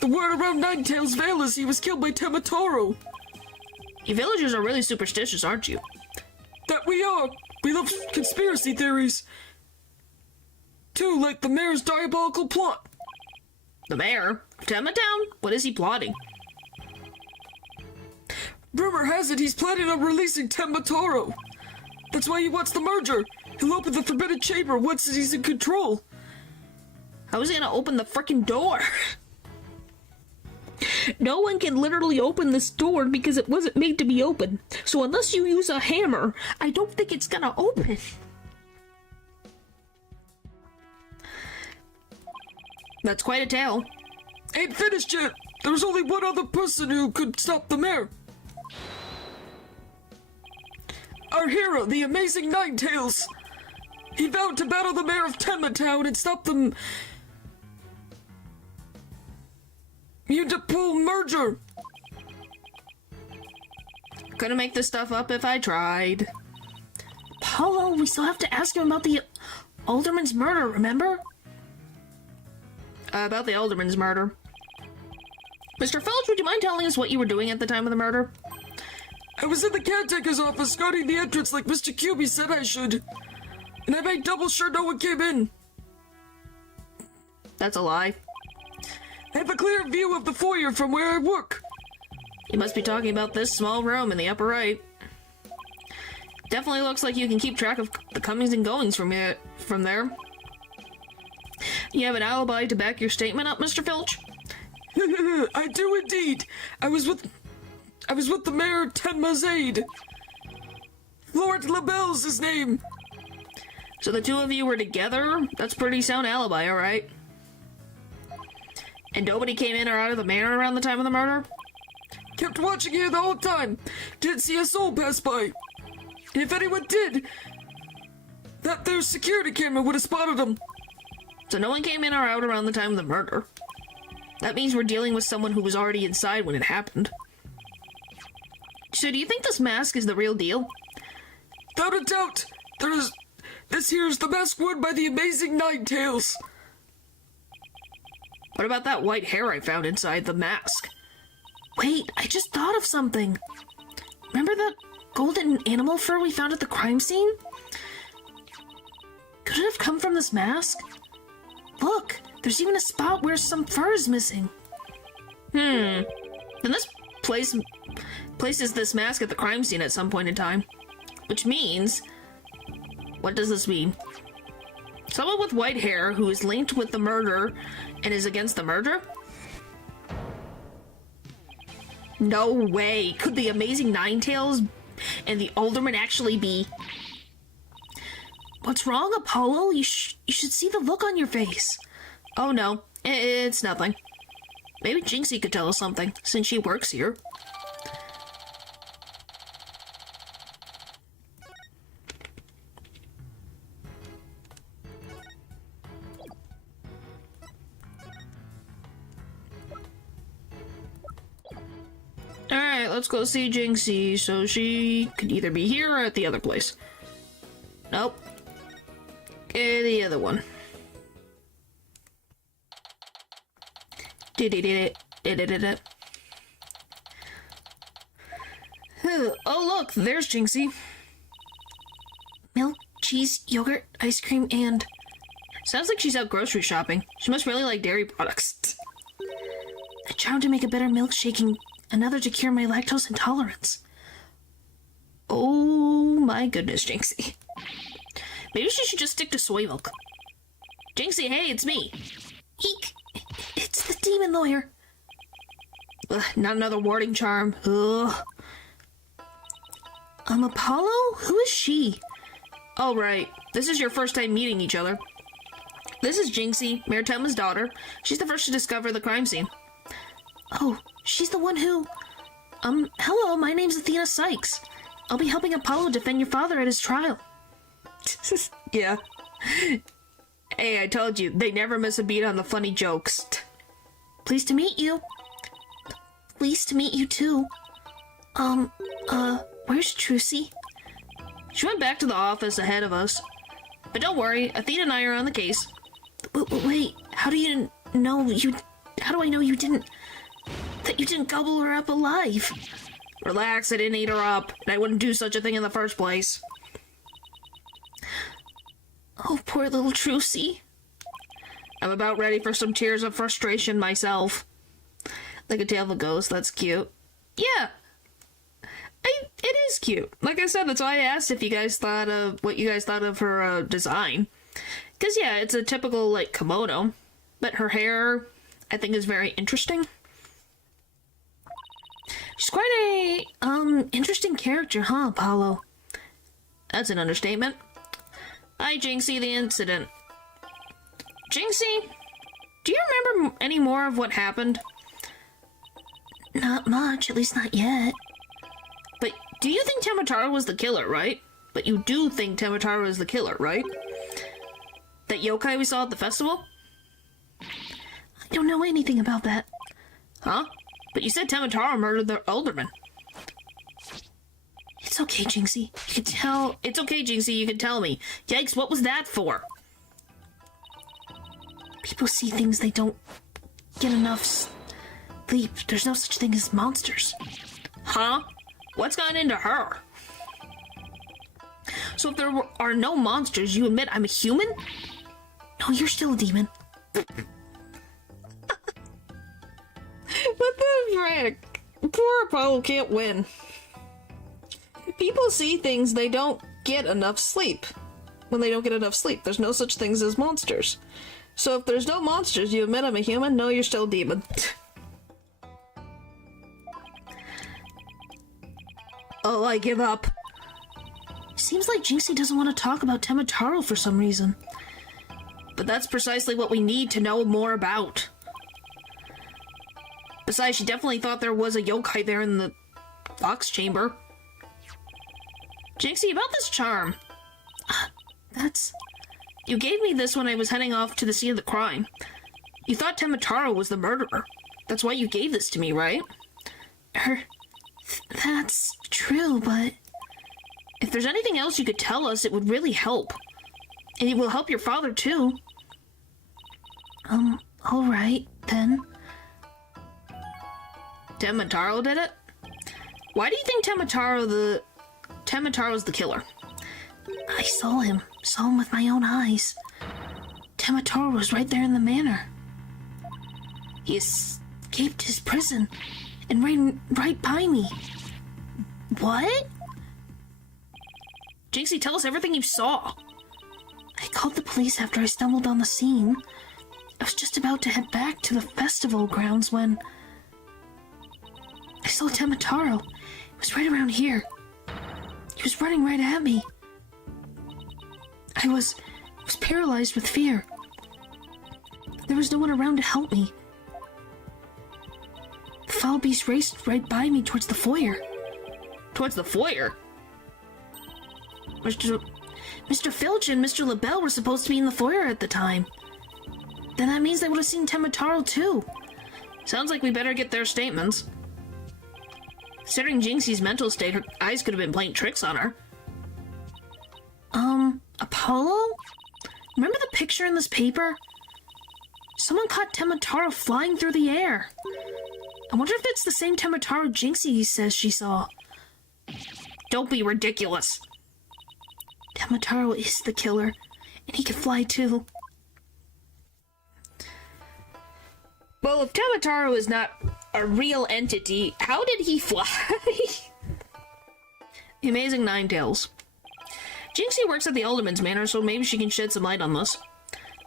The word around Ninetales Vale is he was killed by Tematoro. You villagers are really superstitious, aren't you? That we are. We love conspiracy theories. Too, like the mayor's diabolical plot. The mayor? Of Tenma Town? What is he plotting? Rumor has it he's planning on releasing Tematoro. That's why he wants the merger. He'll open the Forbidden Chamber once he's in control. How is he gonna open the frickin' door? No one can literally open this door because it wasn't made to be open. So unless you use a hammer, I don't think it's gonna open. That's quite a tale. Ain't finished yet. There's only one other person who could stop the mayor. Our hero, the Amazing Ninetales. He vowed to battle the mayor of Tenma Town and stop the Municipal merger. Couldn't make this stuff up if I tried. Apollo, we still have to ask him about the alderman's murder, remember? About the alderman's murder. Mr. Filch, would you mind telling us what you were doing at the time of the murder? I was in the caretaker's office guarding the entrance like Mr. Cubey said I should. And I made double sure no one came in. That's a lie. I have a clear view of the foyer from where I work. You must be talking about this small room in the upper right. Definitely looks like you can keep track of the comings and goings from there. You have an alibi to back your statement up, Mr. Filch? I do indeed. I was with the mayor Tenma's aide. Lord LaBelle's his name. So the two of you were together? That's pretty sound alibi, alright. And nobody came in or out of the manor around the time of the murder? Kept watching here the whole time. Didn't see a soul pass by. And if anyone did, that their security camera would have spotted them. So no one came in or out around the time of the murder? That means we're dealing with someone who was already inside when it happened. So do you think this mask is the real deal? Without a doubt, this here is the mask worn by the amazing Ninetales. What about that white hair I found inside the mask? Wait, I just thought of something. Remember that golden animal fur we found at the crime scene? Could it have come from this mask? Look, there's even a spot where some fur is missing. Then this places this mask at the crime scene at some point in time. Which means... What does this mean? Someone with white hair who is linked with the murder and is against the murder? No way! Could the amazing Ninetales and the Alderman actually be... What's wrong, Apollo? You should see the look on your face. Oh no, it's nothing. Maybe Jinxie could tell us something, since she works here. Alright, let's go see Jinxie, so she could either be here or at the other place. Nope. The other one. Oh look, there's Jinxie. Milk, cheese, yogurt, ice cream, and... Sounds like she's out grocery shopping. She must really like dairy products. a charm to make a better milkshake and another to cure my lactose intolerance. Oh my goodness, Jinxie. Maybe she should just stick to soy milk. Jinxie, hey, it's me. Eek! It's the demon lawyer. Ugh, not another warding charm. Ugh. Apollo? Who is she? Oh, right. This is your first time meeting each other. This is Jinxie, Mayor Tenma's daughter. She's the first to discover the crime scene. Oh, she's the one who... hello, my name's Athena Sykes. I'll be helping Apollo defend your father at his trial. Yeah. Hey, I told you, they never miss a beat on the funny jokes. Pleased to meet you. Pleased to meet you, too. Where's Trucy? She went back to the office ahead of us. But don't worry, Athena and I are on the case. Wait, how do you know you... How do I know you didn't... That you didn't gobble her up alive? Relax, I didn't eat her up, and I wouldn't do such a thing in the first place. Oh, poor little Trucy. I'm about ready for some tears of frustration myself. Like a tail of a ghost, that's cute. Yeah. It is cute. Like I said, that's why I asked if you guys thought of what you guys thought of her design. Because, yeah, it's a typical, like, kimono. But her hair, I think, is very interesting. She's quite a, interesting character, huh, Apollo? That's an understatement. Hi, Jinxie, the incident. Jinxie, do you remember any more of what happened? Not much, at least not yet. But do you think Temotaro was the killer, right? But you do think Temotaro is the killer, right? That yokai we saw at the festival? I don't know anything about that. Huh? But you said Temotaro murdered the alderman. It's okay, Jinxie. You can tell... It's okay, Jinxie, you can tell me. Yikes, what was that for? People see things they don't get enough sleep. There's no such thing as monsters. Huh? What's gotten into her? So if there are no monsters, you admit I'm a human? No, you're still a demon. What the frick? Poor Apollo can't win. People see things they don't get enough sleep. When they don't get enough sleep, there's no such things as monsters. So if there's no monsters, you admit I'm a human? No, you're still a demon. Oh, I give up. Seems like Jinxie doesn't want to talk about Temotaro for some reason. But that's precisely what we need to know more about. Besides, she definitely thought there was a yokai there in the box chamber. Jinxie, about this charm. That's... You gave me this when I was heading off to the scene of the crime. You thought Temataro was the murderer. That's why you gave this to me, right? That's true, but... If there's anything else you could tell us, it would really help. And it will help your father, too. Alright, then. Temataro did it? Why do you think Temataro's the killer? I saw him with my own eyes. Temataro was right there in the manor. He escaped his prison and ran right by me. What? Jinxie, tell us everything you saw. I called the police after I stumbled on the scene. I was just about to head back to the festival grounds when I saw Temataro. He was right around here. He was running right at me. I was paralyzed with fear. There was no one around to help me. The foul beast raced right by me towards the foyer. Towards the foyer? Mr. Filch and Mr. LaBelle were supposed to be in the foyer at the time. Then that means they would have seen Temataro too. Sounds like we better get their statements. Considering Jinxie's mental state, her eyes could have been playing tricks on her. Apollo? Remember the picture in this paper? Someone caught Temataro flying through the air. I wonder if it's the same Temataro Jinxie says she saw. Don't be ridiculous. Temataro is the killer, and he can fly too. Well, if Temataro is not a real entity, how did he fly? The Amazing Ninetales. Jinxie works at the Alderman's Manor, so maybe she can shed some light on this.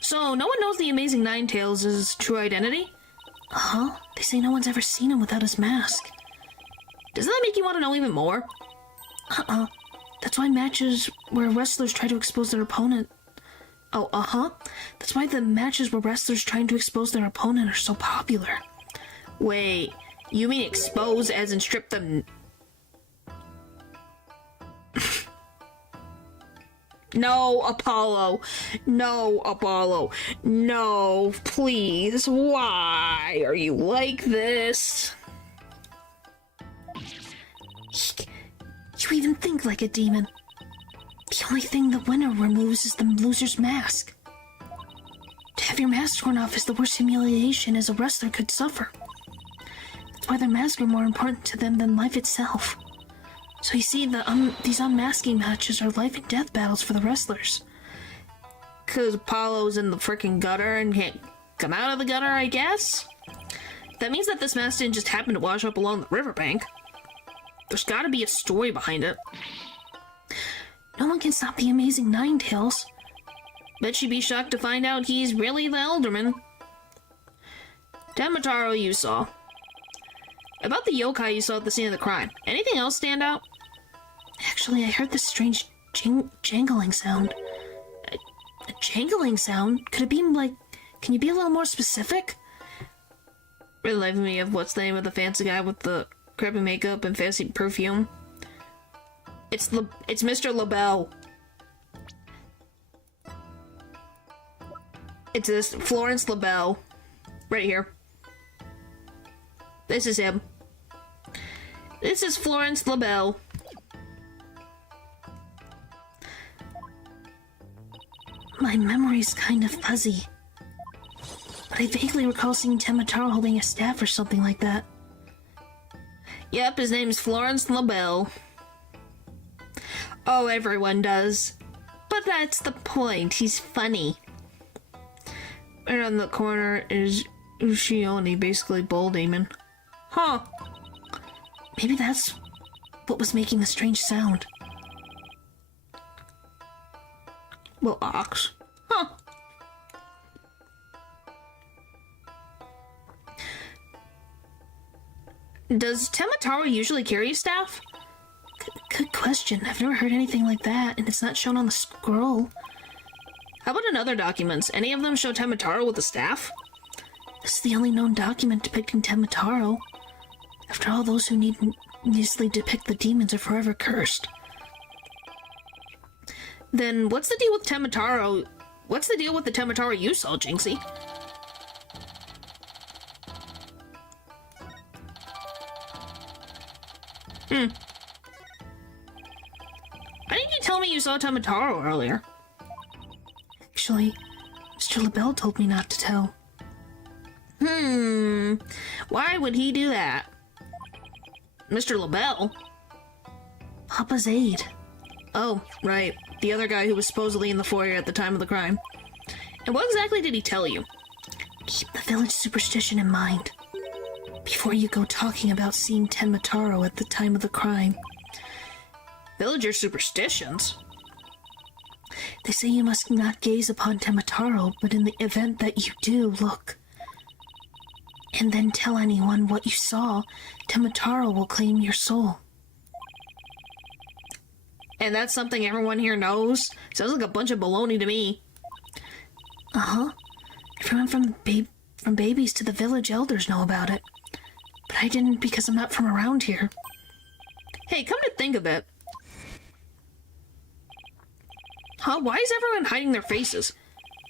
So, no one knows the Amazing Ninetales' true identity? Uh-huh. They say no one's ever seen him without his mask. Doesn't that make you want to know even more? That's why matches where wrestlers try to expose their opponent... Oh, uh-huh. That's why the matches where wrestlers trying to expose their opponent are so popular. Wait, you mean expose as in strip them... No, Apollo. No, Apollo. No, please. Why are you like this? You even think like a demon. The only thing the winner removes is the loser's mask. To have your mask torn off is the worst humiliation as a wrestler could suffer. That's why their masks are more important to them than life itself. So you see, these unmasking matches are life and death battles for the wrestlers. Cause Apollo's in the freaking gutter and can't come out of the gutter, I guess? That means that this mask didn't just happen to wash up along the riverbank. There's gotta be a story behind it. No one can stop the Amazing Ninetales. Bet she'd be shocked to find out he's really the Elderman. Temataro you saw. About the yokai you saw at the scene of the crime. Anything else stand out? Actually, I heard this strange jangling sound. A jangling sound? Could it be like... Can you be a little more specific? Reminding me of what's the name of the fancy guy with the crappy makeup and fancy perfume? It's Mr. LaBelle. It's this Florence LaBelle. Right here. This is him. This is Florence LaBelle. My memory's kind of fuzzy. But I vaguely recall seeing Temataro holding a staff or something like that. Yep, his name's Florence LaBelle. Oh, everyone does. But that's the point. He's funny. Right on the corner is Ushioni, basically Bull Demon. Huh. Maybe that's what was making the strange sound. Well, ox. Huh. Does Temataro usually carry a staff? Good question. I've never heard anything like that, and it's not shown on the scroll. How about in other documents? Any of them show Temataro with a staff? This is the only known document depicting Temataro. After all, those who needlessly depict the demons are forever cursed. Then what's the deal with Temataro? What's the deal with the Temataro you saw, Jinxie? Why didn't you tell me you saw Tamataro earlier? Actually, Mr. LaBelle told me not to tell. Why would he do that? Mr. LaBelle? Papa's aide. Oh, right. The other guy who was supposedly in the foyer at the time of the crime. And what exactly did he tell you? Keep the village superstition in mind before you go talking about seeing Tenmataro at the time of the crime. Villager superstitions? They say you must not gaze upon Tenmataro, but in the event that you do, look. And then tell anyone what you saw. Tenmataro will claim your soul. And that's something everyone here knows? Sounds like a bunch of baloney to me. Uh-huh. Everyone from babies to the village elders know about it. But I didn't because I'm not from around here. Hey, come to think of it. Huh? Why is everyone hiding their faces?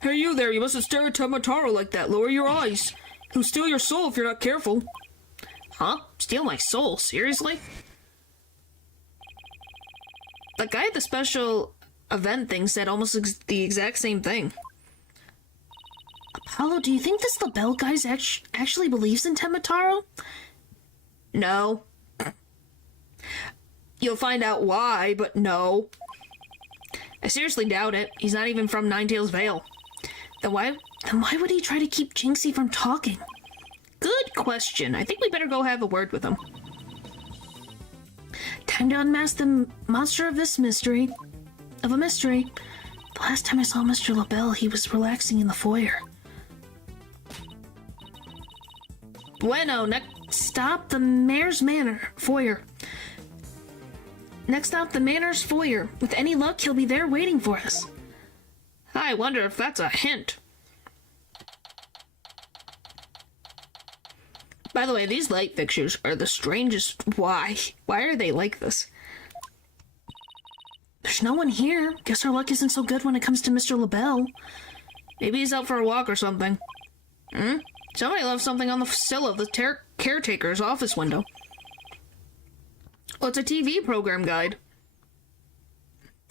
Hey, you there, you mustn't stare at Tamataro like that. Lower your eyes. He'll steal your soul if you're not careful. Huh? Steal my soul? Seriously? The guy at the special event thing said almost the exact same thing. Apollo, do you think this LaBelle guy actually believes in Tenmataro? No. You'll find out why, but no. I seriously doubt it. He's not even from Ninetails Vale. Then why would he try to keep Jinxie from talking? Good question. I think we better go have a word with him. Time to unmask the monster of this mystery. Of a mystery. The last time I saw Mr. LaBelle, he was relaxing in the foyer. Bueno, next stop, the Mayor's Foyer. Next stop, the Manor's foyer. With any luck, he'll be there waiting for us. I wonder if that's a hint. By the way, these light fixtures are the strangest. Why? Why are they like this? There's no one here. Guess our luck isn't so good when it comes to Mr. LaBelle. Maybe he's out for a walk or something. Somebody left something on the sill of the caretaker's office window. Oh, it's a TV program guide.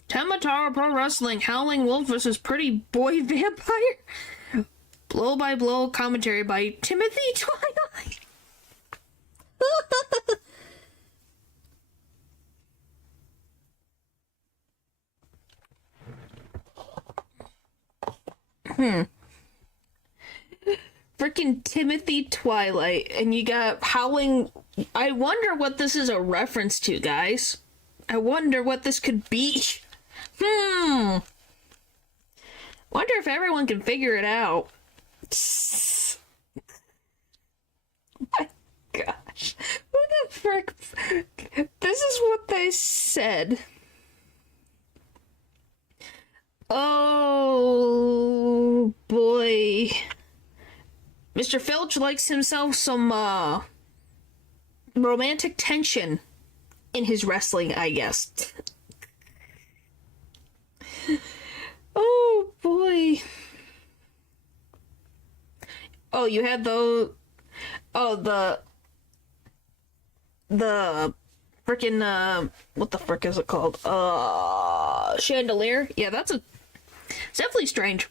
Tenmataro Pro Wrestling, Howling Wolf vs. Pretty Boy Vampire. Blow by blow commentary by Timothy Twilight. Freaking Timothy Twilight, and you got Howling. I wonder what this is a reference to, guys. I wonder what this could be. Wonder if everyone can figure it out. My gosh. Who the frick? This is what they said. Oh boy. Mr. Filch likes himself some romantic tension in his wrestling, I guess. Oh boy. Oh, you had those. Oh, the freaking what the frick is it called? Chandelier. Yeah, it's definitely strange.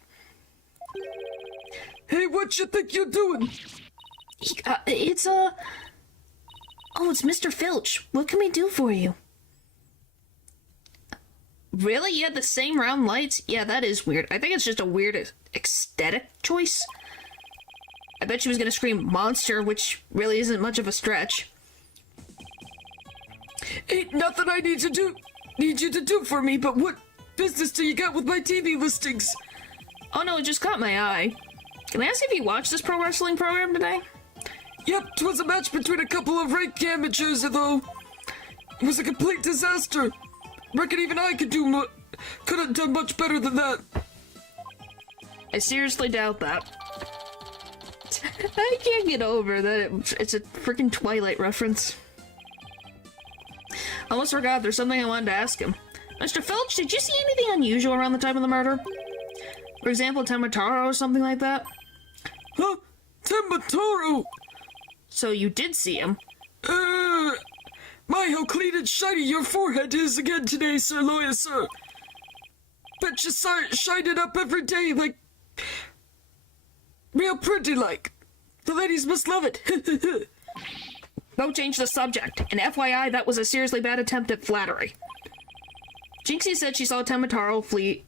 Hey, what you think you're doing? It's Mr. Filch. What can we do for you? Really? You had the same round lights? Yeah, that is weird. I think it's just a weird aesthetic choice. I bet she was gonna scream monster, which really isn't much of a stretch. Ain't nothing I need you to do for me, but what business do you got with my TV listings? Oh no, it just caught my eye. Can I ask if you watched this pro wrestling program today? Yep, 'twas a match between a couple of ranked amateurs, though. It was a complete disaster. Reckon even I couldn't done much better than that. I seriously doubt that. I can't get over that it's a freaking Twilight reference. I almost forgot there's something I wanted to ask him. Mr. Filch, did you see anything unusual around the time of the murder? For example, Tenmataro or something like that? Huh? Tenmataro! So you did see him? My, how clean and shiny your forehead is again today, Sir Lawyer, sir. Bet you shine it up every day, like... real pretty, like. The ladies must love it. Don't change the subject. And FYI, that was a seriously bad attempt at flattery. Jinxie said she saw Temataro flee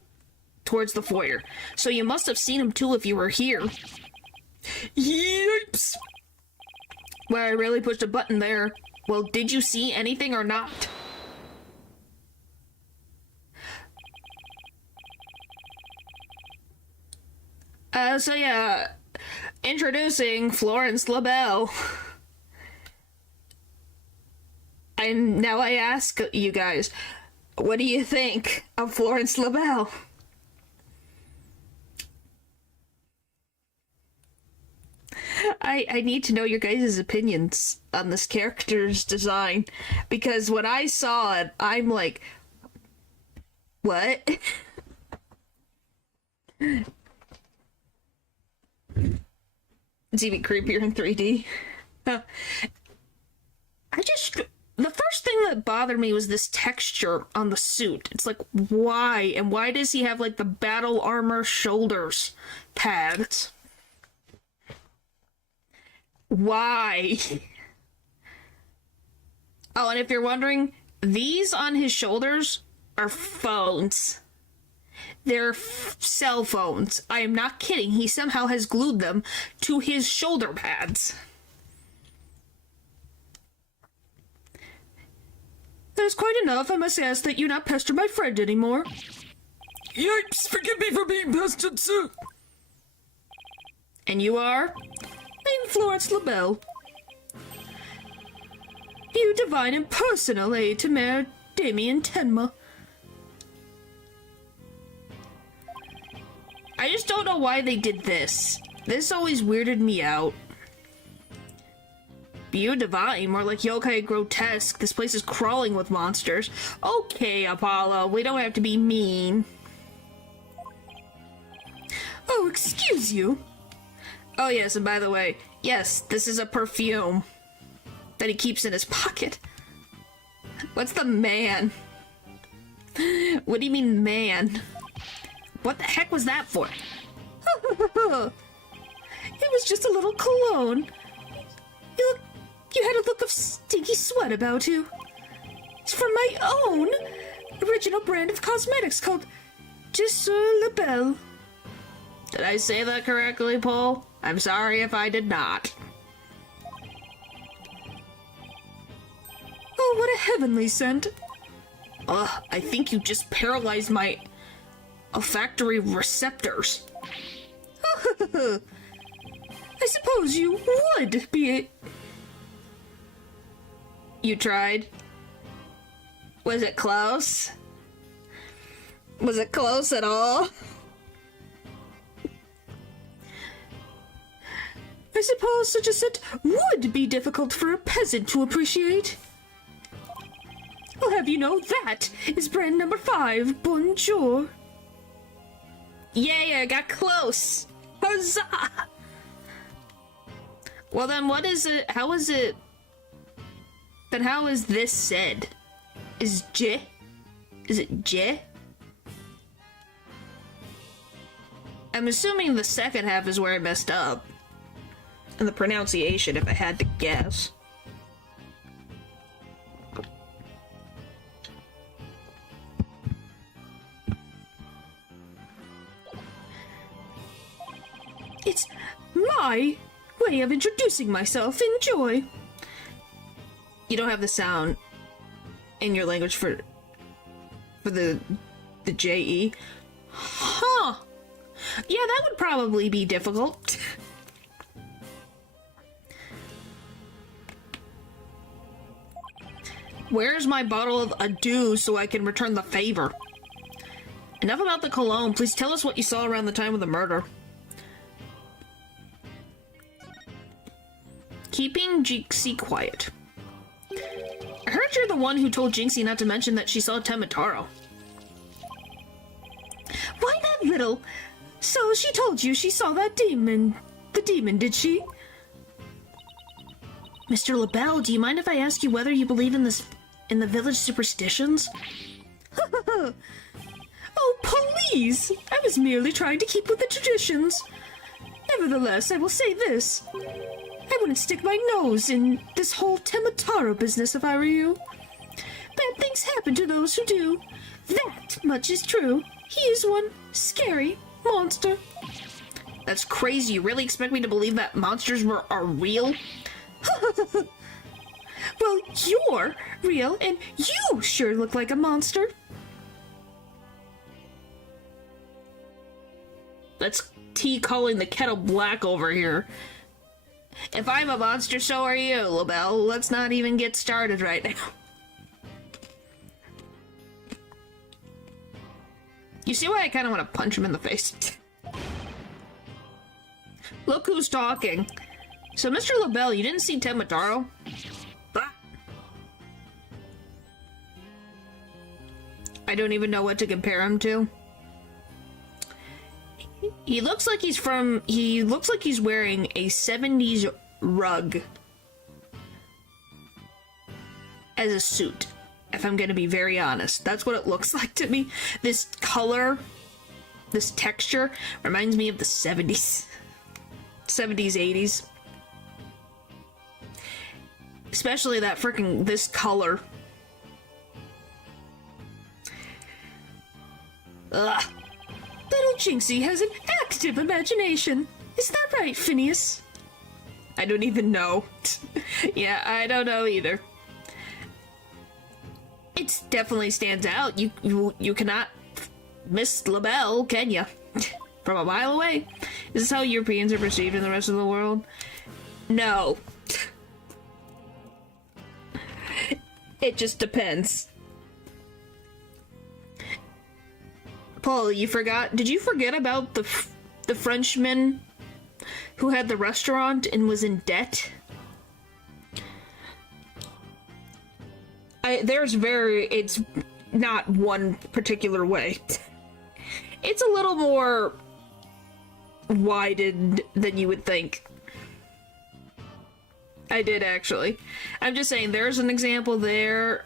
towards the foyer. So you must have seen him too if you were here. Yipes! Well, I really pushed a button there. Well, did you see anything or not? So yeah, introducing Florence LaBelle. And now I ask you guys, what do you think of Florence LaBelle? I need to know your guys' opinions on this character's design, because when I saw it, I'm like, what? It's even creepier in 3D. The first thing that bothered me was this texture on the suit. It's like, why? And why does he have, like, the battle armor shoulders pads? Why? Oh, and if you're wondering, these on his shoulders are phones. They're cell phones. I am not kidding. He somehow has glued them to his shoulder pads. That's quite enough. I must ask that you not pester my friend anymore. Yipes! Forgive me for being pestered, sir. And you are? I'm Florence LaBelle. You divine and personal aid to Mayor Damien Tenma. I just don't know why they did this. This always weirded me out. You divine, more like yokai grotesque. This place is crawling with monsters. Okay, Apollo, we don't have to be mean. Oh, excuse you. Oh yes, and by the way, yes, this is a perfume that he keeps in his pocket. What's the man? What do you mean, man? What the heck was that for? It was just a little cologne. You had a look of stinky sweat about you. It's from my own original brand of cosmetics called Giselle LaBelle. Did I say that correctly, Paul? I'm sorry if I did not. Oh, what a heavenly scent. Ugh, I think you just paralyzed my olfactory receptors. I suppose you would be You tried? Was it close? Was it close at all? I suppose such a scent would be difficult for a peasant to appreciate. I'll have you know that is brand number 5, Bonjour. Yeah, I got close. Huzzah! Well then, what is it? How is it? Then how is this said? Is it J? I'm assuming the second half is where I messed up. And the pronunciation, if I had to guess. It's my way of introducing myself. Enjoy. You don't have the sound in your language for the J-E. Huh. Yeah, that would probably be difficult. Where's my bottle of adieu so I can return the favor? Enough about the cologne. Please tell us what you saw around the time of the murder. Keeping Jinxie quiet. I heard you're the one who told Jinxie not to mention that she saw Temataro. Why that little? So she told you she saw that demon. The demon, did she? Mr. LaBelle, do you mind if I ask you whether you believe in the village superstitions? Oh, please! I was merely trying to keep with the traditions. Nevertheless, I will say this. I wouldn't stick my nose in this whole Temataro business if I were you. Bad things happen to those who do. That much is true. He is one scary monster. That's crazy. You really expect me to believe that monsters are real? Well, you're real, and you sure look like a monster. That's tea calling the kettle black over here. If I'm a monster, so are you, LaBelle. Let's not even get started right now. You see why I kind of want to punch him in the face? Look who's talking. So, Mr. LaBelle, you didn't see Temataro? I don't even know what to compare him to. He looks like he's wearing a 70s rug as a suit, if I'm gonna be very honest. That's what it looks like to me. This color, this texture, reminds me of the 70s, 80s. Especially that this color. Ugh. Little Jinxie has an active imagination. Is that right, Phineas? I don't even know. Yeah, I don't know either. It definitely stands out. You cannot miss LaBelle, can ya? From a mile away. Is this how Europeans are perceived in the rest of the world? No. It just depends. Paul, did you forget about the Frenchman who had the restaurant and was in debt? It's not one particular way. It's a little more widened than you would think. I did, actually. I'm just saying, there's an example there.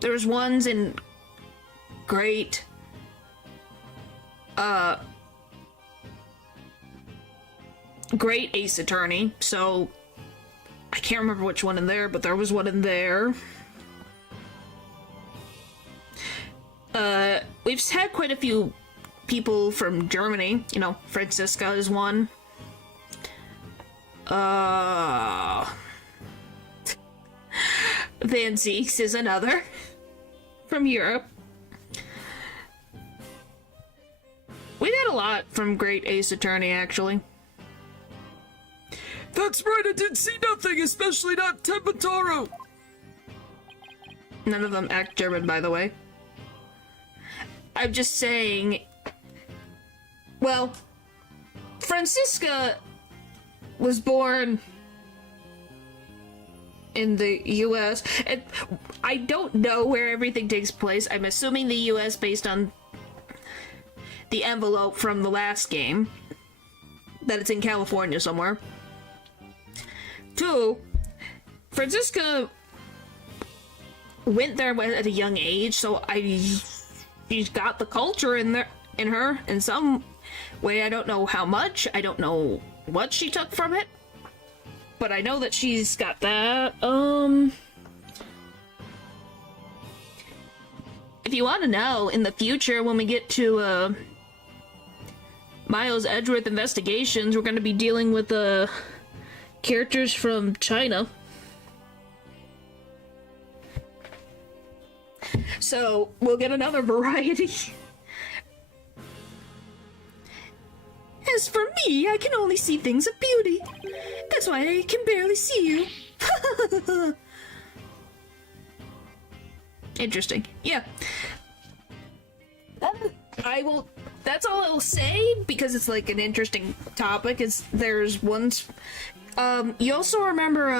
There's ones in Great Ace Attorney, so I can't remember which one in there, but there was one in there. We've had quite a few people from Germany, you know, Franziska is one. Van Zeeks is another. From Europe. We've had a lot from Great Ace Attorney, actually. That's right, I did see nothing, especially not Temataro. None of them act German, by the way. I'm just saying... Well, Franziska was born in the US, and I don't know where everything takes place. I'm assuming the US based on the envelope from the last game, that it's in California somewhere. 2, Franziska went there at a young age, so she's got the culture in her in some way. I don't know how much, I don't know what she took from it, but I know that she's got that. If you want to know, in the future, when we get to, Miles Edgeworth Investigations, we're going to be dealing with, characters from China. So, we'll get another variety. As for me, I can only see things of beauty. That's why I can barely see you. Interesting. Yeah. That's all I'll say, because it's like an interesting topic. There's ones... you also remember,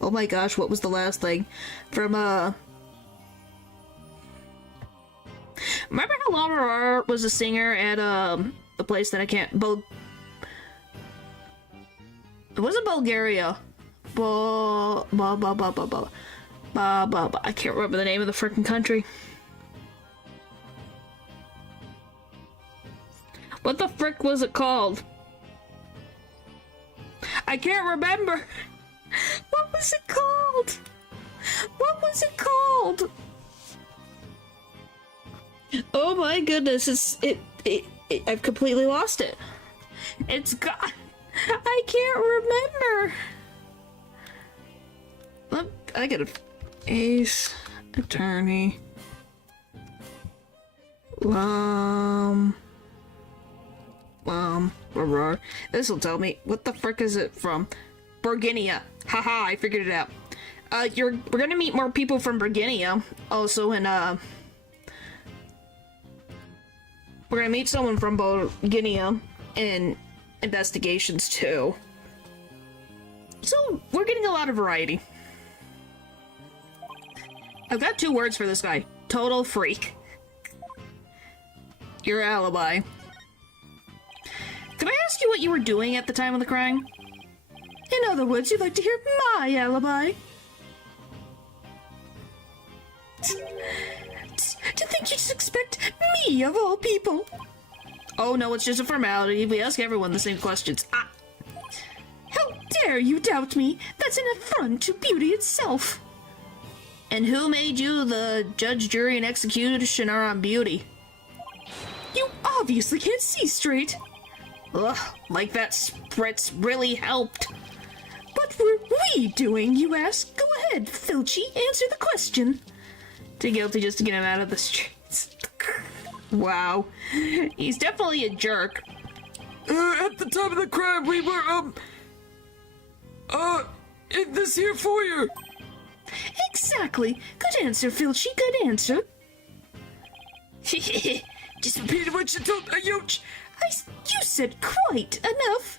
oh my gosh, what was the last thing? From, remember how Laura was a singer at, the place that I can't. It wasn't Bulgaria. I can't remember the name of the freaking country. What the frick was it called? I can't remember. What was it called? What was it called? Oh my goodness, I've completely lost it. It's gone. I can't remember. I got a ace attorney. This will tell me. What the frick is it from? Burginia. Haha, I figured it out. We're gonna meet more people from Burginia. Also, and we're gonna meet someone from Burginia in investigations too. So we're getting a lot of variety. I've got 2 words for this guy. Total freak. Your alibi. Can I ask you what you were doing at the time of the crime? In other words, you'd like to hear my alibi? To think you just expect me of all people? Oh no, it's just a formality. We ask everyone the same questions. How dare you doubt me? That's an affront to beauty itself. And who made you the judge, jury, and executioner on beauty? You obviously can't see straight. Ugh, like that spritz really helped. What were we doing, you ask? Go ahead, Filchy, answer the question. Too guilty just to get him out of the streets. Wow. He's definitely a jerk. At the time of the crime, we were, in this here foyer. Exactly. Good answer, Filchy, good answer. Just repeat what you told Yoch. You said quite enough.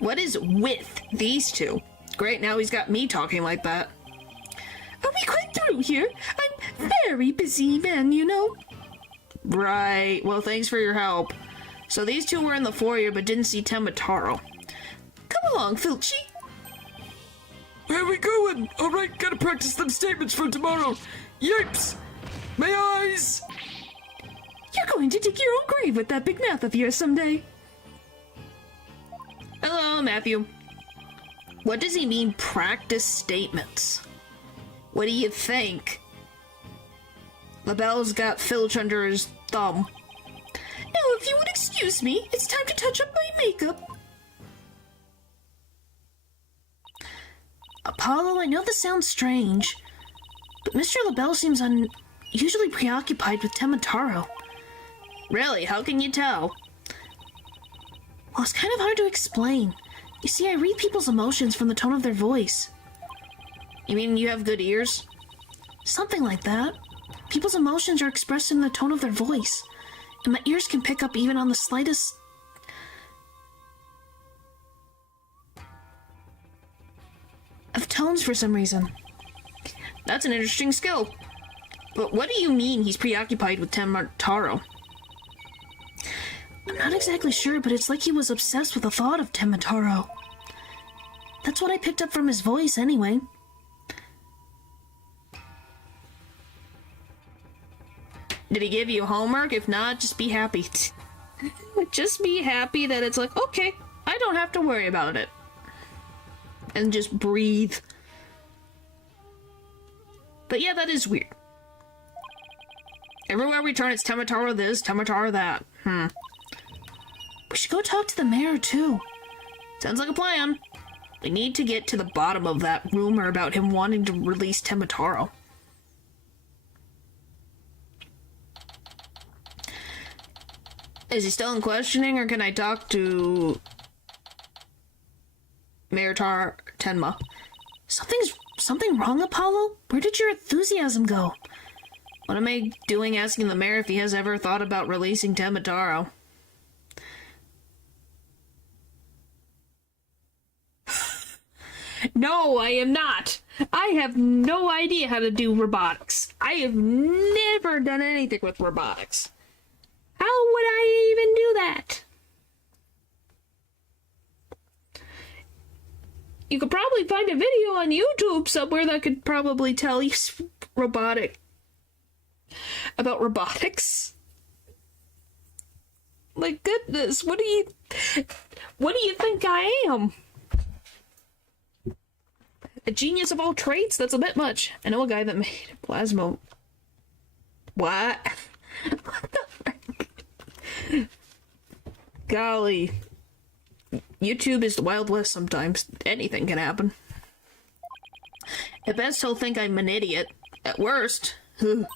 What is with these two? Great, now he's got me talking like that. Are we quite through here? I'm very busy man, you know. Right, well thanks for your help. So these two were in the foyer but didn't see Temataro. Come along, Filchy. Where we going? Alright, gotta practice them statements for tomorrow. Yipes! My eyes! You're going to dig your own grave with that big mouth of yours someday. Hello, Matthew. What does he mean, practice statements? What do you think? LaBelle's got Filch under his thumb. Now, if you would excuse me, it's time to touch up my makeup. Apollo, I know this sounds strange, but Mr. LaBelle seems unusually preoccupied with Temataro. Really? How can you tell? Well, it's kind of hard to explain. You see, I read people's emotions from the tone of their voice. You mean you have good ears? Something like that. People's emotions are expressed in the tone of their voice, and my ears can pick up even on the slightest... of tones for some reason. That's an interesting skill. But what do you mean he's preoccupied with Temataro? I'm not exactly sure, but it's like he was obsessed with the thought of Temataro. That's what I picked up from his voice, anyway. Did he give you homework? If not, just be happy. Just be happy that it's like, okay, I don't have to worry about it. And just breathe. But yeah, that is weird. Everywhere we turn, it's Temataro this, Temataro that. We should go talk to the mayor, too. Sounds like a plan. We need to get to the bottom of that rumor about him wanting to release Temataro. Is he still in questioning, or can I talk to Mayor Tenma? Something wrong, Apollo? Where did your enthusiasm go? What am I doing asking the mayor if he has ever thought about releasing Temataro? No, I am not. I have no idea how to do robotics. I have never done anything with robotics. How would I even do that? You could probably find a video on YouTube somewhere that could probably tell you about robotics. My goodness, what do you think I am? A genius of all trades? That's a bit much. I know a guy that made a plasma. What? What the frick? Golly. YouTube is the Wild West sometimes. Anything can happen. At best, he'll think I'm an idiot. At worst. Oh,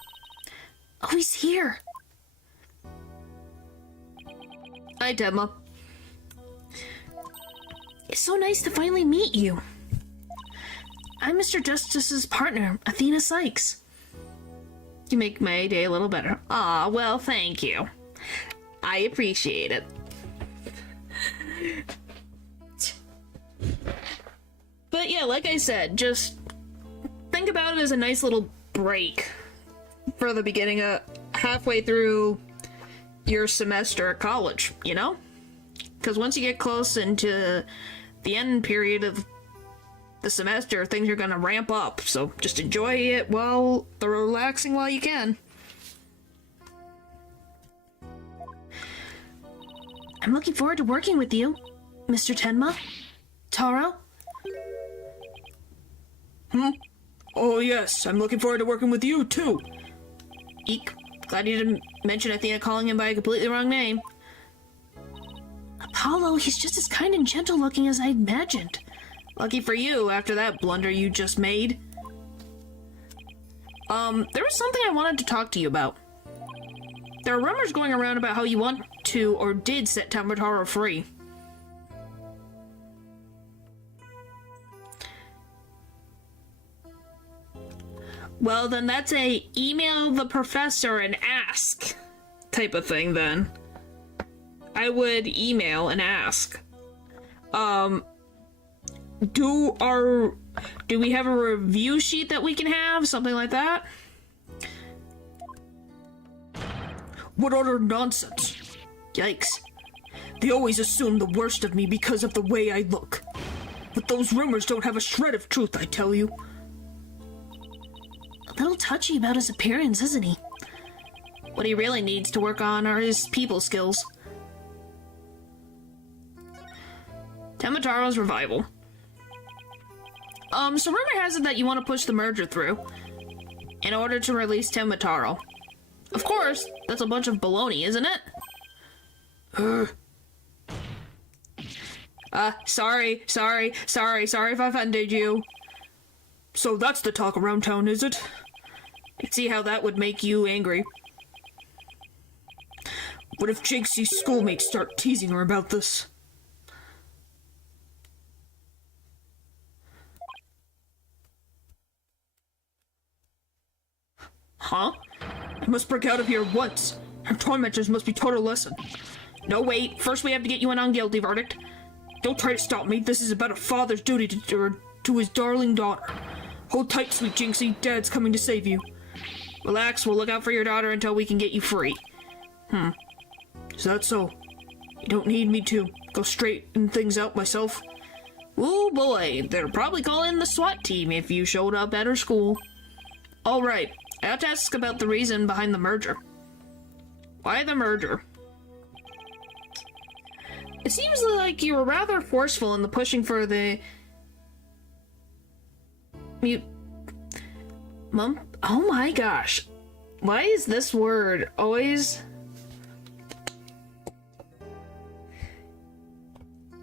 he's here. Hi, Temma. It's so nice to finally meet you. I'm Mr. Justice's partner, Athena Sykes. You make my day a little better. Aw, well, thank you. I appreciate it. But yeah, like I said, just think about it as a nice little break for the beginning of halfway through your semester at college, you know? Because once you get close into the end period of the semester, things are going to ramp up, so just enjoy it while relaxing while you can. I'm looking forward to working with you, Mr. Tenma. Taro? Oh yes, I'm looking forward to working with you too. Eek. Glad you didn't mention Athena calling him by a completely wrong name. Apollo, he's just as kind and gentle looking as I imagined. Lucky for you, after that blunder you just made. There was something I wanted to talk to you about. There are rumors going around about how you want to or did set Tamataro free. Well, then that's a email the professor and ask type of thing, then. I would email and ask. Do we have a review sheet that we can have? Something like that? What utter nonsense. Yikes. They always assume the worst of me because of the way I look. But those rumors don't have a shred of truth, I tell you. A little touchy about his appearance, isn't he? What he really needs to work on are his people skills. Temataro's revival. So rumor has it that you want to push the merger through in order to release Temataro. Of course, that's a bunch of baloney, isn't it? Sorry if I offended you. So that's the talk around town, is it? I can see how that would make you angry. What if Jinxie's schoolmates start teasing her about this? Huh? I must break out of here once. Her tormentors must be taught a lesson. No, wait. First we have to get you a non-guilty verdict. Don't try to stop me. This is about a father's duty to his darling daughter. Hold tight, sweet Jinxie. Dad's coming to save you. Relax, we'll look out for your daughter until we can get you free. Is that so? You don't need me to go straighten things out myself? Oh boy, they'll probably call in the SWAT team if you showed up at her school. Alright, I have to ask about the reason behind the merger. Why the merger? It seems like you were rather forceful in the pushing for the... Oh my gosh. Why is this word always...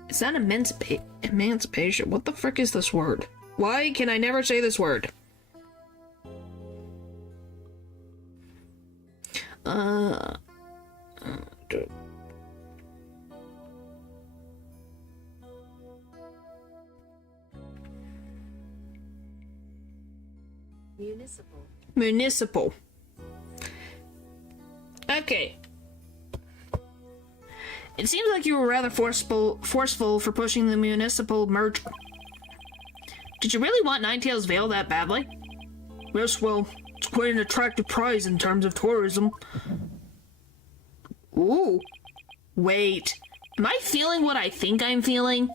It's not emancipation. What the frick is this word? Why can I never say this word? Municipal. Okay. It seems like you were rather forceful for pushing the municipal merger. Did you really want Ninetales Vale that badly? Yes, well, it's quite an attractive prize in terms of tourism. Ooh. Wait. Am I feeling what I think I'm feeling?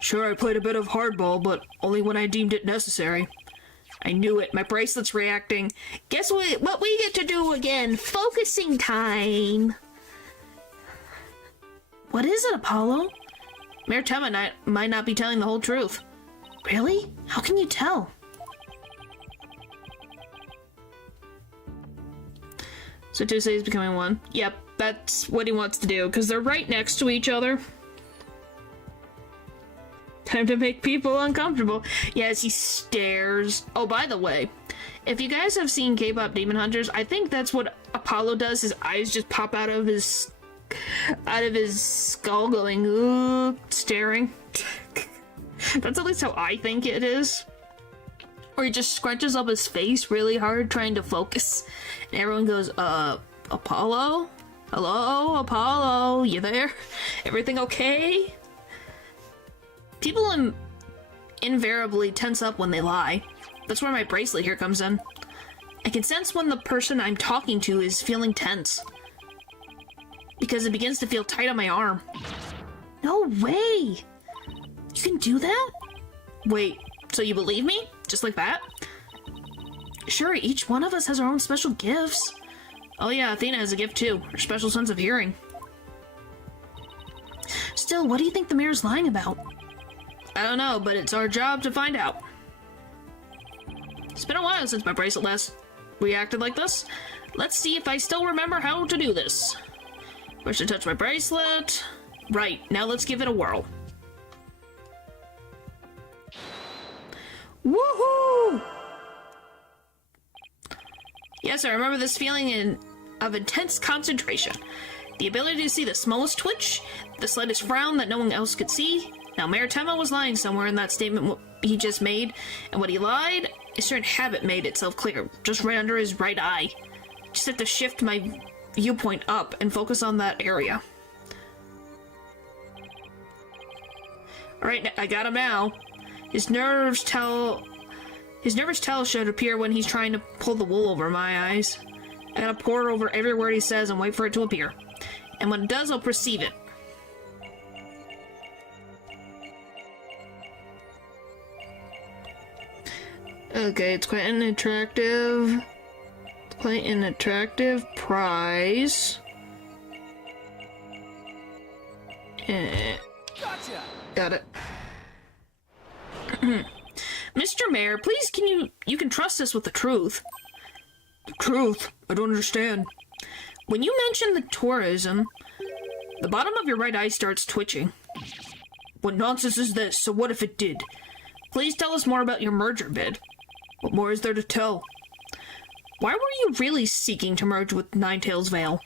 Sure, I played a bit of hardball, but only when I deemed it necessary. I knew it. My bracelet's reacting. Guess what we get to do again? Focusing time. What is it, Apollo? Mayor Tema might not be telling the whole truth. Really? How can you tell? So two cities becoming one. Yep, that's what he wants to do, because they're right next to each other. Time to make people uncomfortable. Yes, he stares. Oh, by the way, if you guys have seen K-pop Demon Hunters, I think that's what Apollo does. His eyes just pop out of his skull going, ooh, staring. That's at least how I think it is. Or he just scrunches up his face really hard trying to focus. And everyone goes, Apollo? Hello, Apollo? You there? Everything okay? People invariably tense up when they lie. That's where my bracelet here comes in. I can sense when the person I'm talking to is feeling tense. Because it begins to feel tight on my arm. No way! You can do that? Wait, so you believe me? Just like that? Sure, each one of us has our own special gifts. Oh yeah, Athena has a gift too. Her special sense of hearing. Still, what do you think the mayor's lying about? I don't know, but it's our job to find out. It's been a while since my bracelet last reacted like this. Let's see if I still remember how to do this. First to touch my bracelet. Right, now let's give it a whirl. Woohoo! Yes, I remember this feeling of intense concentration. The ability to see the smallest twitch, the slightest frown that no one else could see. Now, Mayor Tema was lying somewhere in that statement he just made, and when he lied, a certain habit made itself clear, just right under his right eye. Just have to shift my viewpoint up and focus on that area. Alright, I got him now. His nervous tell should appear when he's trying to pull the wool over my eyes. I gotta pour it over every word he says and wait for it to appear. And when it does, I'll perceive it. Okay, it's quite an attractive prize. Gotcha! Got it. Mr. Mayor, please you can trust us with the truth. The truth? I don't understand. When you mention the tourism, the bottom of your right eye starts twitching. What nonsense is this? So what if it did? Please tell us more about your merger bid. What more is there to tell? Why were you really seeking to merge with Ninetails Vale?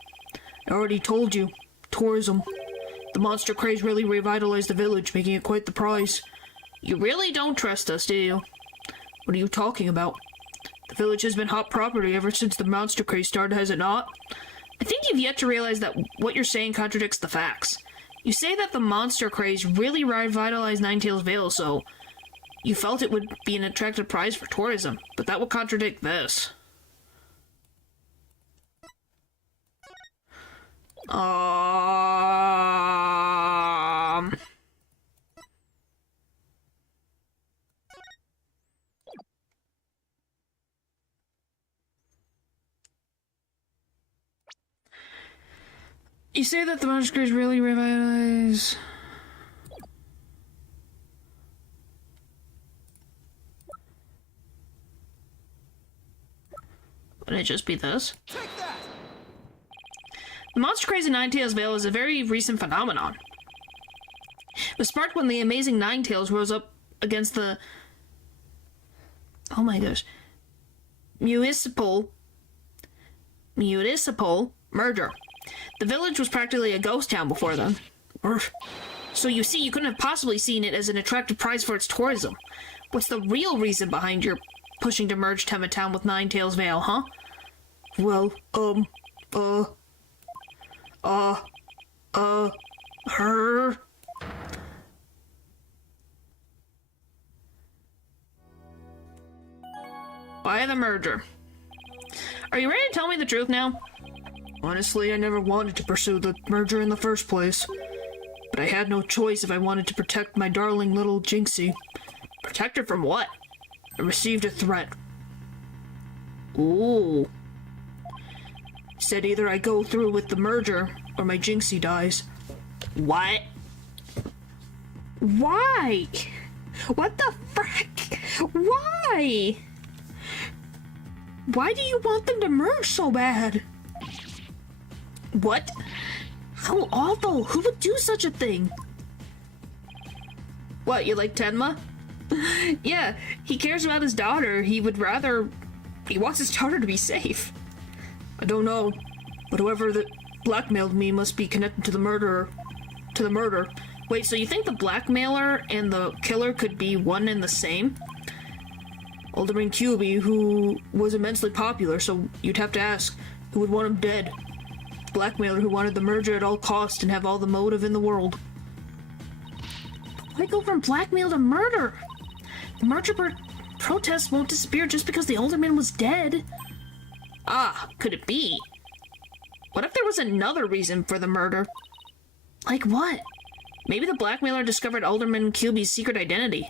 I already told you. Tourism. The monster craze really revitalized the village, making it quite the prize. You really don't trust us, do you? What are you talking about? The village has been hot property ever since the monster craze started, has it not? I think you've yet to realize that what you're saying contradicts the facts. You say that the monster craze really revitalized Ninetails Vale, so you felt it would be an attractive prize for tourism, but that would contradict this. You say that the monster craze really revitalized... Wouldn't it just be this? Take that! The monster craze in Ninetails Vale is a very recent phenomenon. It was sparked when the amazing Ninetails rose up against the... Oh my gosh. Municipal merger. The village was practically a ghost town before then. So you see, you couldn't have possibly seen it as an attractive prize for its tourism. What's the real reason behind your pushing to merge Tema Town with Ninetails Vale, huh? Well, Her. Why the merger? Are you ready to tell me the truth now? Honestly, I never wanted to pursue the merger in the first place. But I had no choice if I wanted to protect my darling little Jinxie. Protect her from what? I received a threat. Ooh. Said either I go through with the merger or my Jinxie dies. What? Why? What the frick? Why? Why do you want them to merge so bad? What? How awful! Who would do such a thing? What, you like Tenma? Yeah, he cares about his daughter. He wants his daughter to be safe. I don't know, but whoever that blackmailed me must be connected to the murder. Wait, so you think the blackmailer and the killer could be one and the same? Alderman Cuby, who was immensely popular, so you'd have to ask, who would want him dead? The blackmailer who wanted the merger at all costs and have all the motive in the world. Why go from blackmail to murder? The merger protest won't disappear just because the alderman was dead. Ah, could it be? What if there was another reason for the murder? Like what? Maybe the blackmailer discovered Alderman Cuby's secret identity,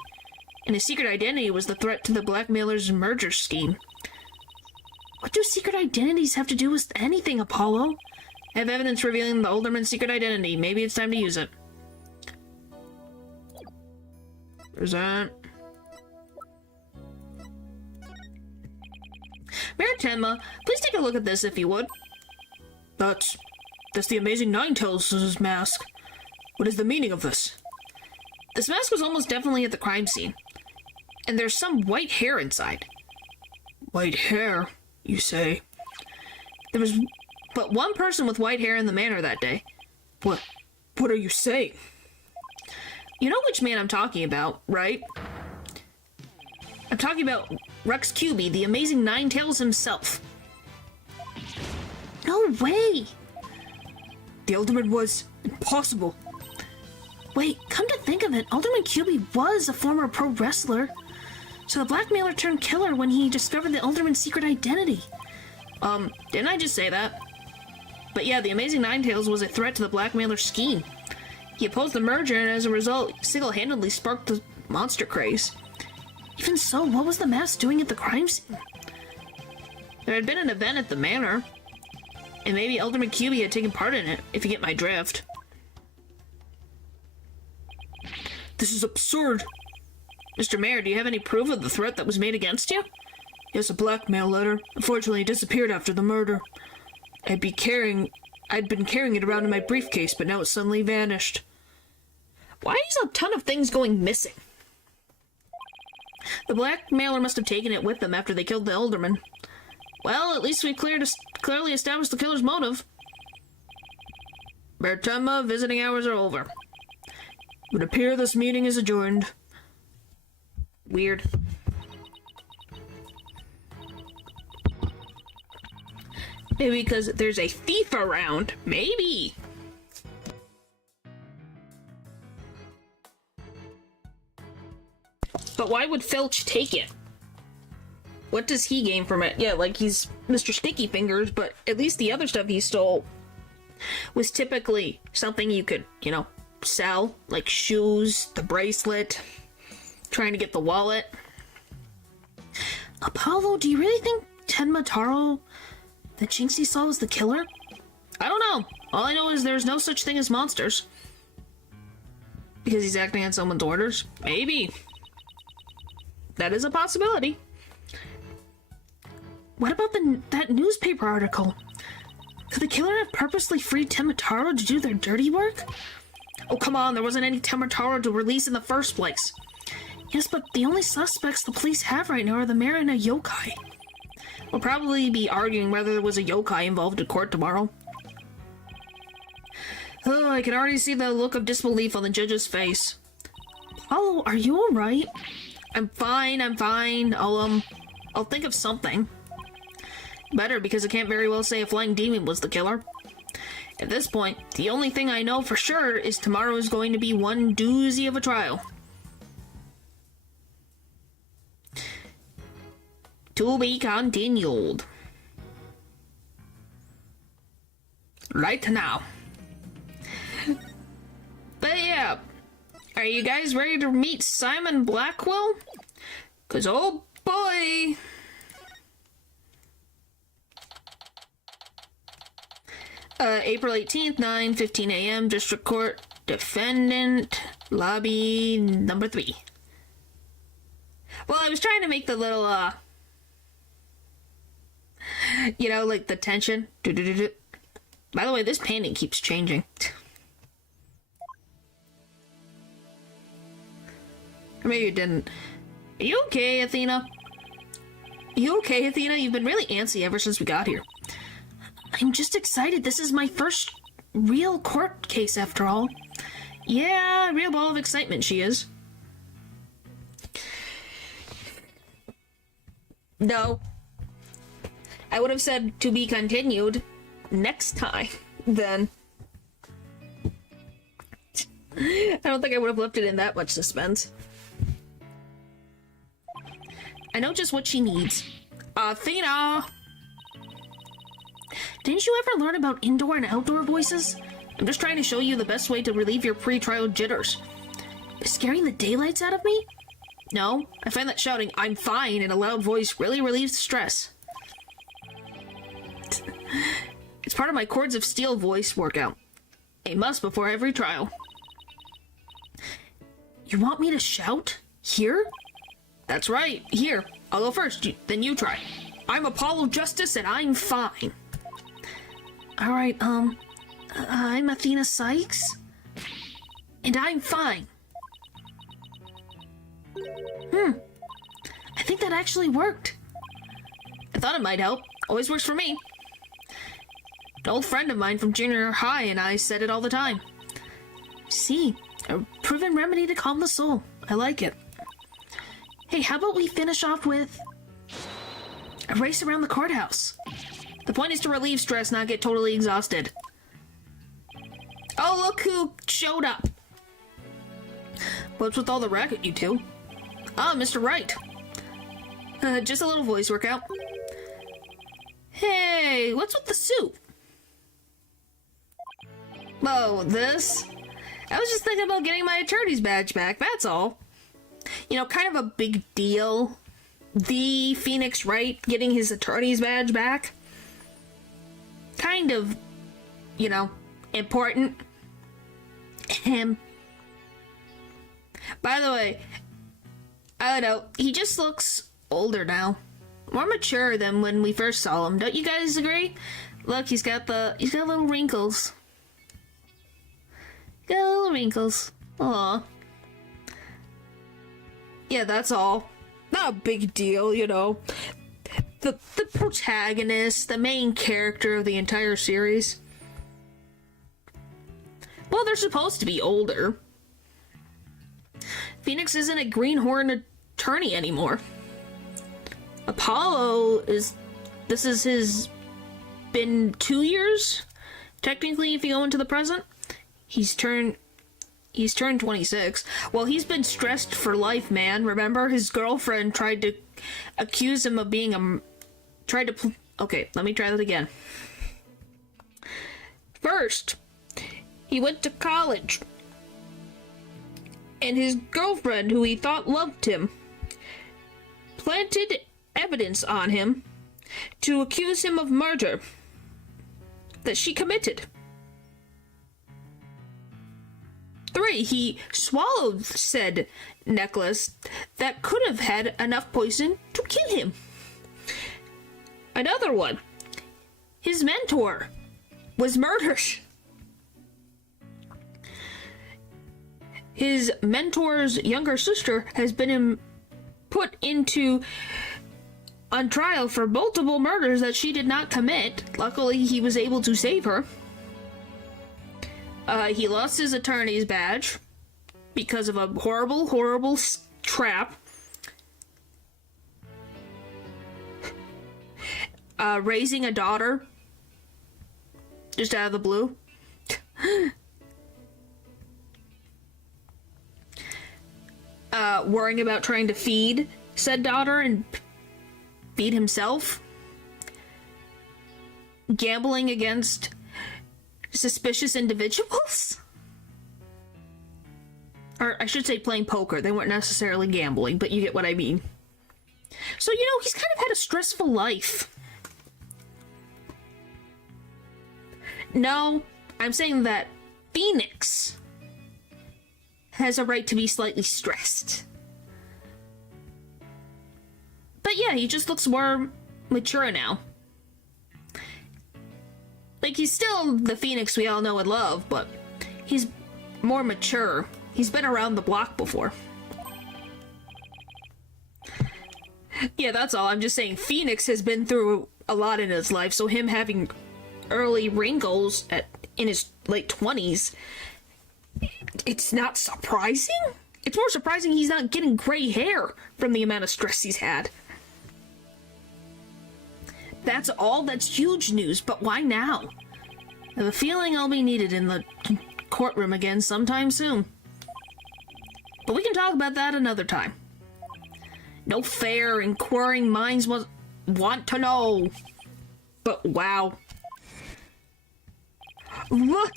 and his secret identity was the threat to the blackmailer's merger scheme. What do secret identities have to do with anything, Apollo? I have evidence revealing the Alderman's secret identity. Maybe it's time to use it. Present. Mayor Tenma, please take a look at this if you would. That's the Amazing Ninetales' mask. What is the meaning of this? This mask was almost definitely at the crime scene, and there's some white hair inside. White hair, you say? There was but one person with white hair in the manor that day. What are you saying? You know which man I'm talking about, right? I'm talking about Rex Cuby, the Amazing Ninetales himself. No way! The Alderman was impossible. Wait, come to think of it, Alderman Cuby was a former pro wrestler. So the blackmailer turned killer when he discovered the Alderman's secret identity. Didn't I just say that? But yeah, the Amazing Ninetales was a threat to the blackmailer's scheme. He opposed the merger and as a result, single-handedly sparked the monster craze. Even so, what was the mask doing at the crime scene? There had been an event at the manor, and maybe Alderman Cuby had taken part in it, if you get my drift. This is absurd. Mr. Mayor, do you have any proof of the threat that was made against you? Yes, a blackmail letter. Unfortunately, it disappeared after the murder. I'd been carrying it around in my briefcase, but now it suddenly vanished. Why is a ton of things going missing? The blackmailer must have taken it with them after they killed the alderman. Well, at least we've clearly established the killer's motive. Mayor Tenma, visiting hours are over. It would appear this meeting is adjourned. Weird. Maybe because there's a thief around. Maybe. But why would Filch take it? What does he gain from it? Yeah, like he's Mr. Sticky Fingers, but at least the other stuff he stole was typically something you could, sell. Like shoes, the bracelet, trying to get the wallet. Apollo, do you really think Tenma Taro, that Jinxie saw, was the killer? I don't know. All I know is there's no such thing as monsters. Because he's acting on someone's orders? Maybe. That is a possibility. What about that newspaper article? Could the killer have purposely freed Tenma Taro to do their dirty work? Oh, come on, there wasn't any Tenma Taro to release in the first place. Yes, but the only suspects the police have right now are the mayor and a yokai. We'll probably be arguing whether there was a yokai involved in court tomorrow. Oh, I can already see the look of disbelief on the judge's face. Apollo, are you alright? I'm fine. I'll think of something. Better, because I can't very well say a flying demon was the killer. At this point, the only thing I know for sure is tomorrow is going to be one doozy of a trial. To be continued. right now. But yeah, are you guys ready to meet Simon Blackwell? 'Cause oh boy! April 18th, 9:15 a.m., District Court, Defendant, Lobby number 3. Well, I was trying to make the little, you know, like the tension. By the way, this painting keeps changing. Or maybe it didn't. Are you okay, Athena? You okay, Athena? You've been really antsy ever since we got here. I'm just excited. This is my first real court case, after all. Yeah, a real ball of excitement she is. No. I would have said to be continued next time, then. I don't think I would have left it in that much suspense. I know just what she needs. Athena! Didn't you ever learn about indoor and outdoor voices? I'm just trying to show you the best way to relieve your pre-trial jitters. Scaring the daylights out of me? No, I find that shouting, "I'm fine," in a loud voice really relieves stress. It's part of my Chords of Steel voice workout. A must before every trial. You want me to shout? Here? That's right, here. I'll go first, then you try. I'm Apollo Justice and I'm fine. Alright, I'm Athena Sykes. And I'm fine. I think that actually worked. I thought it might help. Always works for me. An old friend of mine from junior high and I said it all the time. See, a proven remedy to calm the soul. I like it. Hey, how about we finish off with a race around the courthouse? The point is to relieve stress, not get totally exhausted. Oh, look who showed up. What's with all the racket, you two? Ah, Mr. Wright. Just a little voice workout. Hey, what's with the suit? Oh, this? I was just thinking about getting my attorney's badge back, that's all. You know, kind of a big deal. The Phoenix Wright getting his attorney's badge back. Kind of, you know, important. By the way, I don't know, he just looks older now. More mature than when we first saw him. Don't you guys agree? Look, he's got little wrinkles. Got little wrinkles. Aw. Yeah, that's all. Not a big deal, you know. The protagonist, the main character of the entire series. Well, they're supposed to be older. Phoenix isn't a greenhorn attorney anymore. Apollo is... This is his... been 2 years? Technically, if you go into the present. He's turned 26. Well, he's been stressed for life, man. Remember? His girlfriend tried to accuse him of being a... Okay, let me try that again. First, he went to college. And his girlfriend, who he thought loved him, planted evidence on him to accuse him of murder that she committed. 3, he swallowed said necklace that could have had enough poison to kill him. Another one, his mentor was murdered. His mentor's younger sister has been put on trial for multiple murders that she did not commit. Luckily, he was able to save her. He lost his attorney's badge because of a horrible, horrible trap. Raising a daughter just out of the blue. Worrying about trying to feed said daughter and feed himself. Gambling against suspicious individuals. Or I should say playing poker. They weren't necessarily gambling, but you get what I mean. So, he's kind of had a stressful life. No, I'm saying that Phoenix has a right to be slightly stressed. But yeah, he just looks more mature now. Like, he's still the Phoenix we all know and love, but he's more mature. He's been around the block before. Yeah, that's all. I'm just saying Phoenix has been through a lot in his life, so him having early wrinkles in his late 20s, it's not surprising. It's more surprising he's not getting gray hair from the amount of stress he's had. That's all. That's huge news, but why now? I have a feeling I'll be needed in the courtroom again sometime soon. But we can talk about that another time. No fair, inquiring minds want to know. But wow. Look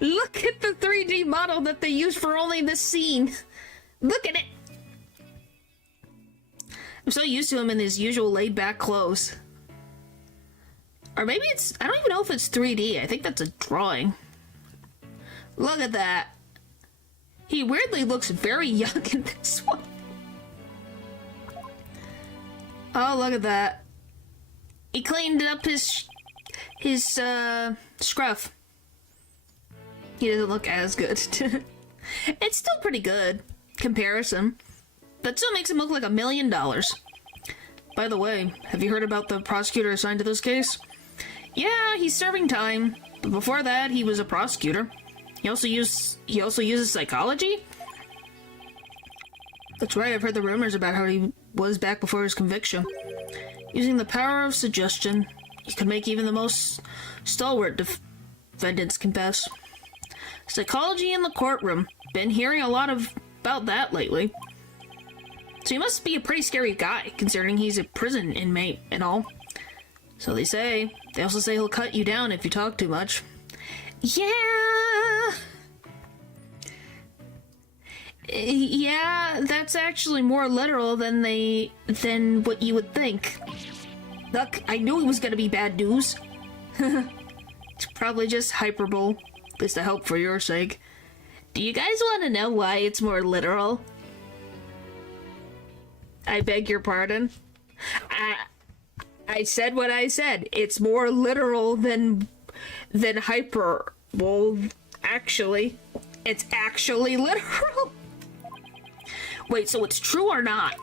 at the 3D model that they used for only this scene. Look at it. I'm so used to him in his usual laid-back clothes. Or maybe I don't even know if it's 3D. I think that's a drawing. Look at that. He weirdly looks very young in this one. Oh, look at that. He cleaned up his scruff. He doesn't look as good. It's still pretty good. Comparison. That still makes him look like $1 million. By the way, have you heard about the prosecutor assigned to this case? Yeah, he's serving time. But before that, he was a prosecutor. He also uses psychology? That's right, I've heard the rumors about how he was back before his conviction. Using the power of suggestion, he could make even the most stalwart defendants confess. Psychology in the courtroom. Been hearing a lot about that lately. So he must be a pretty scary guy, considering he's a prison inmate and all. So they say. They also say he'll cut you down if you talk too much. Yeah! Yeah, that's actually more literal than what you would think. Look, I knew it was gonna be bad news. It's probably just hyperbole. At least I hope for your sake. Do you guys want to know why it's more literal? I beg your pardon? I said what I said. It's more literal than hyperbole. Actually, it's actually literal. Wait, so it's true or not?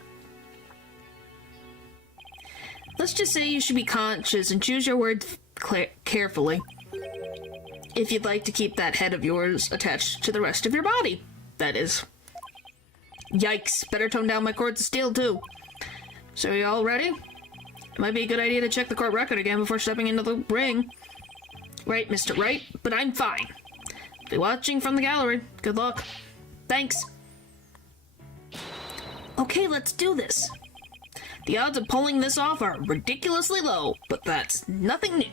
Let's just say you should be conscious and choose your words carefully. If you'd like to keep that head of yours attached to the rest of your body, that is. Yikes, better tone down my cords of steel too. So are you all ready? It might be a good idea to check the court record again before stepping into the ring. Right, Mr. Right, but I'm fine. Be watching from the gallery. Good luck. Thanks. Okay, let's do this. The odds of pulling this off are ridiculously low, but that's nothing new.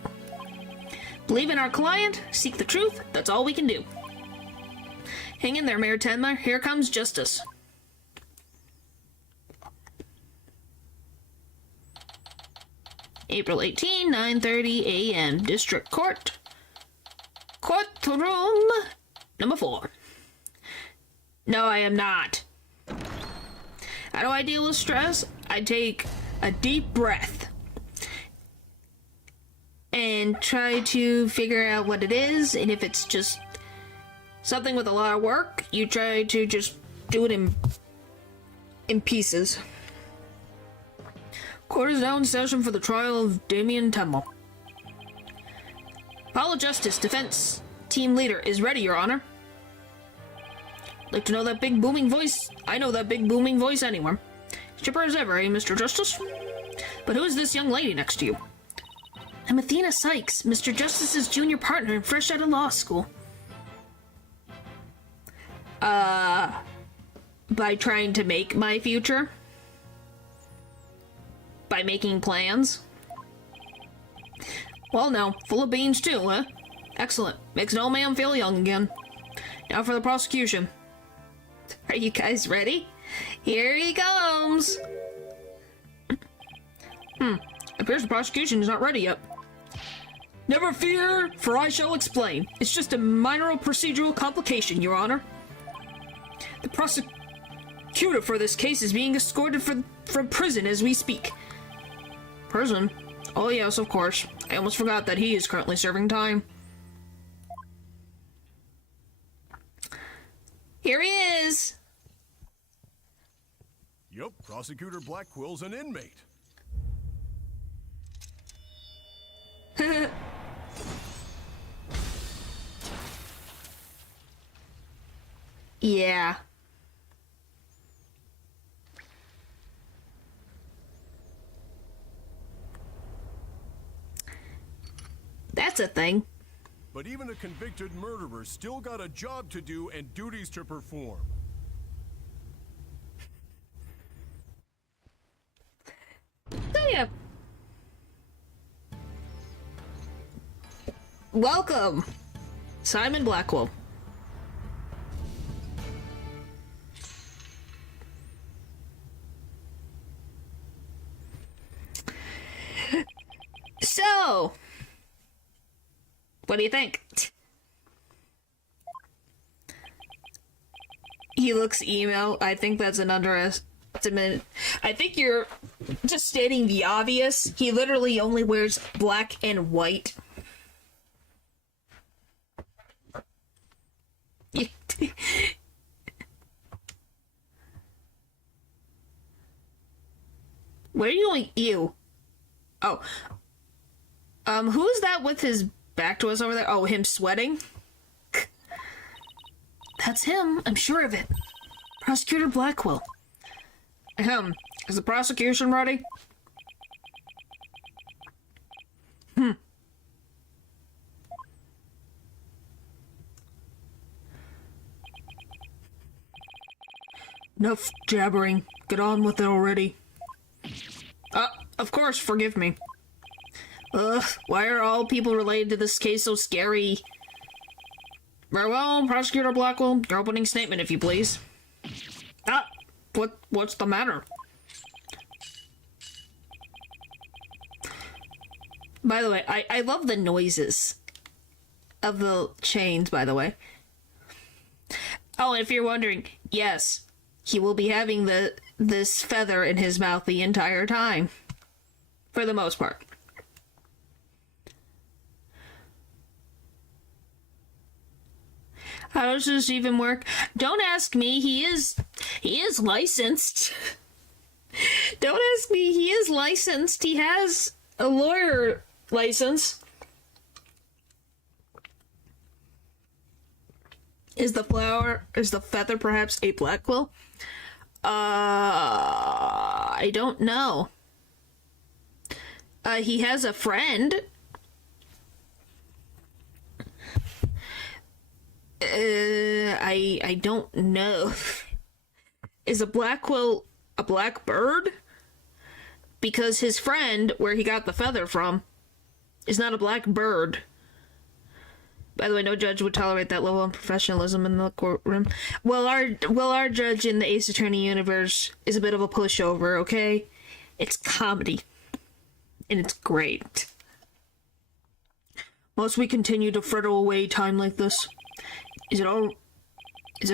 Believe in our client, seek the truth, that's all we can do. Hang in there, Mayor Tenma, here comes justice. April 18, 9:30 a.m. District Court. Courtroom number 4. No, I am not. How do I deal with stress? I take a deep breath and try to figure out what it is, and if it's just something with a lot of work, you try to just do it in pieces. Court is now in session for the trial of Damien Tenma. Apollo Justice Defense Team Leader is ready, Your Honor. Like to know that big booming voice? I know that big booming voice anywhere. Chipper as ever, eh, Mr. Justice? But who is this young lady next to you? I'm Athena Sykes, Mr. Justice's junior partner and fresh out of law school. By trying to make my future? By making plans? Well, no, full of beans too, huh? Excellent. Makes an old man feel young again. Now for the prosecution. Are you guys ready? Here he comes! Appears the prosecution is not ready yet. Never fear, for I shall explain. It's just a minor procedural complication, Your Honor. The prosecutor for this case is being escorted from prison as we speak. Prison? Oh yes, of course. I almost forgot that he is currently serving time. Here he is! Yup, Prosecutor Blackwell's an inmate. Yeah. That's a thing. But even a convicted murderer still got a job to do and duties to perform. So yeah. Welcome, Simon Blackwell. So, what do you think? He looks emo. I think that's an underestimate. I think you're just stating the obvious. He literally only wears black and white. Where are you going? Ew. Oh. Who is that with his back to us over there? Oh, him sweating? That's him, I'm sure of it. Prosecutor Blackwell. Ahem. Is the prosecution ready? Enough jabbering. Get on with it already. Of course, forgive me. Ugh, why are all people related to this case so scary? Very well, Prosecutor Blackwell, your opening statement, if you please. What's the matter? By the way, I love the noises of the chains, by the way. Oh, and if you're wondering, yes, he will be having this feather in his mouth the entire time. For the most part. How does this even work? Don't ask me. He is licensed. Don't ask me. He is licensed. He has a lawyer license. Is the feather perhaps a Blackwell? I don't know. He has a friend. I don't know. Is a Blackwell a black bird? Because his friend, where he got the feather from, is not a black bird. By the way, no judge would tolerate that level of professionalism in the courtroom. Well, our judge in the Ace Attorney universe is a bit of a pushover, okay? It's comedy. And it's great. Must we continue to fritter away time like this? Is it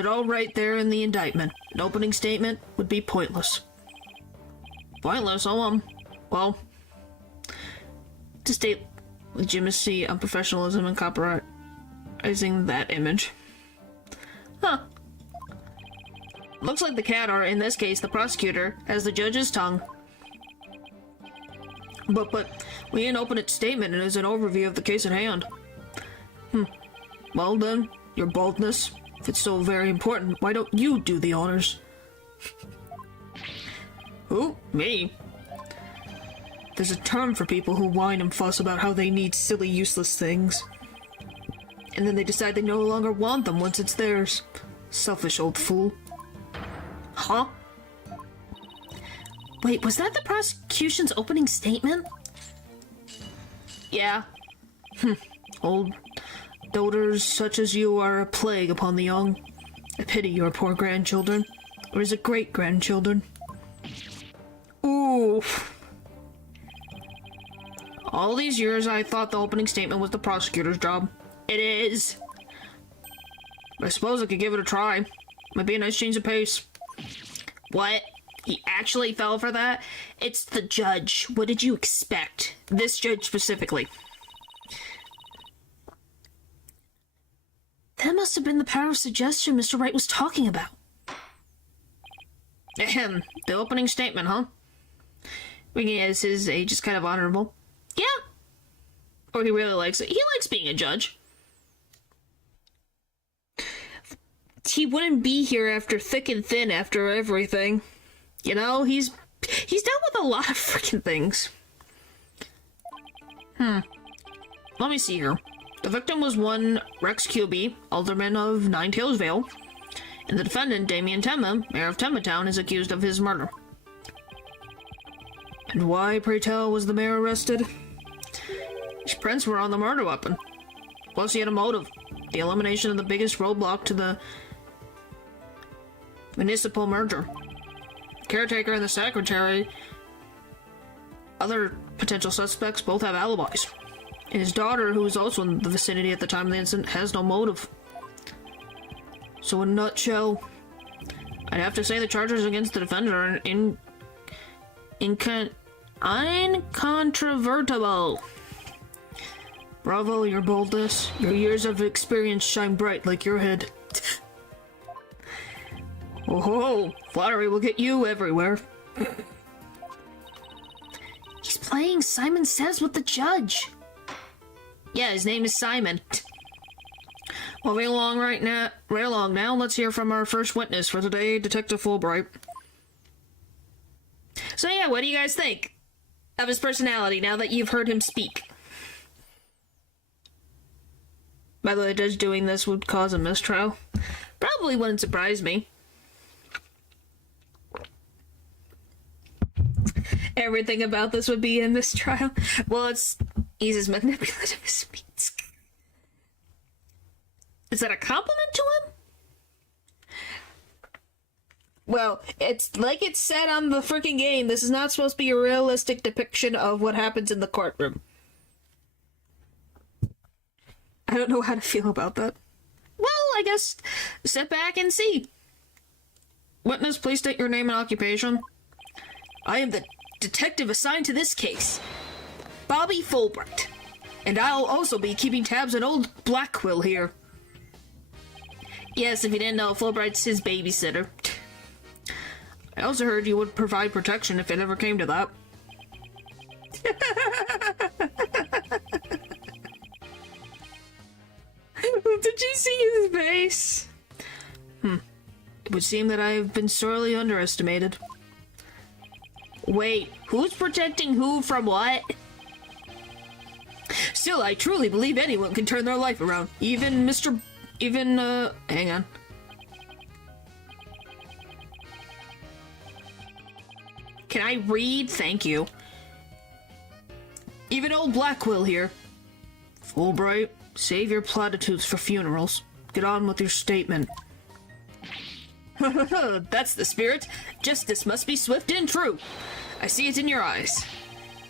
all right there in the indictment? An opening statement would be pointless. Pointless? Oh, well, To state legitimacy, unprofessionalism, and copyrighting that image. huh. Looks like the cat, or in this case, the prosecutor, has the judge's tongue. But we didn't open its statement and it's an overview of the case at hand. Well then, your boldness. If it's so very important, why don't you do the honors? Who? Me? There's a term for people who whine and fuss about how they need silly, useless things. And then they decide they no longer want them once it's theirs. Selfish old fool. Huh? Wait, was that the prosecution's opening statement? Yeah. Old Doters such as you are a plague upon the young. I pity your poor grandchildren. Or is it great-grandchildren? Ooh. All these years I thought the opening statement was the prosecutor's job. It is. I suppose I could give it a try. Might be a nice change of pace. What? He actually fell for that? It's the judge. What did you expect? This judge specifically. That must have been the power of suggestion Mr. Wright was talking about. Ahem. The opening statement, huh? We can guess his age is kind of honorable. Yeah. Or he really likes it. He likes being a judge. He wouldn't be here after thick and thin after everything. You know, he's dealt with a lot of freaking things. Let me see here. The victim was one Rex QB, alderman of Nine Tails Vale, and the defendant, Damien Tenma, mayor of Tenma Town, is accused of his murder. And why, pray tell, was the mayor arrested? His prints were on the murder weapon. Plus he had a motive. The elimination of the biggest roadblock to the municipal merger. The caretaker and the secretary, other potential suspects, both have alibis. And his daughter, who was also in the vicinity at the time of the incident, has no motive. So in a nutshell, I'd have to say the charges against the defendant are incontrovertible. Bravo, your boldness. Your years of experience shine bright like your head. Oh, flattery will get you everywhere. He's playing Simon Says with the judge. Yeah, his name is Simon. Well, right along now, let's hear from our first witness for today, Detective Fulbright. So yeah, what do you guys think of his personality now that you've heard him speak? By the way, the judge doing this would cause a mistrial. Probably wouldn't surprise me. Everything about this would be a mistrial. Well, he's as manipulative as means. Is that a compliment to him? Well, it's like it said on the freaking game, this is not supposed to be a realistic depiction of what happens in the courtroom. I don't know how to feel about that. Well, I guess sit back and see. Witness, please state your name and occupation. I am the detective assigned to this case, Bobby Fulbright. And I'll also be keeping tabs on old Blackquill here. Yes, if you didn't know, Fulbright's his babysitter. I also heard you would provide protection if it ever came to that. Did you see his face? It would seem that I have been sorely underestimated. Wait, who's protecting who from what? Still, I truly believe anyone can turn their life around. Hang on. Can I read? Thank you. Even old Blackquill here. Fulbright, save your platitudes for funerals. Get on with your statement. That's the spirit. Justice must be swift and true. I see it in your eyes.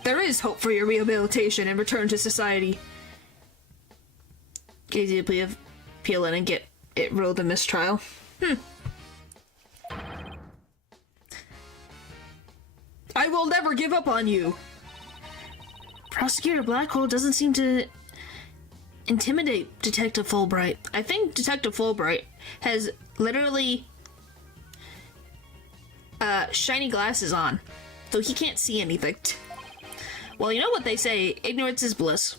There is hope for your rehabilitation and return to society. Can you appeal in and get it ruled a mistrial? I will never give up on you. Prosecutor Blackhole doesn't seem to intimidate Detective Fulbright. I think Detective Fulbright has literally shiny glasses on, so he can't see anything. Well, you know what they say, ignorance is bliss.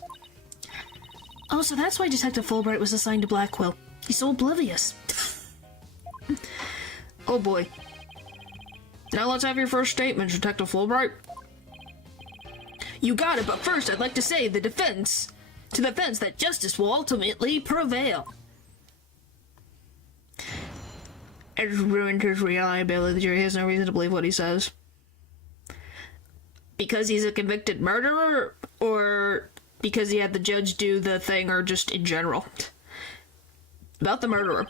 Oh, so that's why Detective Fulbright was assigned to Blackquill. He's so oblivious. Oh boy. Now let's have your first statement, Detective Fulbright. You got it, but first I'd like to say the defense that justice will ultimately prevail. It's ruined his reliability. The jury has no reason to believe what he says. Because he's a convicted murderer, or because he had the judge do the thing, or just in general. About the murderer.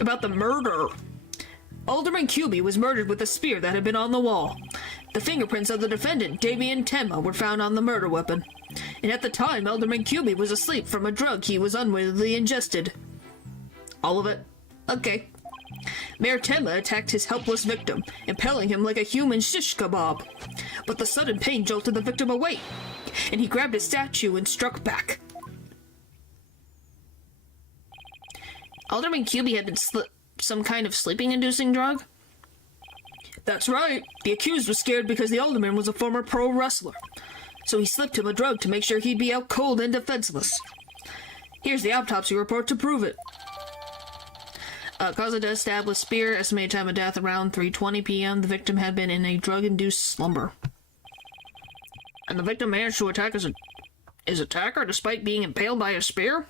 About the murder. Alderman Cuby was murdered with a spear that had been on the wall. The fingerprints of the defendant, Damien Tenma, were found on the murder weapon. And at the time, Alderman Cuby was asleep from a drug he was unwittingly ingested. All of it? Okay. Mayor Tenma attacked his helpless victim, impaling him like a human shish kebab. But the sudden pain jolted the victim awake, and he grabbed his statue and struck back. Alderman Cuby had been some kind of sleeping-inducing drug? That's right. The accused was scared because the alderman was a former pro wrestler. So he slipped him a drug to make sure he'd be out cold and defenseless. Here's the autopsy report to prove it. Cause of death, stabbed with spear. Estimated time of death around 3:20 p.m. The victim had been in a drug-induced slumber. And the victim managed to attack his attacker despite being impaled by a spear?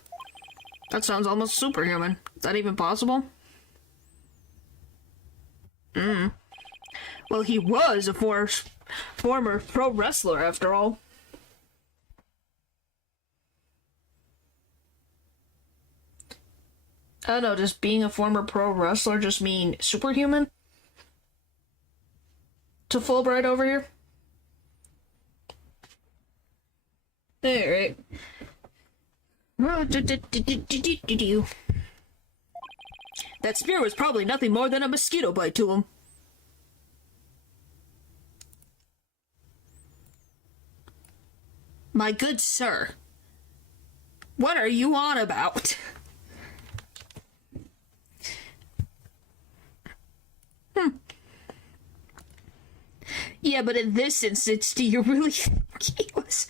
That sounds almost superhuman. Is that even possible? Well, he was a former pro wrestler, after all. I don't know, does being a former pro wrestler just mean superhuman? To Fulbright over here? Alright. That spear was probably nothing more than a mosquito bite to him. My good sir, what are you on about? Yeah, but in this instance, do you really think he was...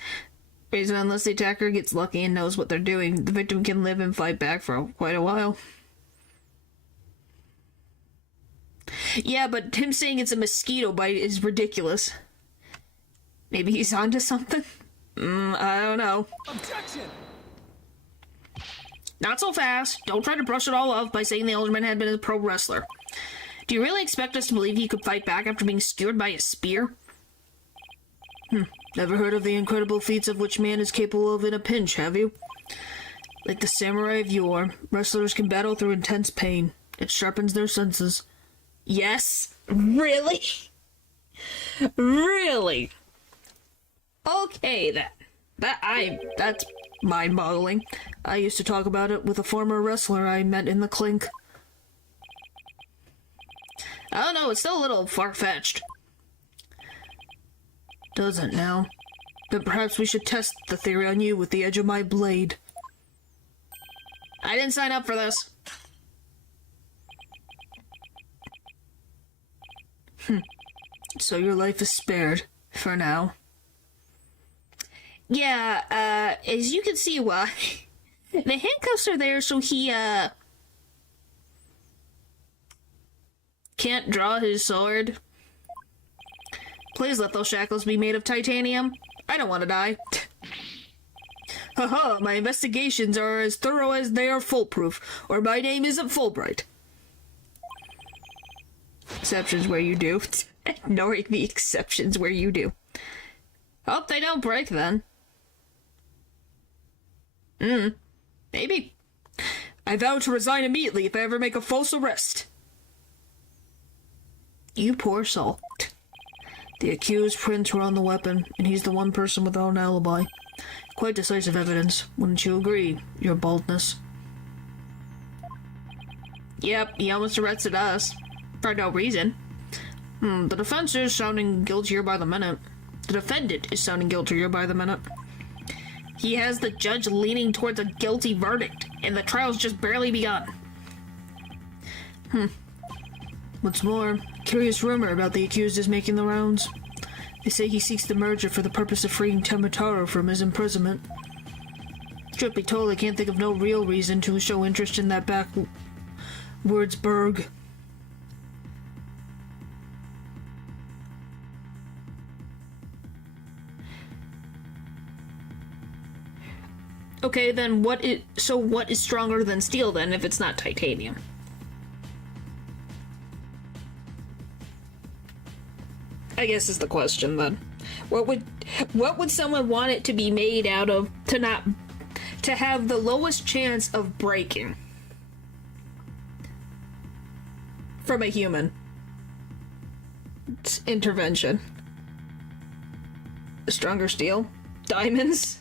Unless the attacker gets lucky and knows what they're doing, the victim can live and fight back for quite a while. Yeah, but him saying it's a mosquito bite is ridiculous. Maybe he's onto something? I don't know. Objection! Not so fast. Don't try to brush it all off by saying the alderman had been a pro wrestler. Do you really expect us to believe he could fight back after being skewered by a spear? Never heard of the incredible feats of which man is capable of in a pinch, have you? Like the samurai of yore, wrestlers can battle through intense pain. It sharpens their senses. Yes? Really? Really? Okay, then. That's mind-boggling. I used to talk about it with a former wrestler I met in the clink. I don't know, it's still a little far-fetched. Doesn't now. But perhaps we should test the theory on you with the edge of my blade. I didn't sign up for this. So your life is spared, for now. Yeah, as you can see why. The handcuffs are there so he, can't draw his sword. Please let those shackles be made of titanium. I don't want to die. Haha, my investigations are as thorough as they are foolproof, or my name isn't Fulbright. Exceptions where you do. Ignoring the exceptions where you do. Hope they don't break then. Maybe. I vow to resign immediately if I ever make a false arrest. You poor soul. The accused's prints were on the weapon, and he's the one person without an alibi. Quite decisive evidence, wouldn't you agree, your baldness? Yep, he almost arrested us. For no reason. The defense is sounding guiltier by the minute. The defendant is sounding guiltier by the minute. He has the judge leaning towards a guilty verdict, and the trial's just barely begun. What's more, curious rumor about the accused is making the rounds. They say he seeks the merger for the purpose of freeing Temataro from his imprisonment. Truth be told, I can't think of no real reason to show interest in that backwards burg. Okay, then what is stronger than steel then if it's not titanium? I guess is the question then. What would someone want it to be made out of to have the lowest chance of breaking from a human? It's intervention. A stronger steel? Diamonds?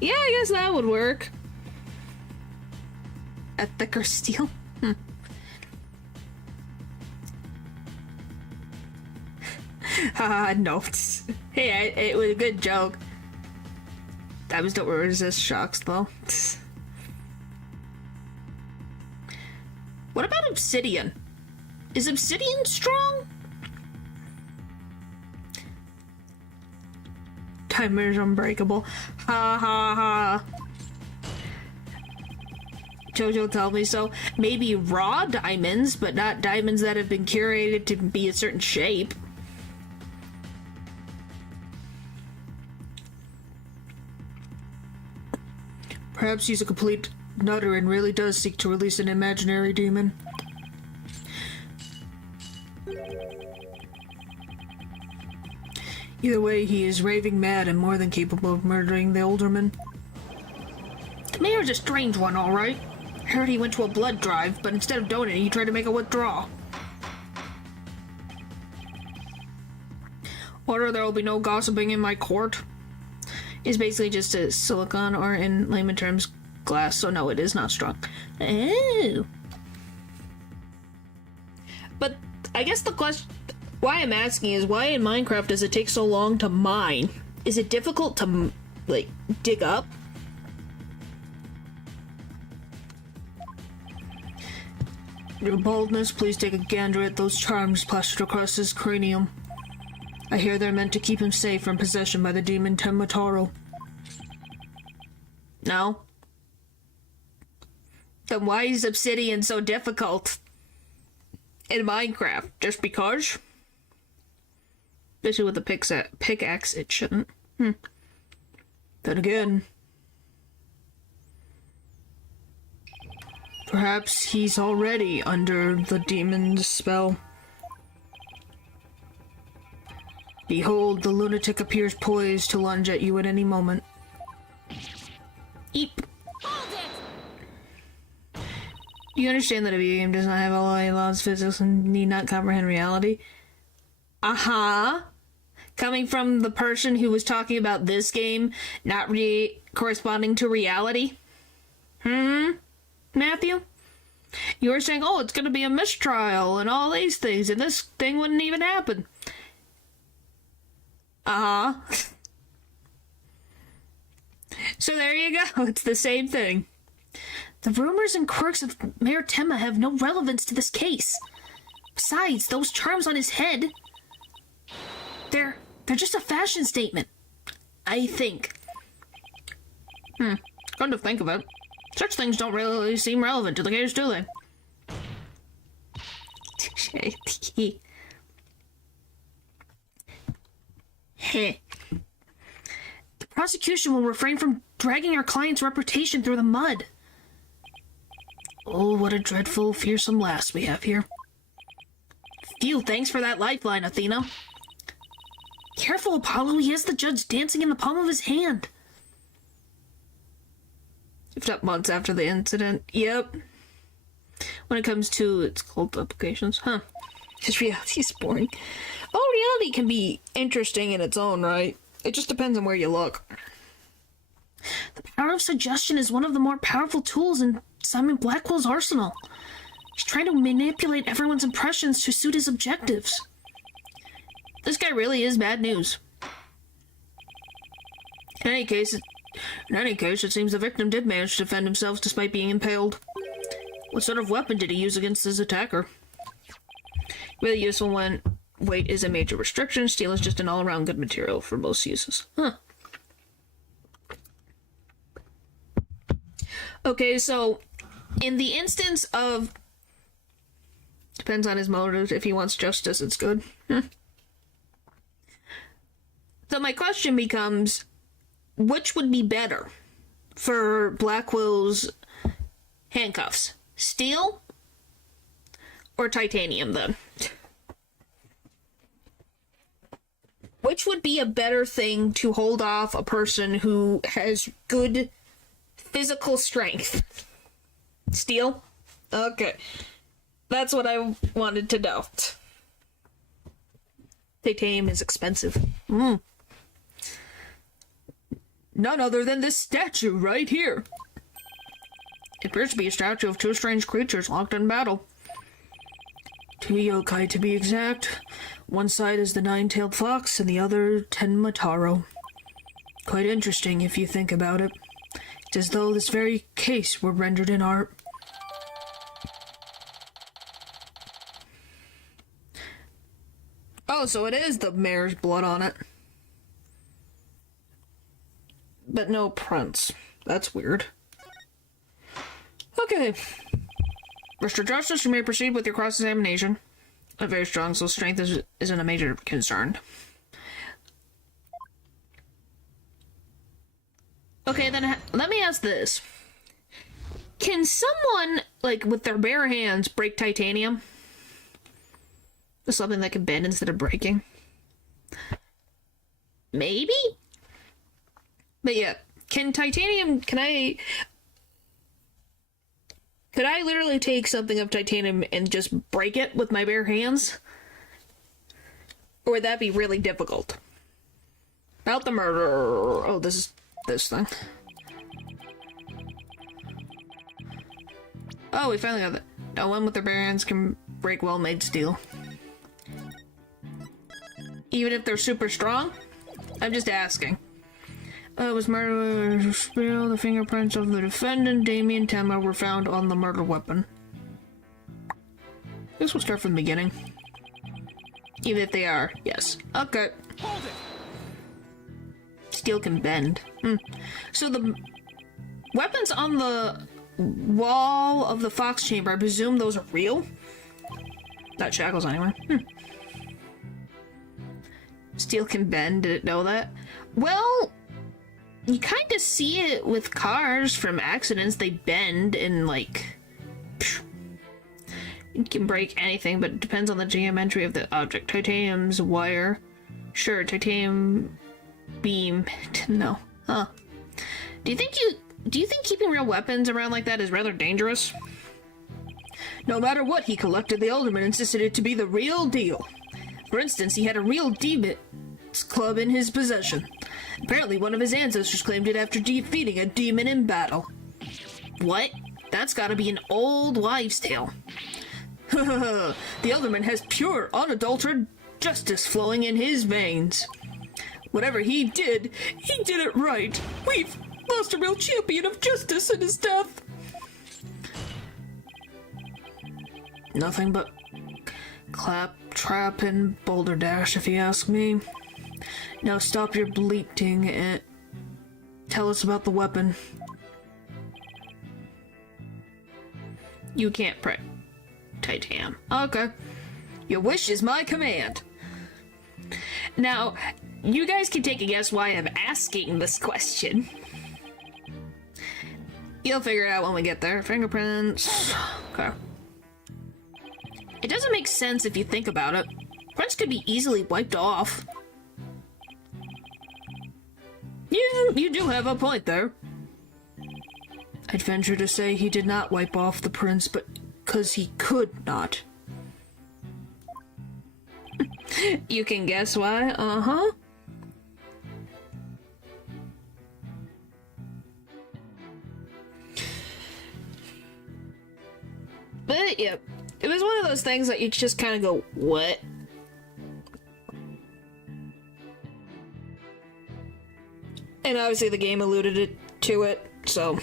Yeah, I guess that would work. A thicker steel? Haha, notes. Hey, it was a good joke. Diamonds don't resist shocks, though. What about obsidian? Is obsidian strong? Timer's unbreakable. Ha ha ha. Jojo told me so. Maybe raw diamonds, but not diamonds that have been curated to be a certain shape. Perhaps he's a complete nutter and really does seek to release an imaginary demon. Either way, he is raving mad and more than capable of murdering the alderman. The mayor's a strange one, alright. I heard he went to a blood drive, but instead of donating, he tried to make a withdrawal. Order there will be no gossiping in my court. Is basically just a silicon, or in layman terms, glass, so no, it is not strong. Oh. But I guess the question, why I'm asking is, why in Minecraft does it take so long to mine? Is it difficult to, like, dig up? Your boldness, please take a gander at those charms plastered across his cranium. I hear they're meant to keep him safe from possession by the demon Tenmataro. No? Then why is obsidian so difficult in Minecraft? Just because? Especially with the pickaxe, it shouldn't. Then again, perhaps he's already under the demon's spell. Behold, the lunatic appears poised to lunge at you at any moment. Eep. Do you understand that a video game does not have all laws, physics, and need not comprehend reality? Coming from the person who was talking about this game not corresponding to reality? Matthew? You were saying, oh, it's gonna be a mistrial and all these things, and this thing wouldn't even happen. So there you go, it's the same thing. The rumors and quirks of Mayor Tenma have no relevance to this case. Besides, those charms on his head, they're just a fashion statement, I think. Come to think of it, such things don't really seem relevant to the case, do they? Touché. Heh. The prosecution will refrain from dragging our client's reputation through the mud. Oh, what a dreadful, fearsome lass we have here. Phew, thanks for that lifeline, Athena. Careful, Apollo, he has the judge dancing in the palm of his hand. If not months after the incident, yep. When it comes to its cult applications, His reality is boring. Oh, reality can be interesting in its own right. It just depends on where you look. The power of suggestion is one of the more powerful tools in Simon Blackwell's arsenal. He's trying to manipulate everyone's impressions to suit his objectives. This guy really is bad news. In any case, it seems the victim did manage to defend himself despite being impaled. What sort of weapon did he use against his attacker? Really useful when weight is a major restriction. Steel is just an all-around good material for most uses. Okay, so in the instance of... Depends on his motive. If he wants justice, it's good. So my question becomes, which would be better for Blackwell's handcuffs? Steel or titanium, then? which would be a better thing to hold off a person who has good physical strength? Steel? Okay. That's what I wanted to know. Titanium is expensive. None other than this statue right here. It appears to be a statue of two strange creatures locked in battle. Two yokai to be exact. One side is the nine-tailed fox and the other Tenma Taro. Quite interesting if you think about it. It's as though this very case were rendered in art. Oh, so it is the mare's blood on it. But no prints. That's weird. Okay. Mr. Justice, you may proceed with your cross-examination. Not very strong, so strength isn't a major concern. Okay, then let me ask this. Can someone, like, with their bare hands, break titanium? Something that can bend instead of breaking? Maybe? But yeah, could I literally take something of titanium and just break it with my bare hands? Or would that be really difficult? About the murder. Oh, this is this thing. Oh, we finally got that. No one with their bare hands can break well-made steel. Even if they're super strong? I'm just asking. It was murder. The fingerprints of the defendant, Damien Tenma, were found on the murder weapon. This will start from the beginning. Even if they are, yes. Okay. Hold it! Steel can bend. So the weapons on the wall of the Fox Chamber, I presume those are real? Not shackles, anyway. Steel can bend, didn't know that. Well, you kind of see it with cars from accidents. They bend and, like, you can break anything, but it depends on the geometry of the object. Titanium's wire. Sure, titanium beam. No. Huh. Do you think keeping real weapons around like that is rather dangerous? No matter what he collected, the Alderman insisted it to be the real deal. For instance, he had a real demon's club in his possession. Apparently, one of his ancestors claimed it after defeating a demon in battle. What? That's gotta be an old wives' tale. The Alderman has pure, unadulterated justice flowing in his veins. Whatever he did it right. We've lost a real champion of justice in his death. Nothing but claptrap and boulder dash, if you ask me. Now stop your bleating and tell us about the weapon. You can't break titanium. Okay. Your wish is my command. Now, you guys can take a guess why I'm asking this question. You'll figure it out when we get there. Fingerprints. Okay. It doesn't make sense if you think about it. Prints could be easily wiped off. You do have a point there. I'd venture to say he did not wipe off the prints, but 'cause he could not. You can guess why? Uh-huh. But, yeah. It was one of those things that you just kind of go, what? And obviously the game alluded to it, so...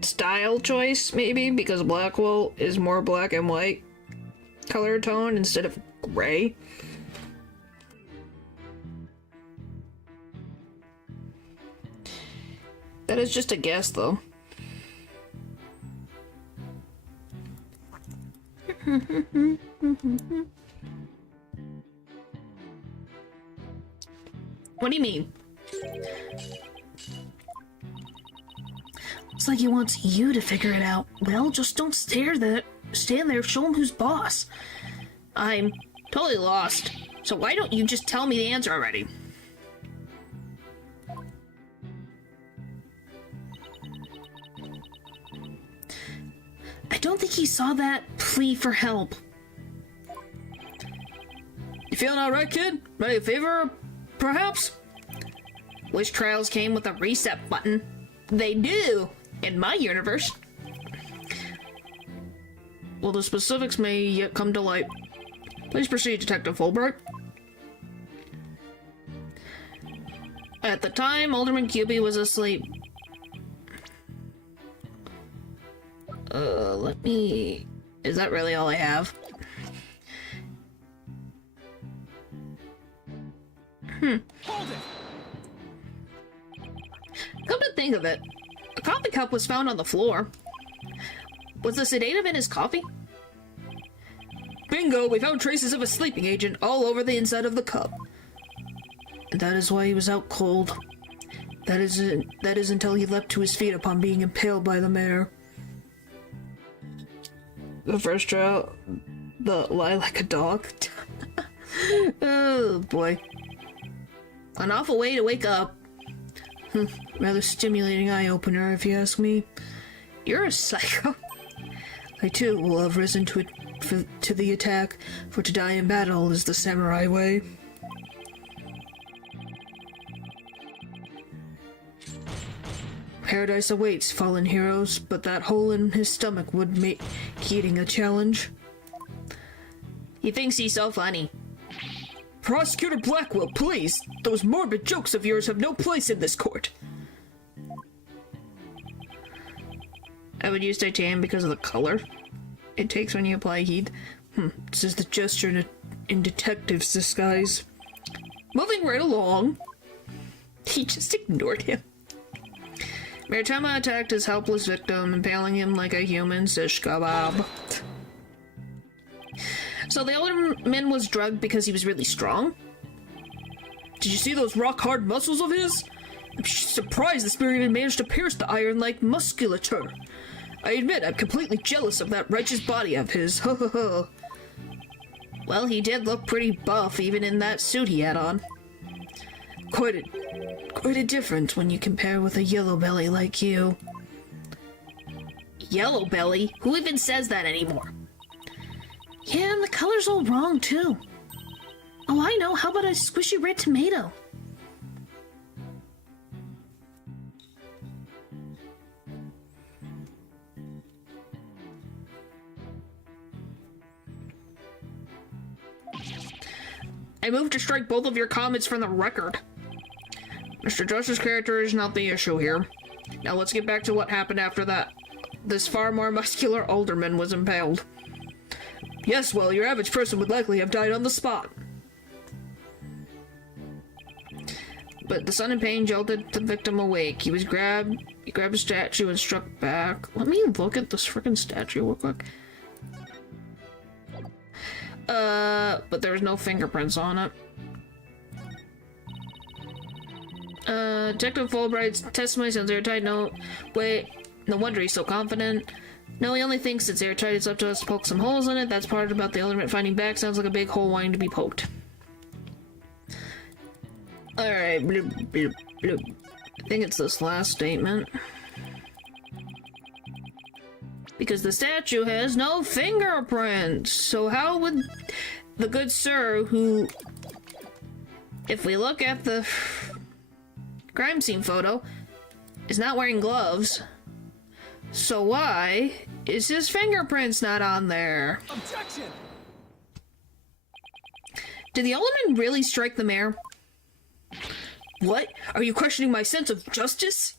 Style choice, maybe, because Blackwell is more black and white color tone instead of gray. That is just a guess, though. What do you mean? It's like he wants you to figure it out. Well, just don't stand there, show him who's boss. I'm totally lost. So why don't you just tell me the answer already? I don't think he saw that plea for help. You feeling alright, kid? Ready a favor, perhaps? Wish trials came with a reset button. They do, in my universe. Well, the specifics may yet come to light. Please proceed, Detective Fulbright. At the time, Alderman Cubey was asleep. Let me... Is that really all I have? Hold it! Come to think of it, a coffee cup was found on the floor. Was the sedative in his coffee? Bingo! We found traces of a sleeping agent all over the inside of the cup. And that is why he was out cold. That is until he leapt to his feet upon being impaled by the mayor. The first trial, the lie like a dog. Oh boy. An awful way to wake up. Rather stimulating eye-opener, if you ask me. You're a psycho. I too will have risen to the attack, for to die in battle is the samurai way. Paradise awaits fallen heroes, but that hole in his stomach would make eating a challenge. He thinks he's so funny. Prosecutor Blackwell, please! Those morbid jokes of yours have no place in this court! I would use titanium because of the color it takes when you apply heat. This is the gesture in detective's disguise. Moving right along. He just ignored him. Maritama attacked his helpless victim, impaling him like a human shish kebab. So the alderman was drugged because he was really strong? Did you see those rock-hard muscles of his? I'm surprised the spirit even managed to pierce the iron-like musculature. I admit, I'm completely jealous of that righteous body of his. Ho ho ho. Well, he did look pretty buff, even in that suit he had on. Quite a difference when you compare with a yellow belly like you. Yellow belly? Who even says that anymore? Yeah, and the color's all wrong, too. Oh, I know. How about a squishy red tomato? I move to strike both of your comments from the record. Mr. Josh's character is not the issue here. Now let's get back to what happened after that. This far more muscular alderman was impaled. Yes, well, your average person would likely have died on the spot. But the son in pain jolted the victim awake. He grabbed a statue and struck back. Let me look at this freaking statue real quick. But there was no fingerprints on it. Detective Fulbright's testimony sounds airtight. No, wait, no wonder he's so confident. No, he only thinks it's airtight. It's up to us to poke some holes in it. That's part about the alderman finding back. Sounds like a big hole wanting to be poked. Alright, bloop, bloop, bloop. I think it's this last statement. Because the statue has no fingerprints. So how would the good sir who... If we look at the crime scene photo, is not wearing gloves. So why is his fingerprints not on there? Objection! Did the alderman really strike the mayor? What? Are you questioning my sense of justice?